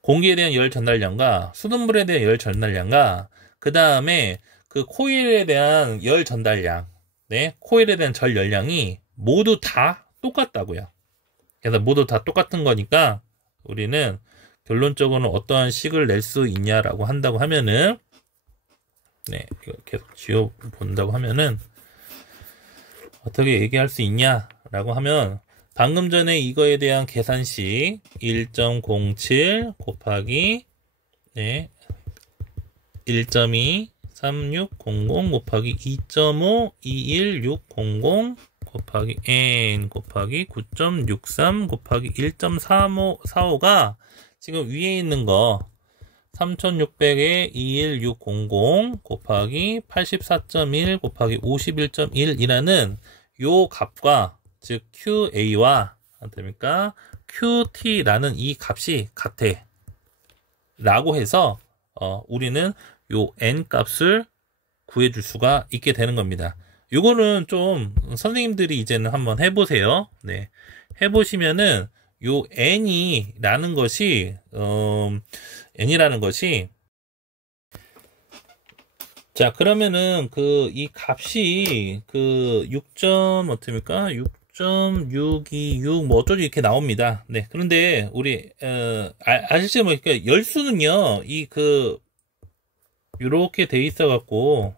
공기에 대한 열 전달량과 수돗물에 대한 열 전달량과 그 다음에 그 코일에 대한 열 전달량, 네, 코일에 대한 전 열량이 모두 다 똑같다고요. 그래서 모두 다 똑같은 거니까 우리는 결론적으로는 어떠한 식을 낼 수 있냐라고 한다고 하면은, 네, 이거 계속 지워 본다고 하면은 어떻게 얘기할 수 있냐라고 하면, 방금 전에 이거에 대한 계산식 1.07 곱하기, 네, 1.2 3600 곱하기 2.5 21600 곱하기 n 곱하기 9.63 곱하기 1.45가 지금 위에 있는 거 3600에 21600 곱하기 84.1 곱하기 51.1이라는 요 값과, 즉 QA와 됩니까? QT라는 이 값이 같아 라고 해서 우리는 요 N 값을 구해줄 수가 있게 되는 겁니다. 요거는 좀 선생님들이 이제는 한번 해보세요. 네, 해보시면은 요 N이라는 것이 자, 그러면은 이 값이 6.626 뭐 어쩌지 이렇게 나옵니다. 네, 그런데 우리 아시죠? 그러니까 열수는요, 요렇게 돼 있어 갖고,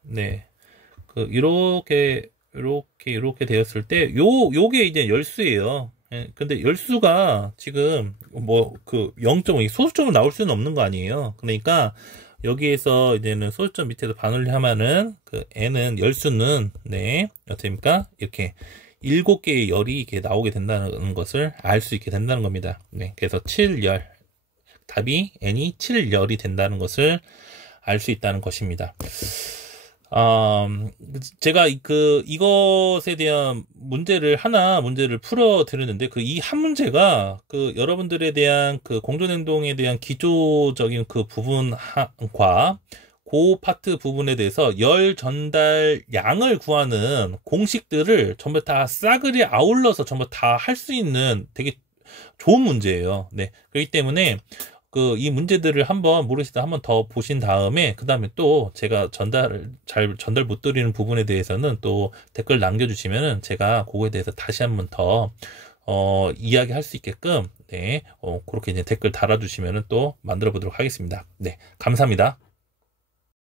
네, 요렇게 되었을 때 요게 이제 열수예요. 예, 근데 열수가 지금 0.5 소수점으로 나올 수는 없는 거 아니에요. 그러니까 여기에서 이제는 소수점 밑에서 반올림하면은 n은 열수는, 네, 어떻습니까? 이렇게 7개의 열이 이렇게 나오게 된다는 것을 알 수 있게 된다는 겁니다. 네, 그래서 7열, 답이 n이 7열이 된다는 것을 알 수 있다는 것입니다. 제가 이것에 대한 문제를 풀어 드렸는데, 이 한 문제가 여러분들에 대한 공존행동에 대한 기초적인 부분과 그 파트 부분에 대해서 열 전달량을 구하는 공식들을 전부 다 싸그리 아울러서 전부 다 할 수 있는 되게 좋은 문제예요. 네, 그렇기 때문에 이 문제들을 모르시다 한번 더 보신 다음에, 그 다음에 또 제가 잘 전달 못 드리는 부분에 대해서는 또 댓글 남겨주시면은 제가 그거에 대해서 다시 한번 더 이야기할 수 있게끔, 네, 그렇게 이제 댓글 달아주시면은 또 만들어 보도록 하겠습니다. 네, 감사합니다.